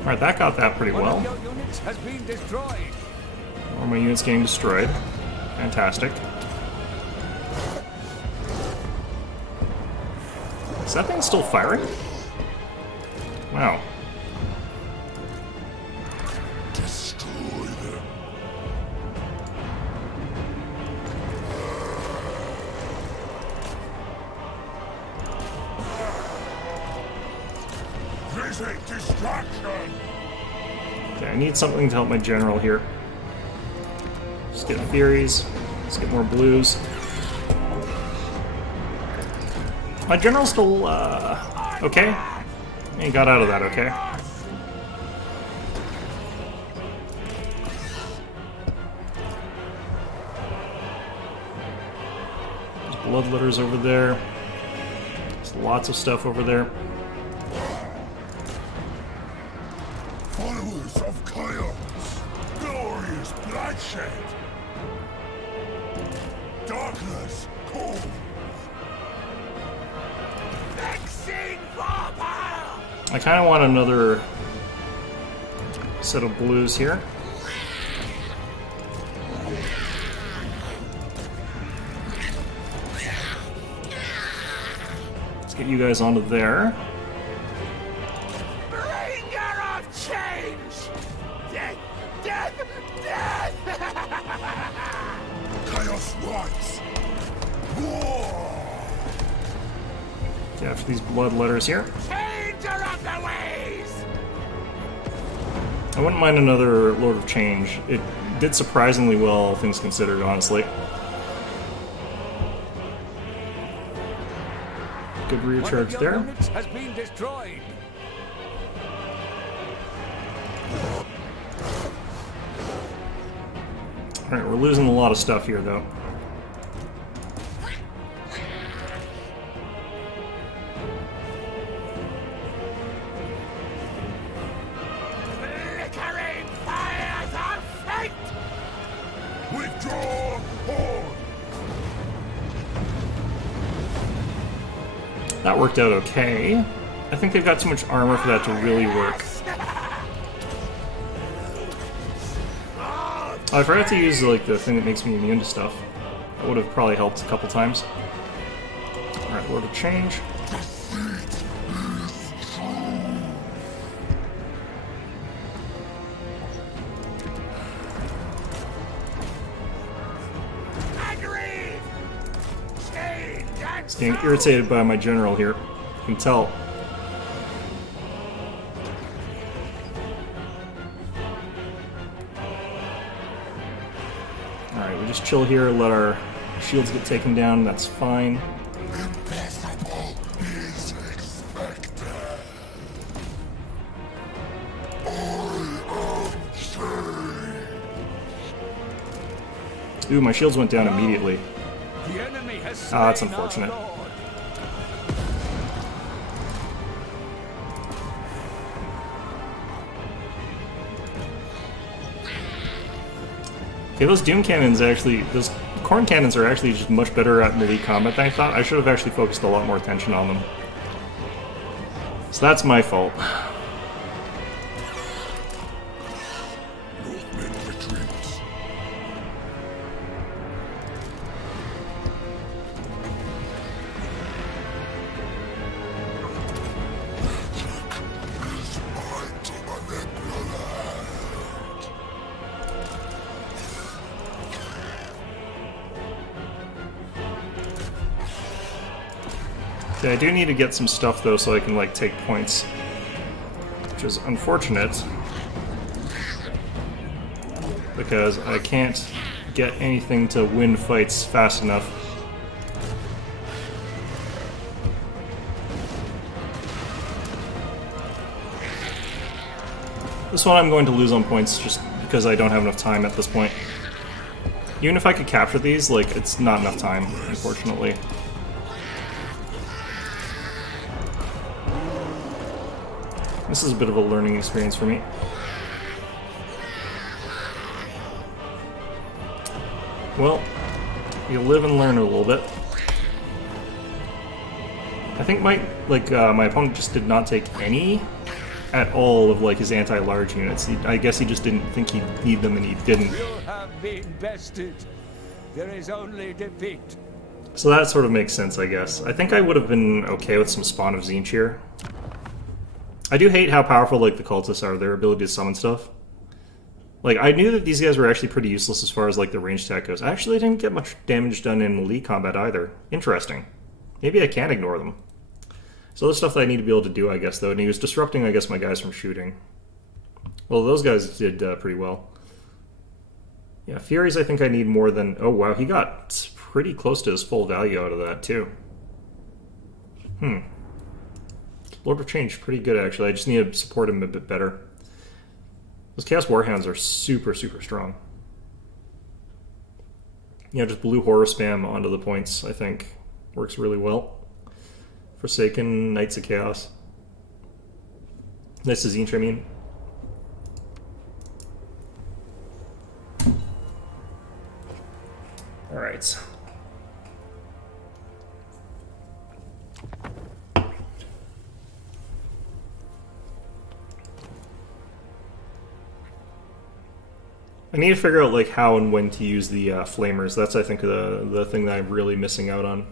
Alright, that got that pretty well. One of your units has been destroyed. All my units getting destroyed. Fantastic. Is that thing still firing? Wow. Destroy them. Visit destruction! Okay, I need something to help my general here. Just get Furies. Let's get more blues. My general's still, okay. He got out of that okay. There's bloodletters over there. There's lots of stuff over there. Followers of chaos! Glorious bloodshed! Darkness! Cove! Vexing firepower! I kind of want another set of blues here. Let's get you guys onto there. Bringer of change! Death! Death! Death! Chaos rights! War! Get after these bloodletters here. Changer of the ways! I wouldn't mind another Lord of Change. It did surprisingly well, all things considered, honestly. Good rear One charge of your there. units has been destroyed. Alright, we're losing a lot of stuff here, though. Flickering fires of fate! Withdraw horde! That worked out okay. I think they've got too much armor for that to really work. Oh, I forgot to use like the thing that makes me immune to stuff. That would have probably helped a couple times. Alright, Lord of Change. Just getting irritated by my general here. You can tell. Alright, we just chill here, let our shields get taken down, that's fine. Impossible is expected. I am changed. Ooh, my shields went down immediately. The enemy has Ah, that's slain our unfortunate. lord. Okay, those Doom Cannons actually, those Corn Cannons are actually just much better at melee combat than I thought. I should have actually focused a lot more attention on them. So that's my fault. Movement retreats. Okay, I do need to get some stuff though so I can like take points, which is unfortunate because I can't get anything to win fights fast enough. This one I'm going to lose on points just because I don't have enough time at this point. Even if I could capture these, like, it's not enough time, unfortunately. This is a bit of a learning experience for me. Well, you live and learn a little bit. I think my opponent just did not take any at all of like his anti-large units. I guess he just didn't think he'd need them and he didn't. You have been bested. There is only defeat. So that sort of makes sense, I guess. I think I would have been okay with some spawn of Zinc here. I do hate how powerful like the cultists are, their ability to summon stuff. Like, I knew that these guys were actually pretty useless as far as like the range attack goes. I actually didn't get much damage done in melee combat either. Interesting. Maybe I can't ignore them. So the stuff that I need to be able to do, I guess, though, and he was disrupting, I guess, my guys from shooting. Well, those guys did pretty well. Yeah, Furies I think I need more than... Oh, wow, he got pretty close to his full value out of that, too. Lord of Change, pretty good, actually. I just need to support him a bit better. Those Chaos Warhounds are super, super strong. You know, just blue horror spam onto the points, I think, works really well. Forsaken, Knights of Chaos. Knights of Zinc, I mean. Alright. I need to figure out like how and when to use the flamers. That's, I think, the thing that I'm really missing out on.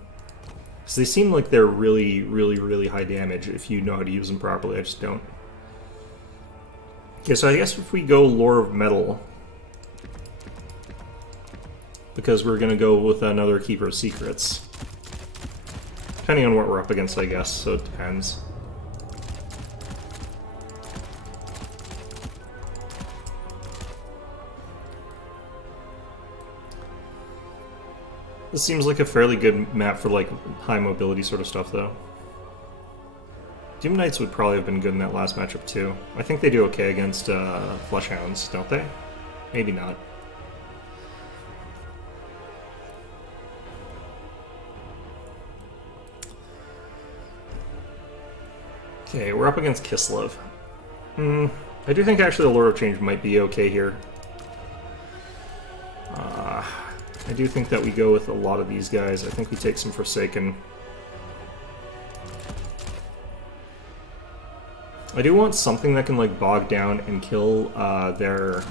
Because they seem like they're really, really, really high damage if you know how to use them properly. I just don't. Okay, so I guess if we go Lore of Metal, because we're going to go with another Keeper of Secrets. Depending on what we're up against, I guess, so it depends. This seems like a fairly good map for like high mobility sort of stuff, though. Doom Knights would probably have been good in that last matchup, too. I think they do okay against Fleshhounds, don't they? Maybe not. Okay, we're up against Kislev. I do think actually the Lord of Change might be okay here. I do think that we go with a lot of these guys. I think we take some Forsaken. I do want something that can like bog down and kill their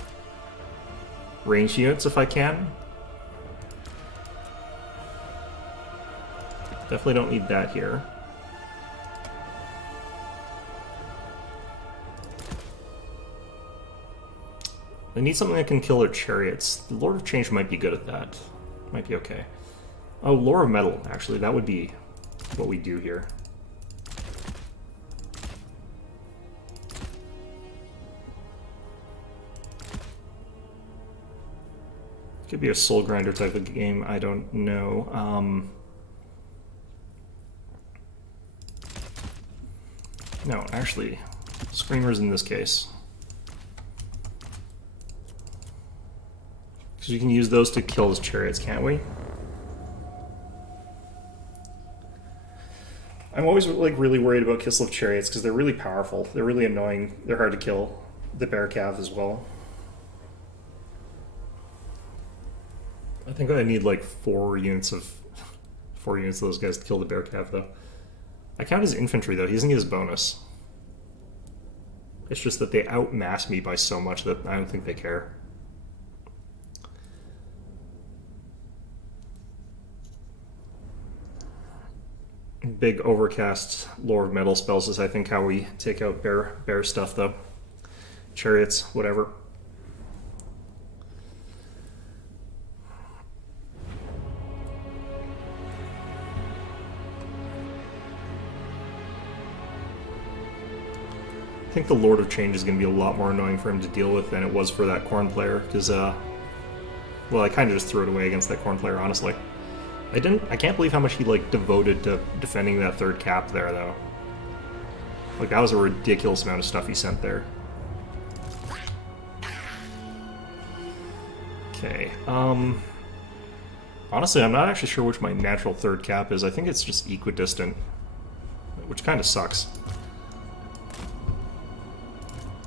ranged units if I can. Definitely don't need that here. I need something that can kill their chariots. The Lord of Change might be good at that. Might be okay. Oh, Lore of Metal, actually. That would be what we do here. Could be a Soul Grinder type of game. I don't know. No, actually, Screamers in this case. Because we can use those to kill his chariots, can't we? I'm always like really worried about Kislev chariots because they're really powerful. They're really annoying. They're hard to kill. The bear calf as well. I think I need like 4 units of those guys to kill the bear calf though. I count his infantry though. He doesn't get his bonus. It's just that they outmass me by so much that I don't think they care. Big overcast Lore of Metal spells is I think how we take out bear stuff though. Chariots, whatever. think the Lord of Change is going to be a lot more annoying for him to deal with than it was for that Khorne player, because, well, I kind of just threw it away against that Khorne player, honestly. I can't believe how much he, like, devoted to defending that third cap there, though. Like, that was a ridiculous amount of stuff he sent there. Okay, honestly, I'm not actually sure which my natural third cap is. I think it's just equidistant, which kind of sucks.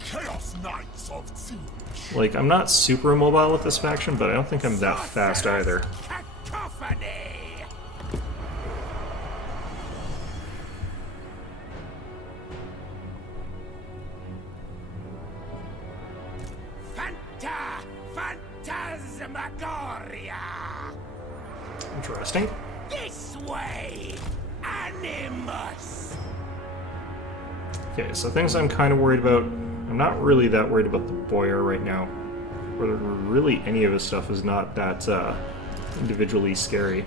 Chaos Knights of Zinc. Like, I'm not super immobile with this faction, but I don't think I'm that fast either. Cacophony. Phantasmagoria. Interesting. This way, Animus. Okay, so things I'm kind of worried about. I'm not really that worried about the Boyar right now. Or really any of his stuff is not that individually scary.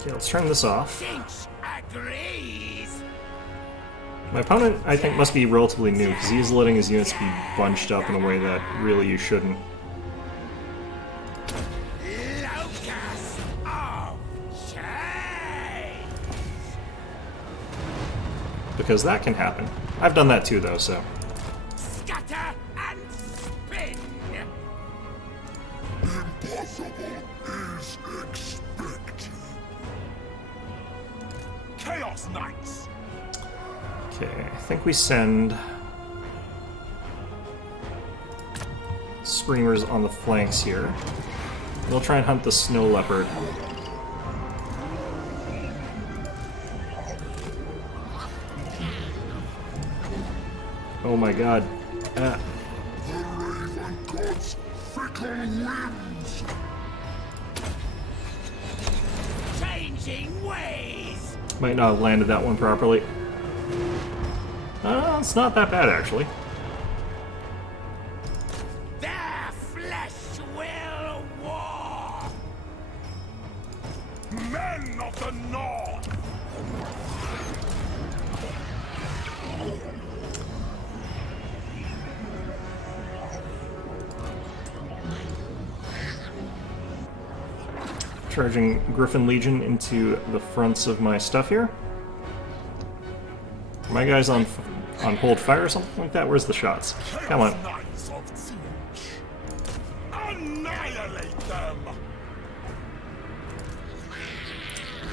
Okay, let's turn this off. Zinc agrees. My opponent, I think, must be relatively new, because he's letting his units be bunched up in a way that really you shouldn't. Locus of change. Because that can happen. I've done that too, though, so. Scatter and spin. Impossible is expected. Chaos Knights. Okay, I think we send Screamers on the flanks here. We'll try and hunt the Snow Leopard. Oh my god. Ah. The Raven God's fickle winds. Changing ways. Might not have landed that one properly. It's not that bad, actually. Their flesh will war. Men of the North. Charging Griffin Legion into the fronts of my stuff here. Are my guys on hold fire or something like that? Where's the shots? Come on. Knights of Zinc. Annihilate them.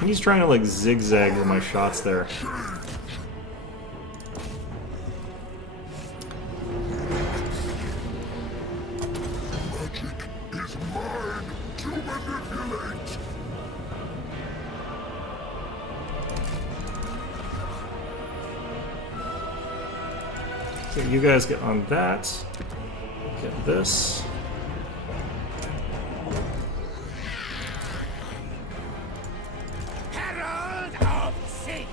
He's trying to like zigzag with my shots there. Magic is mine to manipulate. So you guys get on that. Get this. Herald of Zinc.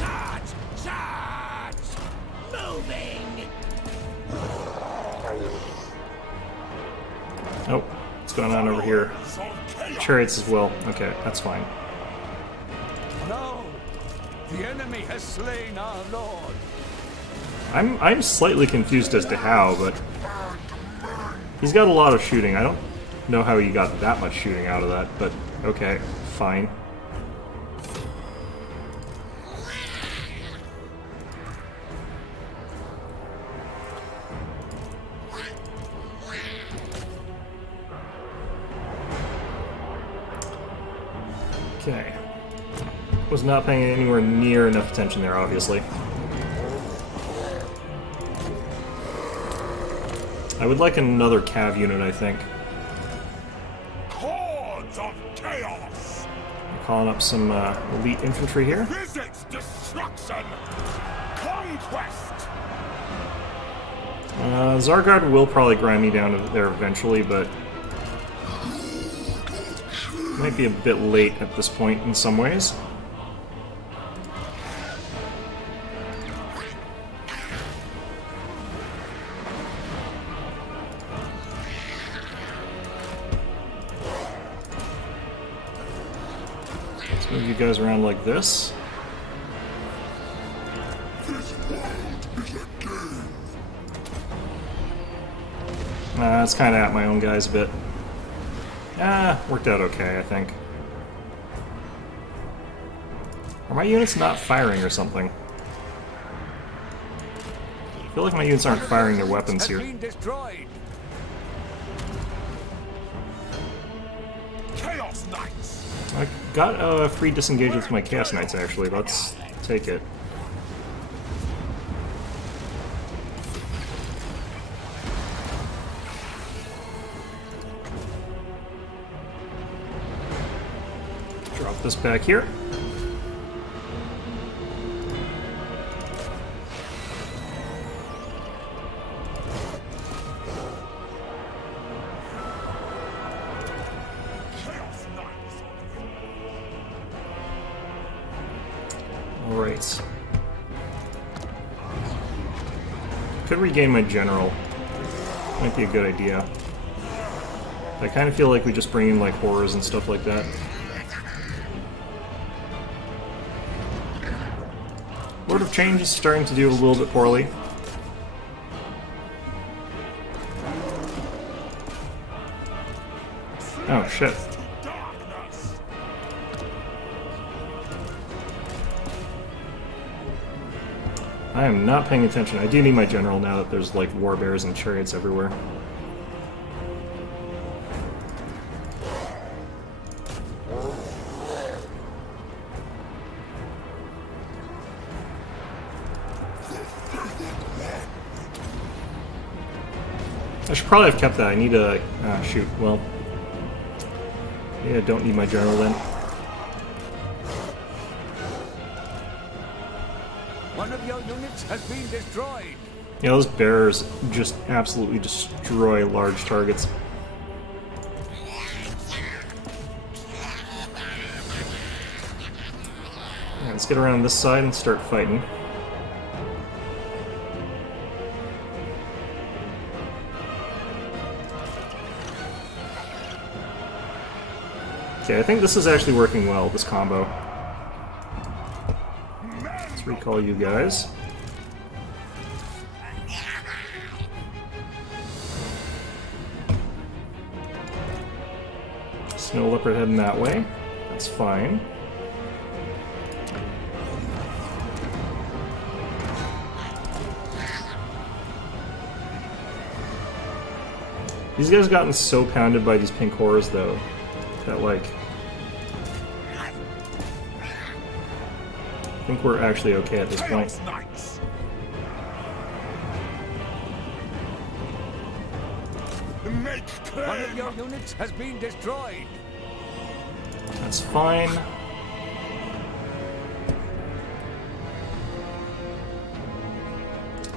Charge! Charge! Moving! Oh, what's going on over here? Chariots as well. Okay, that's fine. No! The enemy has slain our lord. I'm slightly confused as to how, but he's got a lot of shooting. I don't know how he got that much shooting out of that, but okay, fine. Okay. Was not paying anywhere near enough attention there, obviously. I would like another cav unit, I think. Hordes of chaos! I'm calling up some elite infantry here. Visits destruction! Conquest! Zargard will probably grind me down there eventually, but might be a bit late at this point in some ways. Let's move you guys around like this. It's kind of at my own guys a bit. Worked out okay, I think. Are my units not firing or something? I feel like my units aren't firing their weapons here. Chaos Knights! I got a free disengage with my Chaos Knights, actually. Let's take it. Drop this back here. Alright. Could regain my general. Might be a good idea. I kind of feel like we just bring in like horrors and stuff like that. Lord of Change is starting to do a little bit poorly. Oh shit. I am not paying attention. I do need my general now that there's like war bears and chariots everywhere. I should probably have kept that. I need to... shoot, well... yeah, I don't need my general then. One of your units has been destroyed. Yeah, those bears just absolutely destroy large targets. Yeah, let's get around this side and start fighting. Okay, I think this is actually working well, this combo. Let's recall you guys. Snow Leopard heading that way. That's fine. These guys have gotten so pounded by these pink horrors, though, that, like... I think we're actually okay at this point. One of your units has been destroyed. That's fine.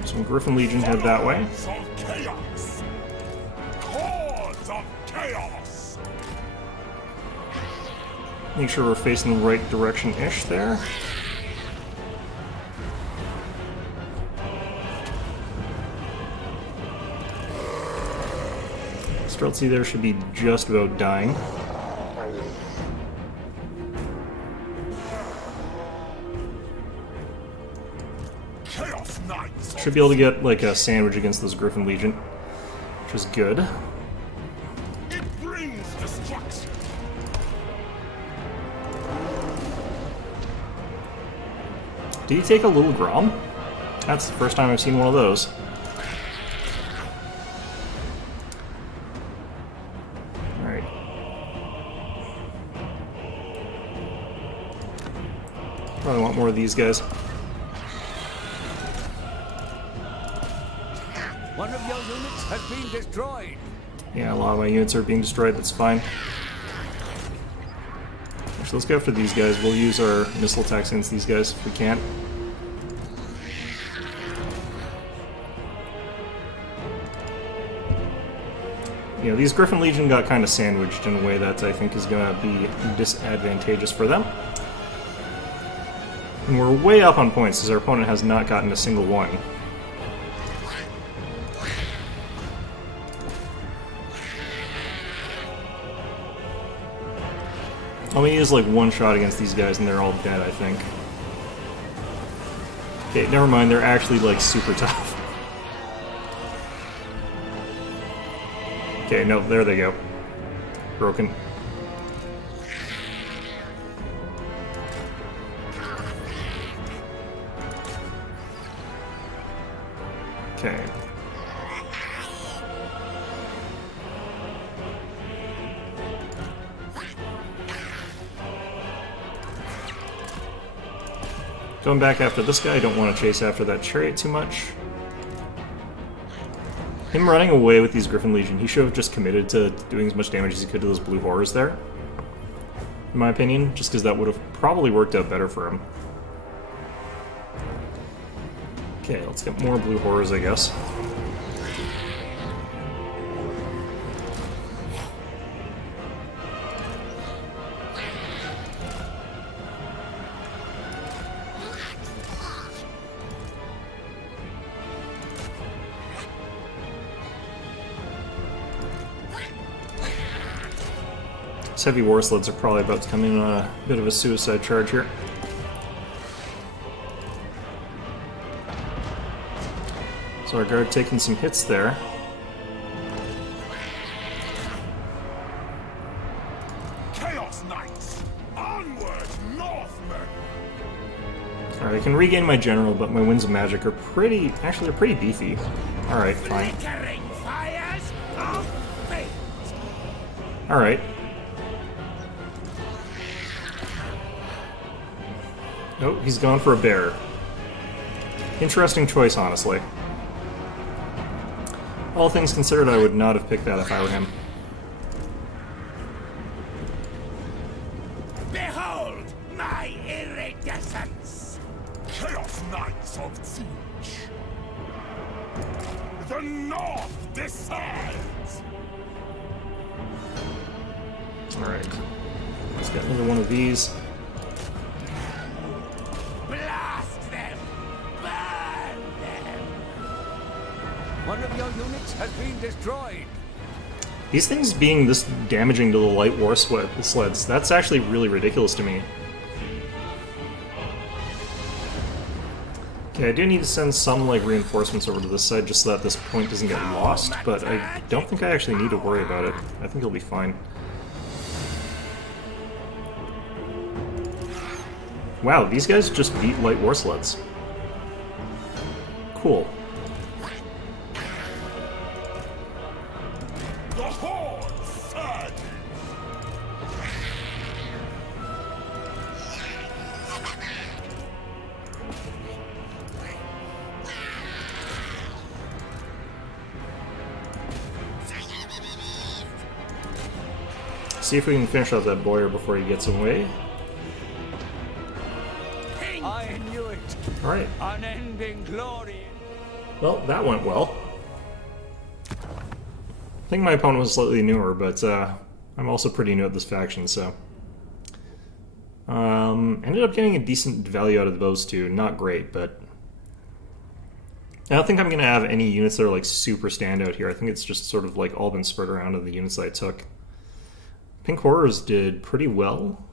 Some Griffin Legion head that way. Make sure we're facing the right direction-ish there. Streltsy there should be just about dying. Should be able to get like a sandwich against this Griffin Legion, which is good. It brings destruction. Did he take a little Grom? That's the first time I've seen one of those. Alright. Probably want more of these guys. One of your units has been destroyed. Yeah, a lot of my units are being destroyed, that's fine. Actually, let's go after these guys. We'll use our missile attacks against these guys if we can. You know, these Griffin Legion got kind of sandwiched in a way that I think is going to be disadvantageous for them. And we're way up on points, as our opponent has not gotten a single one. I'm gonna use like one shot against these guys and they're all dead, I think. Okay, never mind, they're actually like super tough. Okay, no, there they go. Broken. Okay. Going back after this guy, I don't want to chase after that chariot too much. Him running away with these Griffin Legion, he should have just committed to doing as much damage as he could to those blue horrors there. In my opinion, just because that would have probably worked out better for him. Okay, let's get more blue horrors, I guess. These heavy war sleds are probably about to come in on a bit of a suicide charge here. So our guard taking some hits there. Chaos Knights! Onward, Northmen! Alright, I can regain my general, but my winds of magic are pretty... actually, they're pretty beefy. Alright, fine. Flickering fires of fate! Alright. Oh, he's gone for a bear. Interesting choice, honestly. All things considered, I would not have picked that if I were him. Behold my iridescence! Chaos Knights of Siege! The North decides! Alright. Let's get another one of these. Blast them! Burn them! One of your units has been destroyed. These things being this damaging to the light war sleds, that's actually really ridiculous to me. Okay, I do need to send some like reinforcements over to this side just so that this point doesn't get lost, but I don't think I actually need to worry about it. I think it'll be fine. Wow, these guys just beat light war sleds. Cool. The Horde surges! See if we can finish off that Boyar before he gets away. I knew it. Alright. Unending glory. Well, that went well. I think my opponent was slightly newer, but I'm also pretty new at this faction, so... ended up getting a decent value out of those two. Not great, but... I don't think I'm going to have any units that are like super standout here. I think it's just sort of like all been spread around in the units that I took. Pink Horrors did pretty well.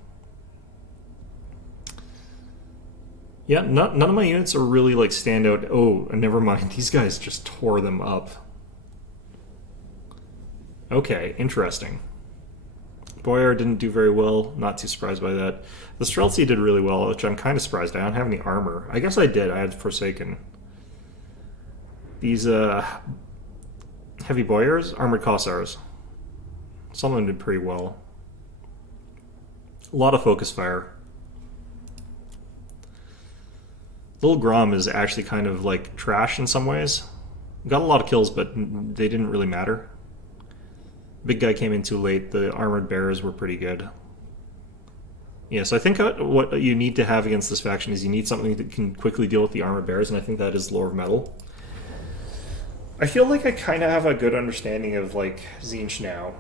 Yeah, none of my units are really like standout. Oh, never mind. These guys just tore them up. Okay, interesting. Boyar didn't do very well. Not too surprised by that. The Streltsy did really well, which I'm kind of surprised. I don't have any armor. I guess I did. I had Forsaken. These heavy Boyars, armored Cossars. Some of them did pretty well. A lot of focus fire. Little Grom is actually kind of like trash in some ways. Got a lot of kills, but they didn't really matter. Big guy came in too late. The armored bearers were pretty good. Yeah, so I think what you need to have against this faction is you need something that can quickly deal with the armored bearers, and I think that is Lore of Metal. I feel like I kind of have a good understanding of like Zinc now.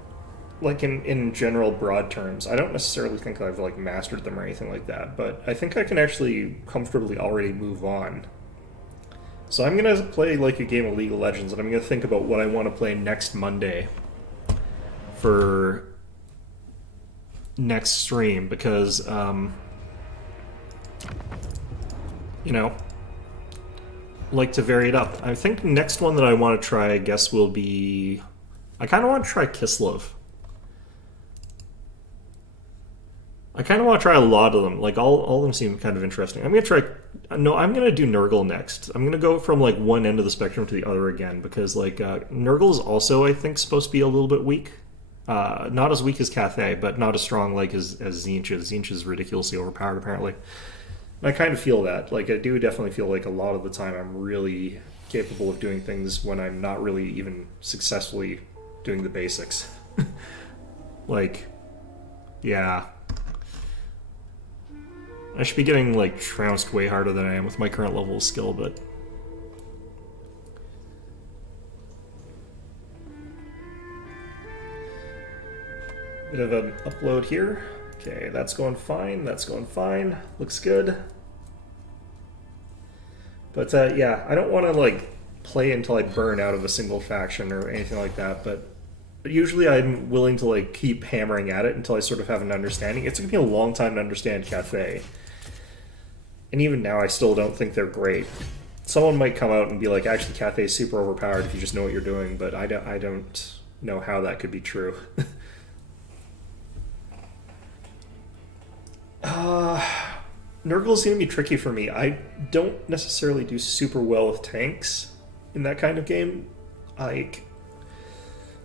Like in general broad terms. I don't necessarily think I've like mastered them or anything like that, but I think I can actually comfortably already move on. So I'm going to play like a game of League of Legends, and I'm going to think about what I want to play next Monday for next stream because, you know, like to vary it up. I think next one that I want to try, I guess, will be... I kind of want to try Kislev. I kind of want to try a lot of them. Like, all of them seem kind of interesting. I'm going to try... No, I'm going to do Nurgle next. I'm going to go from, like, one end of the spectrum to the other again, because, like, Nurgle is also, I think, supposed to be a little bit weak. Not as weak as Cathay, but not as strong, like, as Zinc is. Zinc is ridiculously overpowered, apparently. I kind of feel that. Like, I do definitely feel like a lot of the time I'm really capable of doing things when I'm not really even successfully doing the basics. Like, yeah. I should be getting, like, trounced way harder than I am with my current level of skill, but... Bit of an upload here. Okay, that's going fine, that's going fine. Looks good. But, yeah, I don't want to, like, play until I burn out of a single faction or anything like that, but usually I'm willing to, like, keep hammering at it until I sort of have an understanding. It's going to be a long time to understand Cathay. And even now, I still don't think they're great. Someone might come out and be like, actually, Cathay's super overpowered if you just know what you're doing, but I don't know how that could be true. Nurgle's going to be tricky for me. I don't necessarily do super well with tanks in that kind of game. I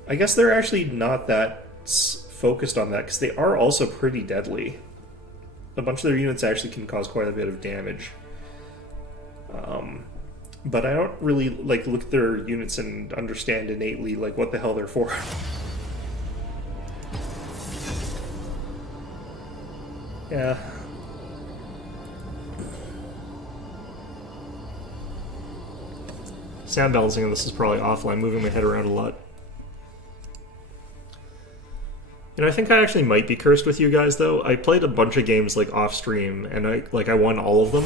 guess they're actually not that focused on that, because they are also pretty deadly. A bunch of their units actually can cause quite a bit of damage. But I don't really like look at their units and understand innately like what the hell they're for. Yeah. Sound balancing on this is probably awful. I'm moving my head around a lot. You know, I think I actually might be cursed with you guys, though. I played a bunch of games, like, off-stream, and I won all of them.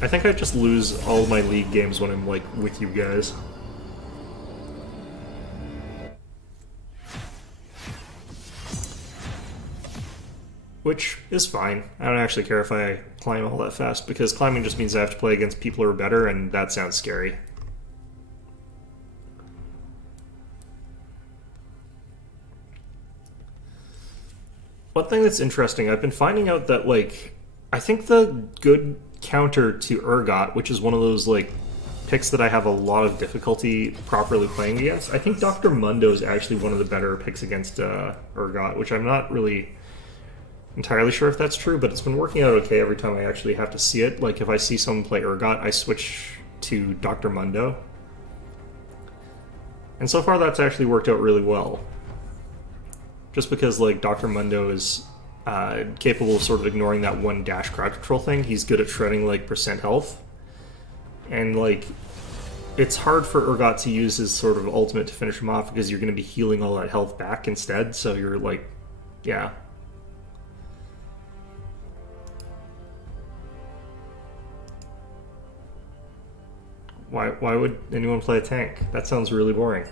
I think I just lose all of my League games when I'm, like, with you guys. Which is fine. I don't actually care if I climb all that fast, because climbing just means I have to play against people who are better, and that sounds scary. One thing that's interesting, I've been finding out that, like, I think the good counter to Urgot, which is one of those, like, picks that I have a lot of difficulty properly playing against, I think Dr. Mundo is actually one of the better picks against Urgot, which I'm not really entirely sure if that's true, but it's been working out okay every time I actually have to see it. Like, if I see someone play Urgot, I switch to Dr. Mundo. And so far that's actually worked out really well. Just because, like, Dr. Mundo is capable of sort of ignoring that one dash crowd control thing. He's good at shredding, like, percent health. And, like, it's hard for Urgot to use his sort of ultimate to finish him off because you're going to be healing all that health back instead, so you're, like, yeah. Why would anyone play a tank? That sounds really boring.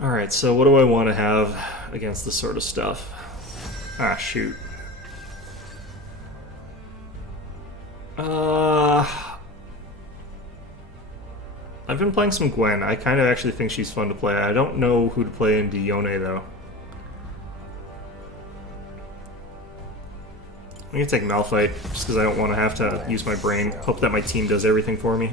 Alright, so what do I want to have against this sort of stuff? Ah, shoot. I've been playing some Gwen. I kind of actually think she's fun to play. I don't know who to play in Dione, though. I'm gonna take Malphite, just because I don't want to have to use my brain. Hope that my team does everything for me.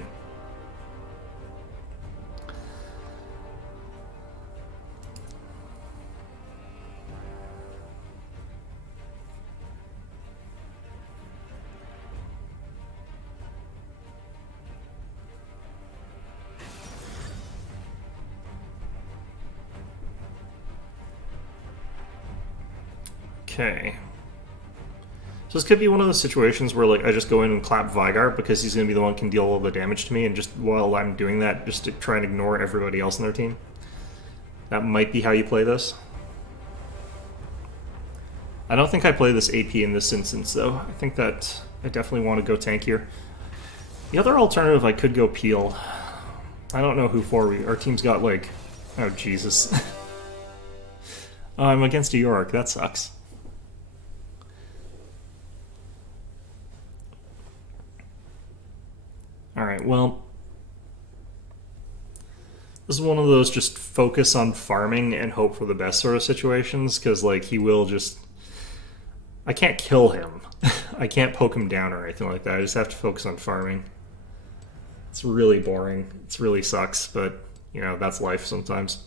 Okay. So this could be one of those situations where, like, I just go in and clap Vygar because he's going to be the one who can deal all the damage to me, and just while I'm doing that, just to try and ignore everybody else in their team. That might be how you play this. I don't think I play this AP in this instance, though. I think that I definitely want to go tank here. The other alternative, I could go Peel. I don't know who for. Our team's got, like, Oh, Jesus. Oh, I'm against a York. That sucks. Alright, well... This is one of those just focus on farming and hope for the best sort of situations, because, like, he will just... I can't kill him. I can't poke him down or anything like that. I just have to focus on farming. It's really boring. It really sucks, but, you know, that's life sometimes.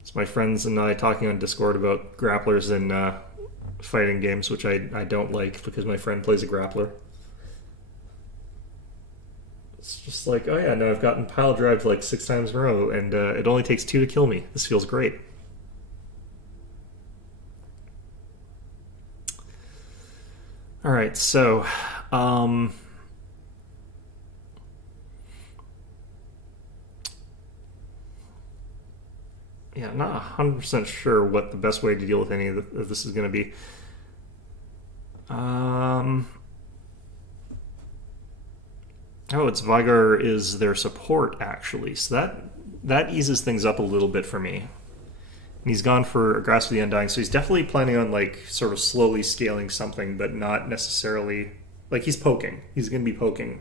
It's my friends and I talking on Discord about grapplers in fighting games, which I don't like because my friend plays a grappler. It's just like, oh yeah, no, I've gotten pile drived like 6 times in a row, and it only takes 2 to kill me. This feels great. Alright, so... yeah, I'm not 100% sure what the best way to deal with any of this is going to be. Oh, it's Vigar is their support, actually. So that eases things up a little bit for me. And he's gone for Grasp of the Undying, so he's definitely planning on, like, sort of slowly scaling something, but not necessarily... Like, he's poking. He's going to be poking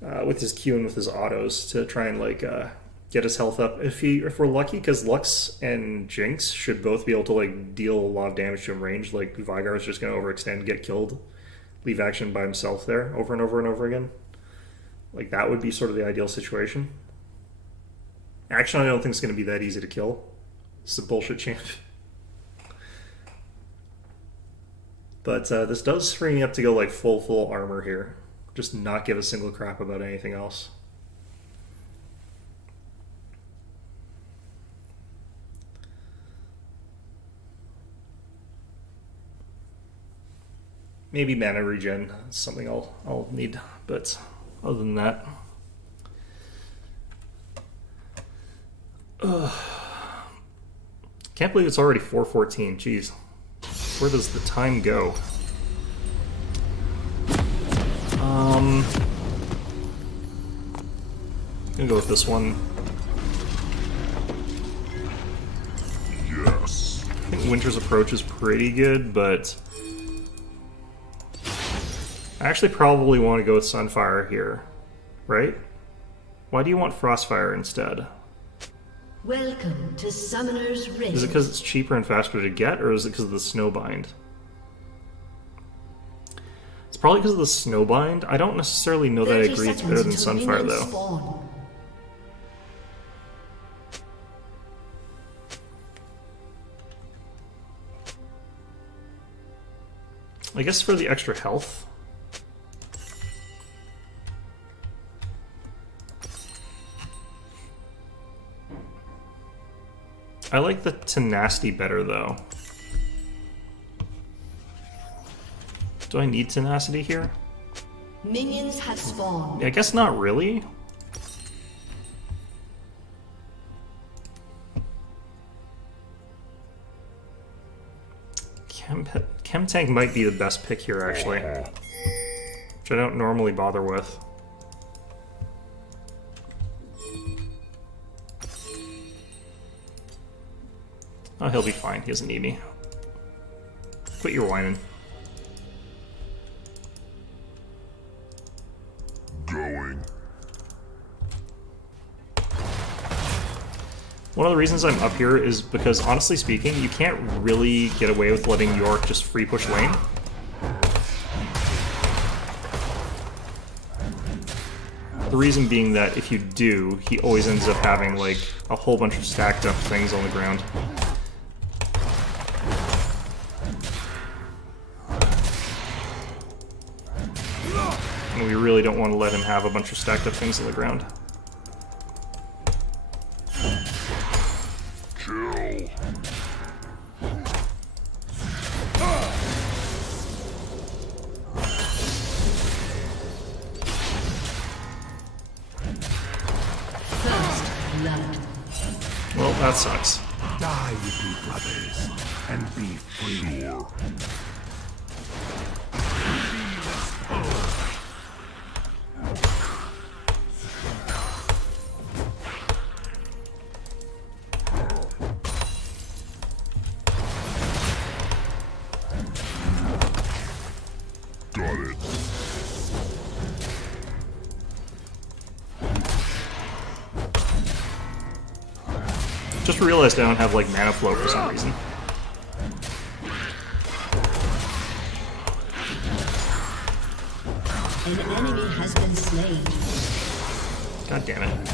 with his Q and with his autos to try and, like, get his health up. If we're lucky, because Lux and Jinx should both be able to, like, deal a lot of damage to him range. Like, Vigar is just going to overextend, get killed, leave action by himself there over and over and over again. Like, that would be sort of the ideal situation. Action, I don't think it's going to be that easy to kill. It's a bullshit champ. But this does free me up to go, like, full armor here. Just not give a single crap about anything else. Maybe mana regen is something I'll need, but other than that... Can't believe it's already 4:14, jeez. Where does the time go? I'm gonna go with this one. Yes. I think Winter's Approach is pretty good, but... I actually probably want to go with Sunfire here, right? Why do you want Frostfire instead? Welcome to Summoner's Rift. Is it because it's cheaper and faster to get, or is it because of the Snowbind? It's probably because of the Snowbind. I don't necessarily know that I agree it's better than Sunfire, though. Spawn. I guess for the extra health. I like the Tenacity better, though. Do I need Tenacity here? Minions have spawned. I guess not really. Chem Tank might be the best pick here, actually. Which I don't normally bother with. Oh, he'll be fine. He doesn't need me. Quit your whining. Going. One of the reasons I'm up here is because, honestly speaking, you can't really get away with letting York just free push lane. The reason being that if you do, he always ends up having, like, a whole bunch of stacked up things on the ground. And we really don't want to let him have a bunch of stacked up things on the ground. Kill. First blood. Well, that sucks. Die with me, brothers, and be free. just realized I don't have, like, mana flow for some reason. An enemy has been slain. God damn it.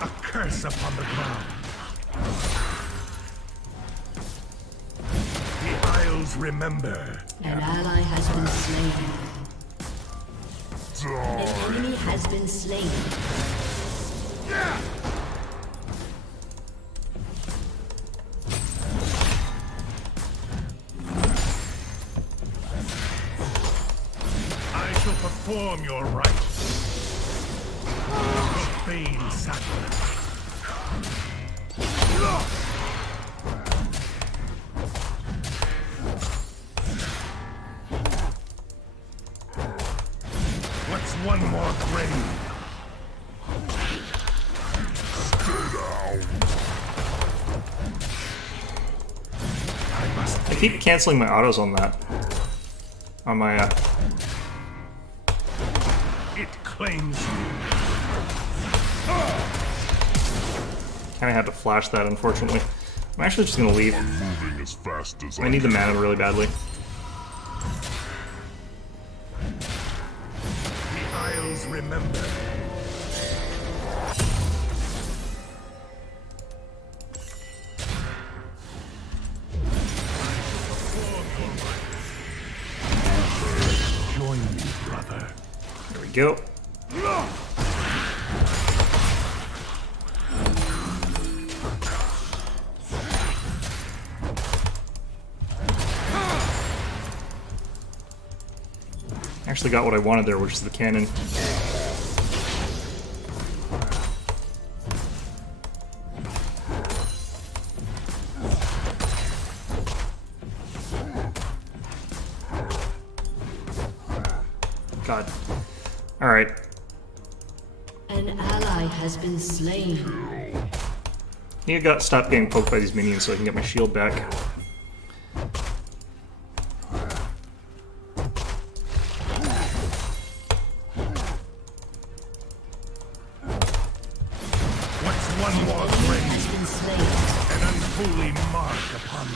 A curse upon the ground. The Isles remember. An ally has been slain. An enemy has been slain. I shall perform your rites. Profane sacrifice. What's one more grave? Stay down. I keep canceling my autos on that. On my, It claims you. Kinda had to flash that, unfortunately. I'm actually just gonna leave. Moving as fast as I need the mana really badly. The Isles remember. Join me, brother. There we go. Actually got what I wanted there, which is the cannon. God. Alright. An ally has been slain. You got stop getting poked by these minions so I can get my shield back. What's one more Has grave? been slain. An unholy mark upon you.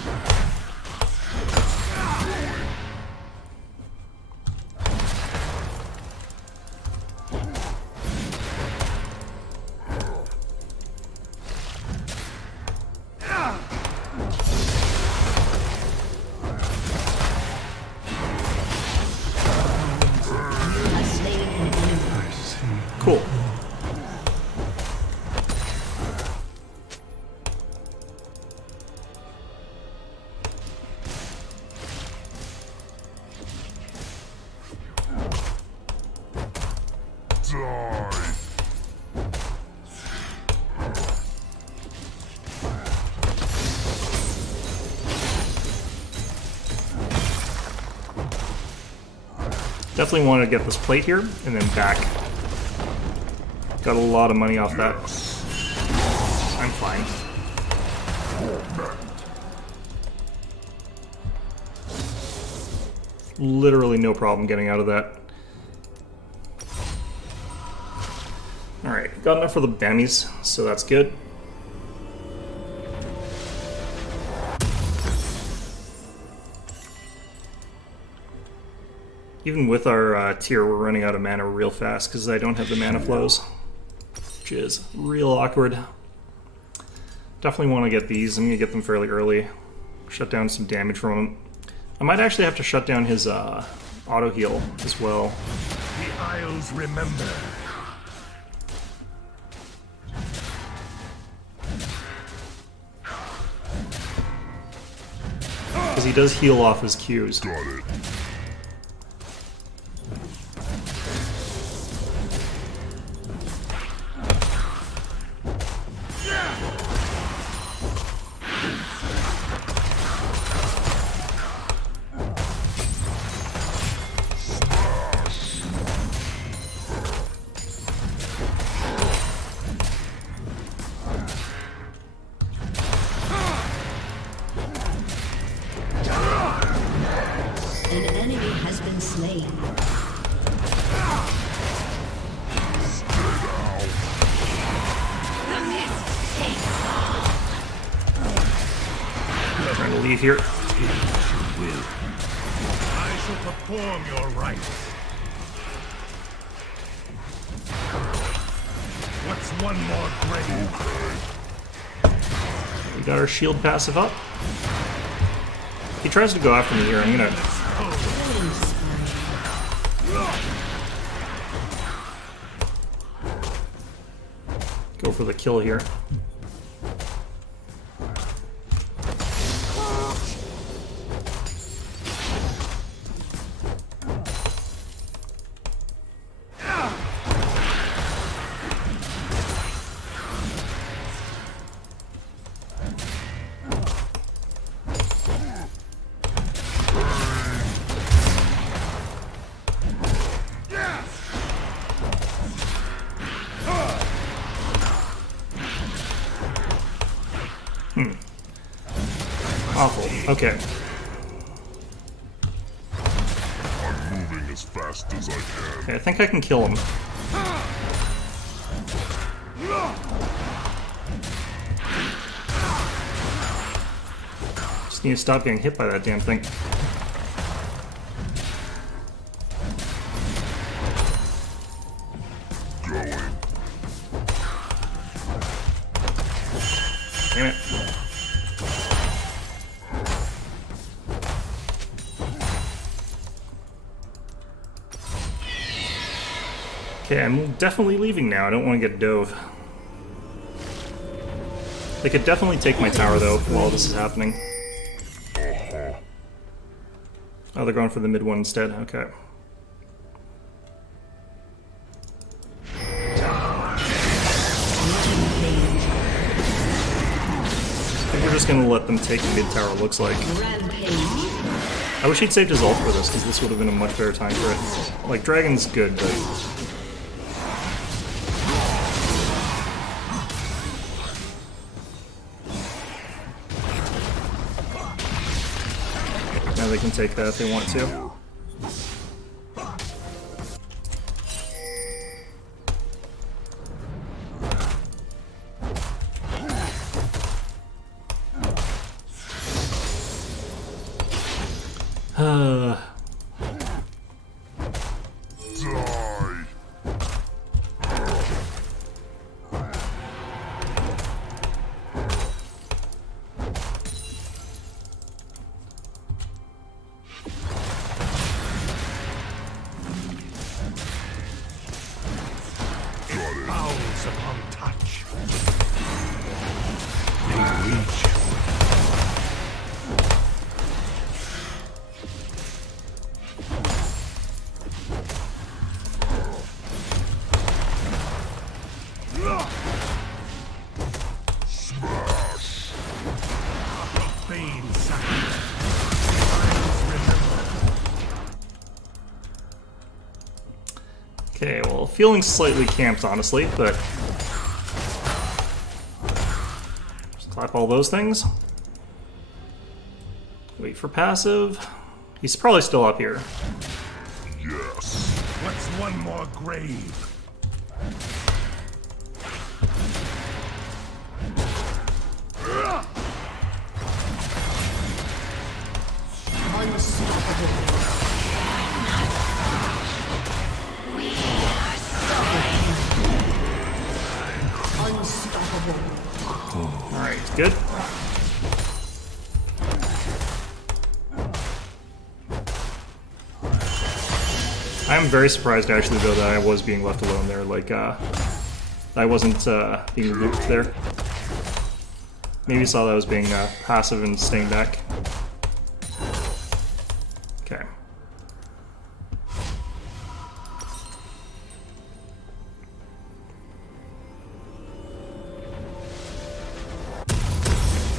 Has slain an enemy. Cool. Die. Definitely want to get this plate here, and then back. Got a lot of money off that. I'm fine. Literally no problem getting out of that. Alright, got enough for the bammies, so that's good. Even with our tier, we're running out of mana real fast because I don't have the mana flows, which is real awkward. Definitely want to get these. I'm going to get them fairly early. Shut down some damage from him. I might actually have to shut down his auto heal as well. The Isles remember. Because he does heal off his Qs. Got it. An leave here. I shall perform your rites. What's one more grave? We got our shield passive up. If he tries to go after me here, I'm gonna... go for the kill here. Awful. Okay. I'm moving as fast as I can. Okay, I think I can kill him. Just need to stop getting hit by that damn thing. Going. Damn it. Okay, I'm definitely leaving now. I don't want to get dove. They could definitely take my tower, though, while this is happening. Oh, they're going for the mid one instead. Okay. I think we're just going to let them take the mid tower, it looks like. Rampage. I wish he'd saved his ult for this, because this would have been a much better time for it. Like, Dragon's good, but... now they can take that if they want to. Die. Bowels upon touch. They reach. Smash. Profane sacrifice. Okay, well, feeling slightly camped, honestly, but... just clap all those things. Wait for passive. He's probably still up here. Yes. What's one more grave? Unstoppable. Unstoppable. Alright, good. I'm very surprised, actually, though, that I was being left alone there. Like, I wasn't being looped there. Maybe saw that I was being passive and staying back. Okay.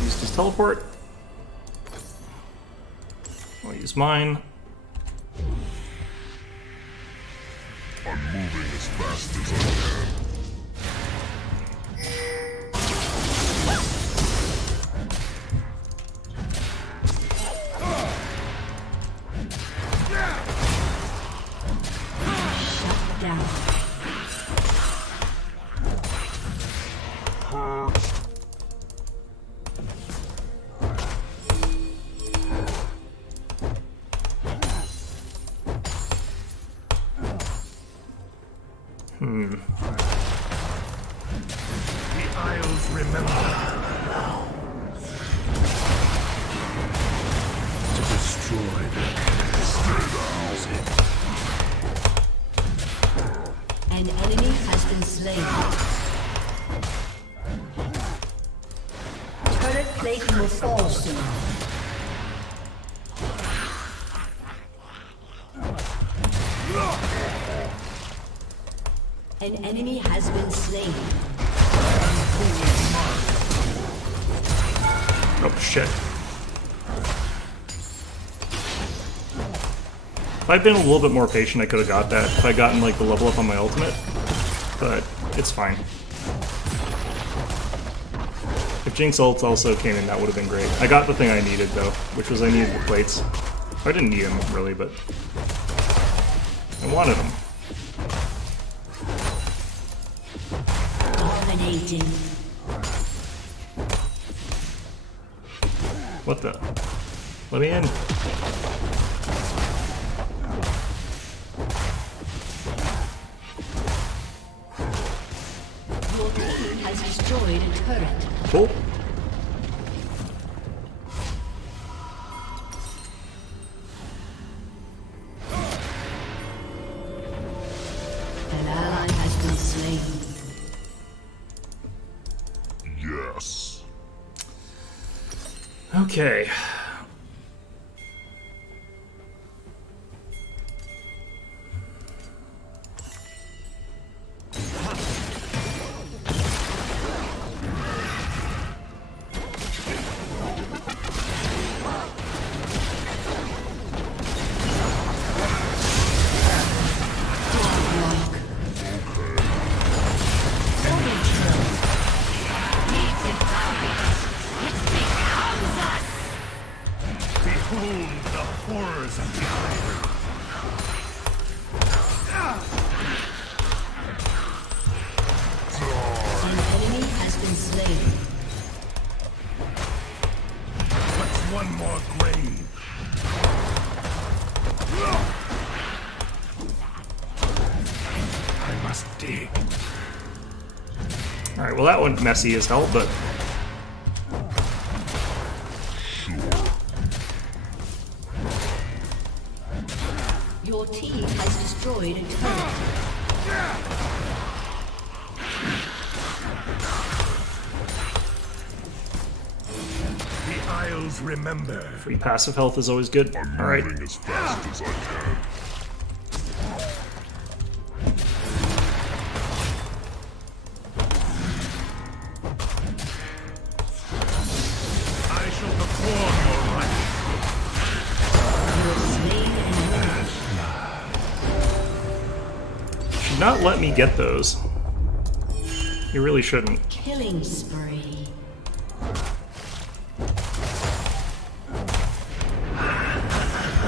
Used his teleport. I'll use mine. I'm moving as fast as I can. Down. remember. To destroy them. An enemy has been slain. Turret plate will fall soon. An enemy has been slain. Oh shit. If I'd been a little bit more patient, I could have got that. If I'd gotten like the level up on my ultimate. But it's fine. If Jinx ult also came in, that would have been great. I got the thing I needed though, which was I needed the plates. I didn't need them really, but I wanted them. Dominating. What the? Let me in. Your team has destroyed a turret. Cool. An ally has been slain. Yes. Okay. Behold the horrors of the iron. An enemy has been slain. What's one more grave? I must dig. Alright, well that went messy as hell, but Your team has destroyed a turret. The Isles remember. free passive health is always good. Alright. Moving as fast as I can. I shall perform your rites. Should not let me get those. You really shouldn't. Killing spree.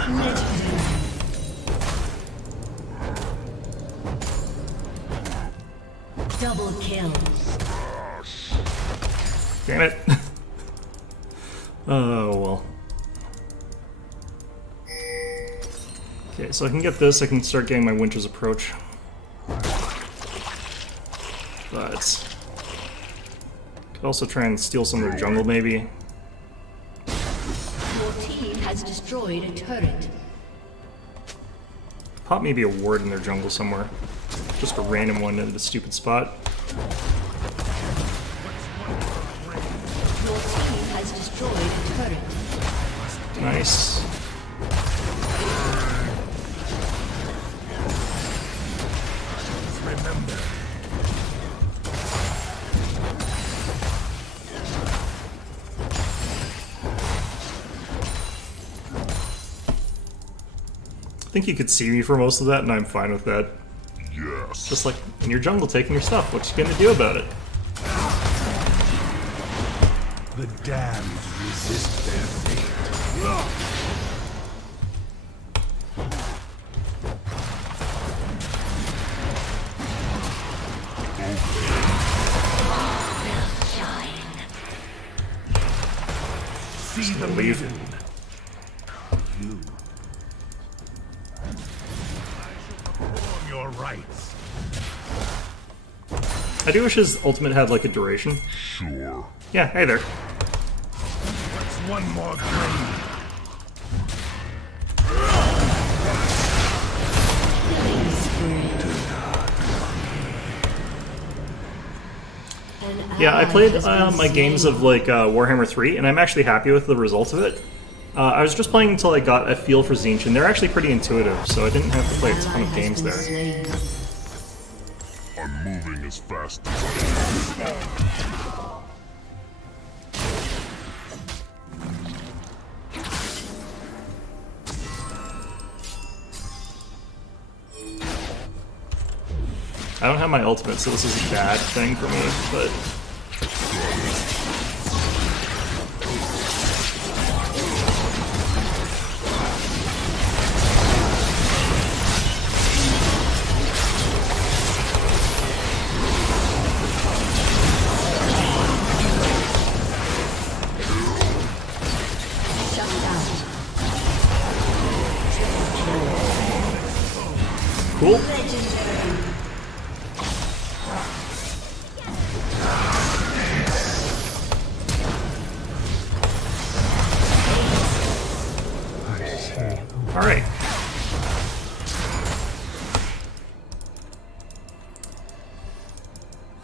Legendary. Double kill. Damn it. Oh, well. Okay, so I can get this, I can start getting my Winter's Approach. But could also try and steal some of their jungle, maybe. Your team has destroyed a turret. Pop maybe a ward in their jungle somewhere. Just a random one in the stupid spot. Your team has destroyed a turret. Nice. Remember. I think you could see me for most of that, and I'm fine with that. Yes. Just like in your jungle taking your stuff, what you gonna do about it? The damned resist their fate. See the leave. maiden. You. I shall perform your rites. I do wish his ultimate had like a duration. Sure. Yeah, hey there. What's one more grave? Yeah, I played my games of like Warhammer 3, and I'm actually happy with the result of it. I was just playing until I got a feel for Zinc, and they're actually pretty intuitive, so I didn't have to play a ton of games there. I'm moving as fast as I can. I don't have my ultimate, so this is a bad thing for me, but... Cool. Alright.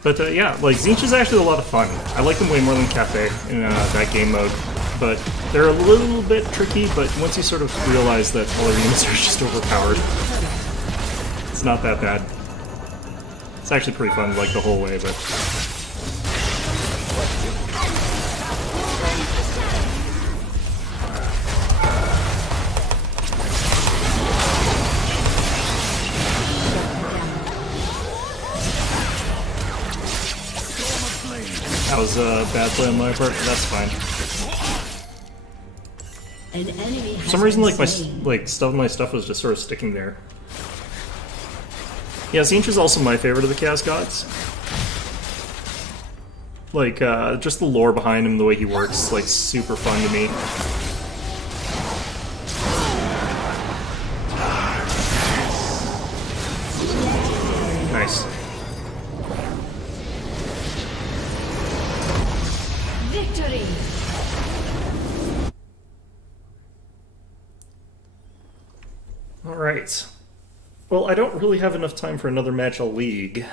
But yeah, like Zinch is actually a lot of fun. I like them way more than Cafe in that game mode. But they're a little bit tricky, but once you sort of realize that all their units are just overpowered, it's not that bad. It's actually pretty fun like the whole way, but... That was a bad play on my part, but that's fine. For some reason, like my stuff was just sort of sticking there. Yeah, Zinch is also my favorite of the Chaos Gods. Like, just the lore behind him, the way he works, like, super fun to me. Nice. Victory! Alright. Well, I don't really have enough time for another match of League.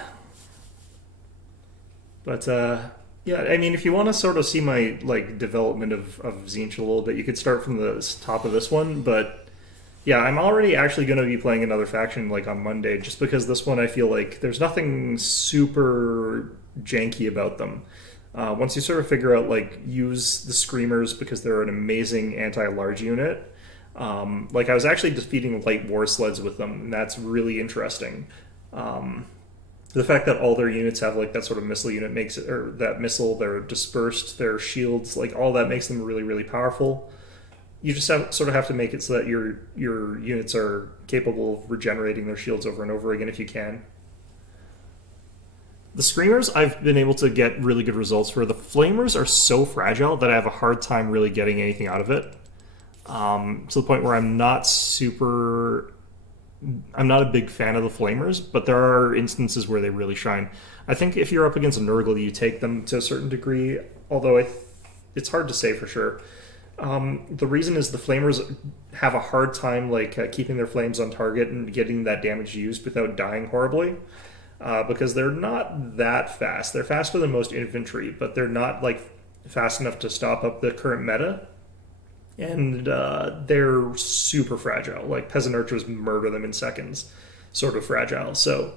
But, yeah, I mean, if you want to sort of see my, like, development of Zinch a little bit, you could start from the top of this one, but, yeah, I'm already actually going to be playing another faction, like, on Monday, just because this one I feel like there's nothing super janky about them. Once you sort of figure out, like, use the Screamers because they're an amazing anti-large unit. Like, I was actually defeating light war sleds with them, and that's really interesting. The fact that all their units have, like, that sort of missile unit makes it, or that missile, they're dispersed, their shields, like, all that makes them really, really powerful. You just sort of have to make it so that your units are capable of regenerating their shields over and over again if you can. The Screamers, I've been able to get really good results for. The Flamers are so fragile that I have a hard time really getting anything out of it. To the point where I'm not a big fan of the Flamers, but there are instances where they really shine. I think if you're up against a Nurgle, you take them to a certain degree, although it's hard to say for sure. The reason is the Flamers have a hard time like keeping their flames on target and getting that damage used without dying horribly, because they're not that fast. They're faster than most infantry, but they're not like fast enough to stop up the current meta. And they're super fragile. Like, peasant archers murder them in seconds. Sort of fragile. So,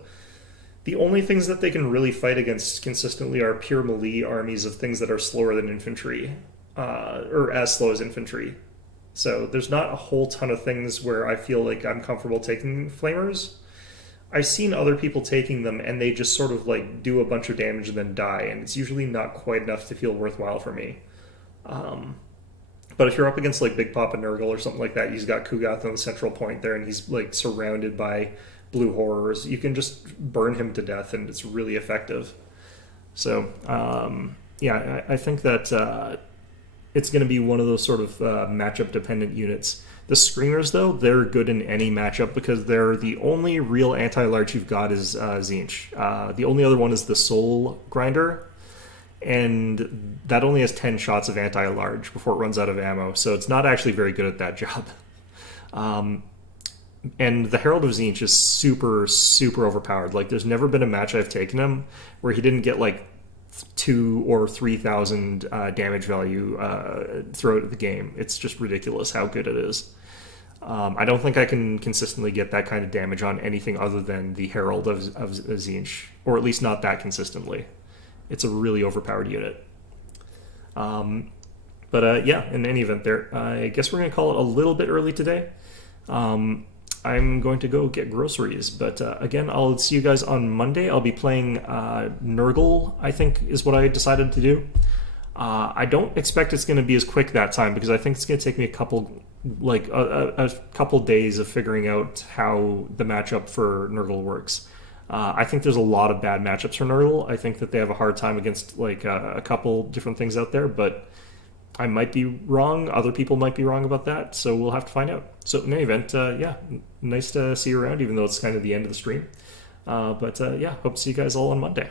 the only things that they can really fight against consistently are pure melee armies of things that are slower than infantry. Or as slow as infantry. So, there's not a whole ton of things where I feel like I'm comfortable taking Flamers. I've seen other people taking them, and they just sort of, like, do a bunch of damage and then die. And it's usually not quite enough to feel worthwhile for me. But if you're up against, like, Big Papa Nurgle or something like that, he's got Kugath on the central point there, and he's, like, surrounded by blue horrors. You can just burn him to death, and it's really effective. So, yeah, I think that it's going to be one of those sort of matchup dependent units. The Screamers, though, they're good in any matchup because they're the only real anti-large you've got is Zinc. The only other one is the Soul Grinder, and that only has 10 shots of anti-large before it runs out of ammo, so it's not actually very good at that job. And the Herald of Zinc is super, super overpowered. Like, there's never been a match I've taken him where he didn't get, like, 2,000 or 3,000 damage value throughout the game. It's just ridiculous how good it is. I don't think I can consistently get that kind of damage on anything other than the Herald of Zinc, or at least not that consistently. It's a really overpowered unit. Yeah, in any event there, I guess we're going to call it a little bit early today. I'm going to go get groceries, but again, I'll see you guys on Monday. I'll be playing Nurgle, I think is what I decided to do. I don't expect it's going to be as quick that time because I think it's going to take me a couple days of figuring out how the matchup for Nurgle works. I think there's a lot of bad matchups for Nurgle. I think that they have a hard time against like a couple different things out there, but I might be wrong. Other people might be wrong about that, so we'll have to find out. So in any event, yeah, nice to see you around, even though it's kind of the end of the stream. Yeah, hope to see you guys all on Monday.